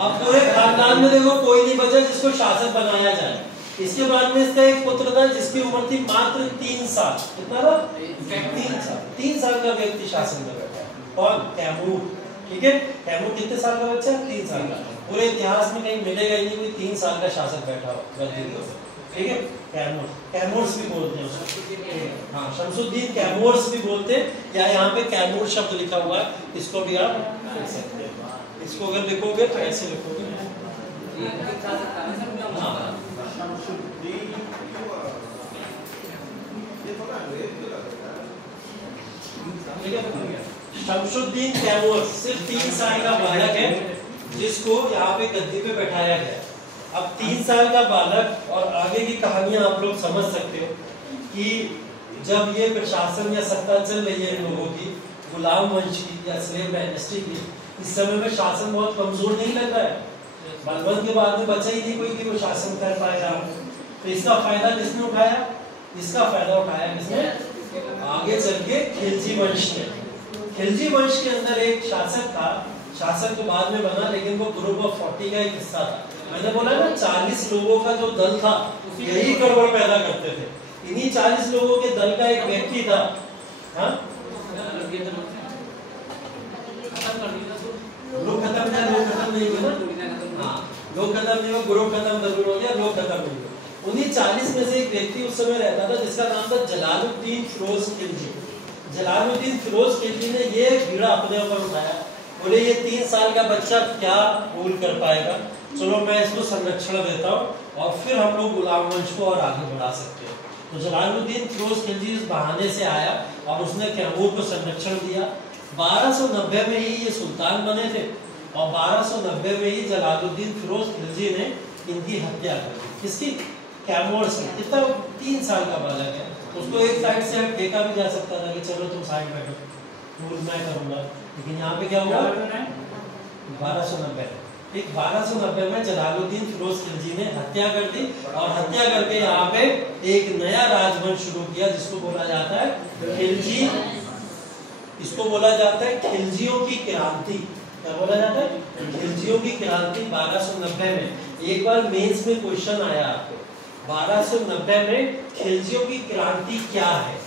अब पूरे खानदान में देखो कोई नहीं बचा जिसको शासक बनाया जाए। इसके बाद में इसका एक पुत्र था जिसकी उम्र थी मात्र 3 साल। कितना था, 3 साल। 3 साल का व्यक्ति शासन में बैठा, कौन, तैमूर, ठीक है। तैमूर कितने साल का बच्चा, 3 साल का। पूरे इतिहास में कहीं मिलेगा ही नहीं कोई 3 साल का शासक बैठा हो, ठीक है। कैमूर, कैमूर्स भी बोलते हैं उसको, हाँ शमसुद्दीन कैमूर्स भी बोलते हैं, या यहाँ पे कैमूर शब्द लिखा हुआ है, इसको भी आप लिख सकते हैं। इसको अगर लिखोगे तो ऐसे लिखोगे, हाँ शमसुद्दीन कैमूर सिर्फ 3 साल का बालक है जिसको यहाँ पे गद्दी पे बैठाया गया। अब 3 साल का बालक, और आगे की कहानियां आप लोग समझ सकते हो कि जब ये प्रशासन या सत्ता चल रही है लोगों की, गुलाम वंश की या स्लेव डायनेस्टी की, इस समय में शासन बहुत कमजोर नहीं लग रहा है। बलबन के बाद में बचा ही नहीं कोई कि वो शासन कर पाएगा। तो इसका फायदा किसने उठाया, इसका फायदा उठाया किसने, आगे चल के खिलजी वंश ने। खिलजी वंश के अंदर एक शासक था, शासक तो बाद में बना, लेकिन वो ग्रुप ऑफ 40 का एक हिस्सा था। मैंने बोला ना 40 लोगों का जो दल था, यही गड़बड़ पैदा करते थे। इन्हीं 40 लोगों के दल का एक व्यक्ति था, हाँ लोग खत्म नहीं हुए ना, हाँ लोग खत्म नहीं हुए, ग्रुप खत्म जरूर हो गया, लोग खत्म नहीं हुए। उन्हीं 40 में से एक व्यक्ति उस समय रहता था जिसका नाम था जलालुद्दीन फिरोज खिलजी। जलालुद्दीन फिरोज खिलजी ने ये बीड़ा अपने ऊपर उठाया, बोले ये 3 साल का बच्चा क्या रूल कर पाएगा, चलो मैं इसको संरक्षण देता हूँ और फिर हम लोग गुलाम वंश को और आगे बढ़ा सकते हैं। तो जलालुद्दीन फिरोज खिलजी इस बहाने से आया और उसने कैमूर को संरक्षण दिया। 1290 में ही ये सुल्तान बने थे और 1290 में ही जलालुद्दीन फिरोज खिलजी ने इनकी हत्या कर दी। किसकी, कैमूर से। कितना, 3 साल का बालक है, उसको एक साइड से फेंका भी जा सकता था कि चलो तुम साइड बैठो, रूल मैं करूंगा, लेकिन यहाँ पे क्या हुआ, 1290, ठीक 1290 में जलालुद्दीन फिरोज खिलजी ने हत्या कर दी और हत्या करके यहाँ पे एक नया राजवंश शुरू किया जिसको बोला जाता है खिलजी। इसको बोला जाता है खिलजियों की क्रांति। क्या बोला जाता है, खिलजियों की क्रांति। 1290 में एक बार मेंस में क्वेश्चन आया आपको, 1290 में खिलजियों की क्रांति क्या है,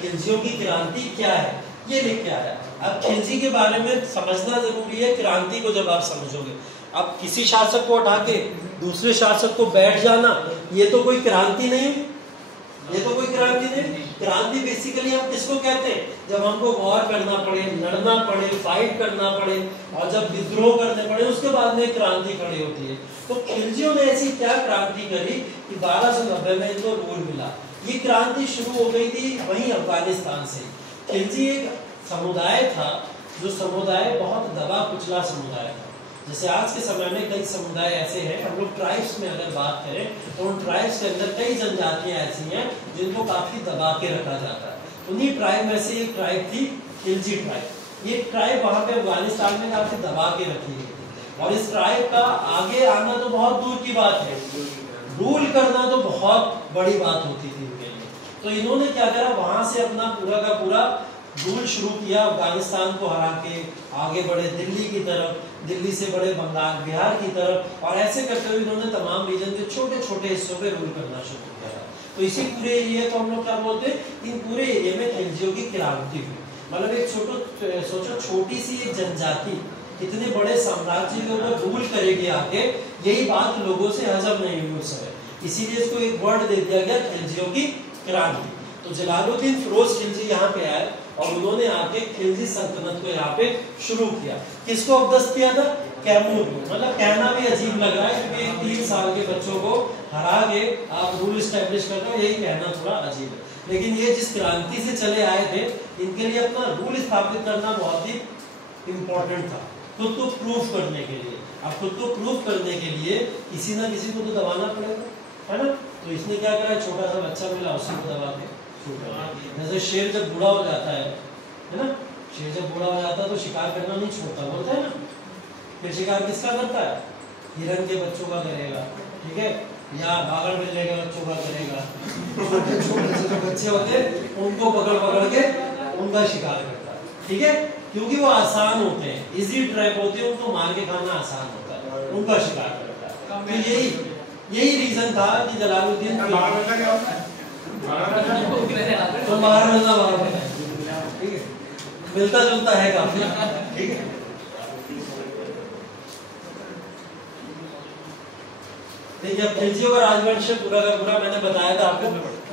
खिलजियों की क्रांति क्या है, ये लिख के आया। अब खिलजी के बारे में समझना जरूरी है, क्रांति को जब आप समझोगे। अब किसी शासक को उठा के दूसरे शासक को बैठ जाना, ये तो कोई क्रांति नहीं, ये तो कोई क्रांति नहीं। क्रांति बेसिकली हम किसको कहते हैं? जब हमको वॉर करना पड़े, लड़ना पड़े, फाइट करना पड़े और जब विद्रोह करने पड़े, उसके बाद में क्रांति खड़ी होती है। तो खिलजियों ने ऐसी क्या क्रांति करी कि 1290 में इनको रूल मिला। ये क्रांति शुरू हो गई थी वहीं अफगानिस्तान से। खिलजी एक समुदाय था जो समुदाय बहुत दबा कुचला समुदाय था। जैसे आज के समय में कई समुदाय ऐसे हैं, हम लोग ट्राइब्स में अगर बात करें तो उन ट्राइब्स के अंदर कई जनजातियां ऐसी हैं जिनको काफी दबा के रखा जाता है। उन्हीं ट्राइब में से एक ट्राइब थी खिलजी ट्राइब। ये ट्राइब वहां पे अफगानिस्तान में काफी दबा के रखी गई थी और इस ट्राइब का आगे आना तो बहुत दूर की बात है, रूल करना तो बहुत बड़ी बात होती थी उनके लिए। तो इन्होंने क्या करा, वहां से अपना पूरा का पूरा रूल शुरू किया, अफगानिस्तान को हरा के आगे बढ़े दिल्ली की तरफ, दिल्ली से बढ़े बंगाल बिहार की तरफ, और ऐसे करते हुए इन्होंने तमाम रीजन के छोटे छोटे हिस्सों पे रूल करना शुरू किया। तो इसी पूरे एरिया को हम लोग क्या बोलते हैं, इन पूरे एरिया में खिलजियों की क्रांति हुई। मतलब एक सोचो छोटी सी एक जनजाति इतने बड़े साम्राज्य के ऊपर रूल करेगी आगे, यही बात लोगों से हजम नहीं हुई उस समय, इसीलिए इसको एक वर्ड दे दिया गया खिलजियों की क्रांति। तो जलालुद्दीन फिरोज खिलजी यहाँ पे आए और उन्होंने आके खिलजी सल्तनत को यहाँ पे शुरू किया। किसको अब्दस्त किया था? कैमूर को। मतलब कहना भी अजीब लग रहा है क्योंकि 3 साल के बच्चों को हरा के आप रूल स्टैब्लिश कर रहे हो, यही कहना थोड़ा अजीब है। लेकिन ये जिस क्रांति से चले आए थे, इनके लिए अपना रूल स्थापित करना बहुत ही इम्पोर्टेंट था, खुद को प्रूफ करने के लिए। अब खुद को प्रूफ करने के लिए किसी ना किसी को तो दबाना पड़ेगा, है ना? तो इसने क्या करा, छोटा सा बच्चा मिला उसी को दबा के। जैसे शेर जब बूढ़ा हो जाता है ना, शेर जब बूढ़ा हो जाता है तो शिकार करना नहीं छोड़ता, बोलता है ना। फिर शिकार किसका करता है? हिरन के बच्चों का करेगा, ठीक है, या बागड़ बिल्ले के बच्चों का करेगा। छोटे छोटे से जो बच्चे होते हैं उनको पकड़ पकड़ के उनका शिकार करता है, ठीक है, क्योंकि वो आसान होते हैं, इजी ट्रैप होते हैं, उनको मार के खाना आसान होता है, उनका शिकार करता है। तो यही रीजन था कि जलालुद्दीन क्या होता है? तो बारह ठीक है, मिलता जुलता है काफी, ठीक है। देखिए अब खिलजियों का राजवंश पूरा का पूरा मैंने बताया था आपको,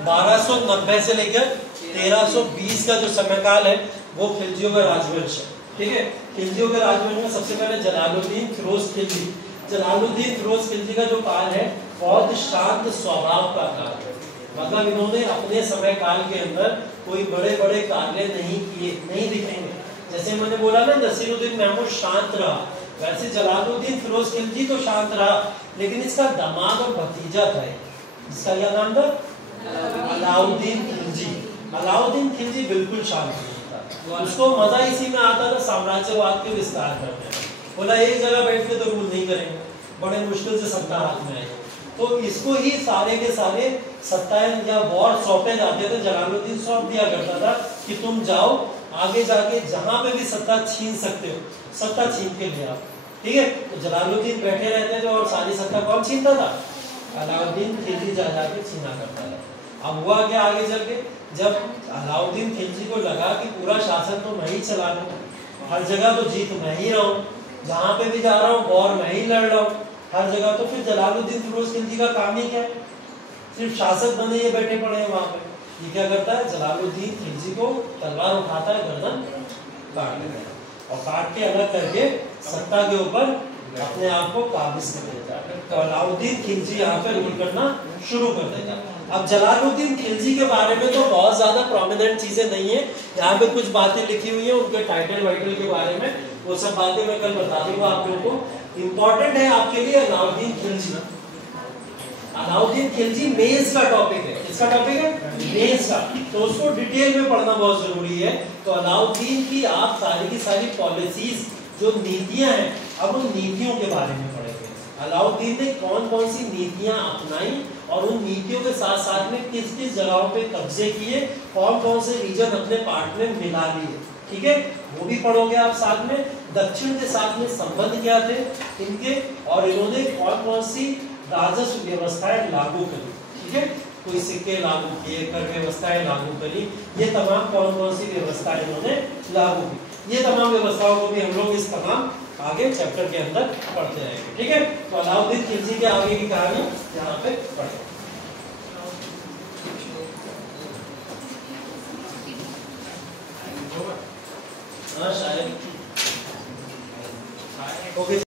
1290 से लेकर 1320 का जो समयकाल है वो खिलजियों का राजवंश है, ठीक है। खिलजियों के राजवंश में सबसे पहले जलालुद्दीन फिरोज खिलजी। जलालुद्दीन फिरोज खिलजी का जो काल है बहुत शांत स्वभाव का काल है। मतलब इन्होंने अपने समय काल के अंदर कोई बड़े बड़े कार्य नहीं किए, नहीं दिखेंगे। जैसे मैंने बोला ना, नसीरुद्दीन महमूद शांत रहा, वैसे जलालुद्दीन फिरोज खिलजी तो शांत रहा, लेकिन इसका दामाद और भतीजा था, इसका क्या नाम था? अलाउद्दीन खिलजी। अलाउद्दीन खिलजी बिल्कुल शांत नहीं था, उसको मजा इसी में आता था साम्राज्यवाद के विस्तार करने में। बोला एक जगह बैठ के तो रूल नहीं करेंगे, बड़े मुश्किल से सत्ता हाथ में आई, तो इसको ही सारे के सारे सत्ताएं या वॉर सौंपे जाते थे। जलालुद्दीन सौंप दिया करता था कि तुम जाओ आगे जाके जहां पे भी सत्ता छीन सकते हो, सत्ता छीन के ले आओ, ठीक है। तो जलालुद्दीन बैठे रहते थे और सारी सत्ता कौन छीनता था? अलाउद्दीन खिलजी जा जाके छीना करता था। अब हुआ क्या आगे चल के, जब अलाउद्दीन खिलजी को लगा कि पूरा शासन तो मैं ही चला रहा हूँ, हर जगह तो जीत मैं ही रहा हूँ, जहां पे भी जा रहा हूँ वॉर मैं ही लड़ रहा हूँ हर जगह, तो फिर जलालुद्दीन फिरोज खिलजी का काम ही क्या है? सिर्फ शासक बने ये बैठे पड़े हैं वहां पे। ये क्या करता है? जलालुद्दीन खिलजी को तलवार उठाता है, गर्दन काट लेता है और काट के अलग करके सत्ता के ऊपर अपने आप को काबिज कर देता है। तो अलाउद्दीन खिलजी यहाँ पे रूल करना शुरू कर देता है। अब जलालुद्दीन खिलजी के बारे में तो बहुत ज्यादा प्रोमिनेंट चीजें नहीं है, यहाँ पे कुछ बातें लिखी हुई है उनके टाइटल वाइटल के बारे में, वो सब बातें मैं कल बता दूंगा आप लोगों को। इंपॉर्टेंट है आपके लिए अलाउद्दीन खिलजी। अलाउद्दीन खिलजी मेंस का टॉपिक है, किसका टॉपिक है? मेंस का, तो उसको डिटेल में पढ़ना बहुत जरूरी है। तो अलाउद्दीन की आप सारी की सारी पॉलिसीज जो नीतियां हैं, अब उन नीतियों के बारे में पढ़ेंगे। अलाउद्दीन ने कौन कौन सी नीतियां अपनाई और उन नीतियों के साथ साथ में किस किस जगहों पे कब्जे किए, कौन कौन से रीजन अपने पार्ट में मिला लिए, ठीक है, वो भी पढ़ोगे आप साथ में। दक्षिण के साथ में संबंध क्या थे इनके, और इन्होंने कौन कौन सी राजस्व व्यवस्थाएं लागू करी, ठीक है, कोई सिक्के लागू किए, कर व्यवस्थाएं लागू करी, ये तमाम कौन कौन सी व्यवस्थाएं इन्होंने लागू की, ये तमाम व्यवस्थाओं को भी हम लोग इस तमाम आगे चैप्टर के अंदर पढ़ते रहेंगे, ठीक है। तो अलाउद्दीन खिलजी के आगे की कहानी यहाँ पे पढ़े। ओके।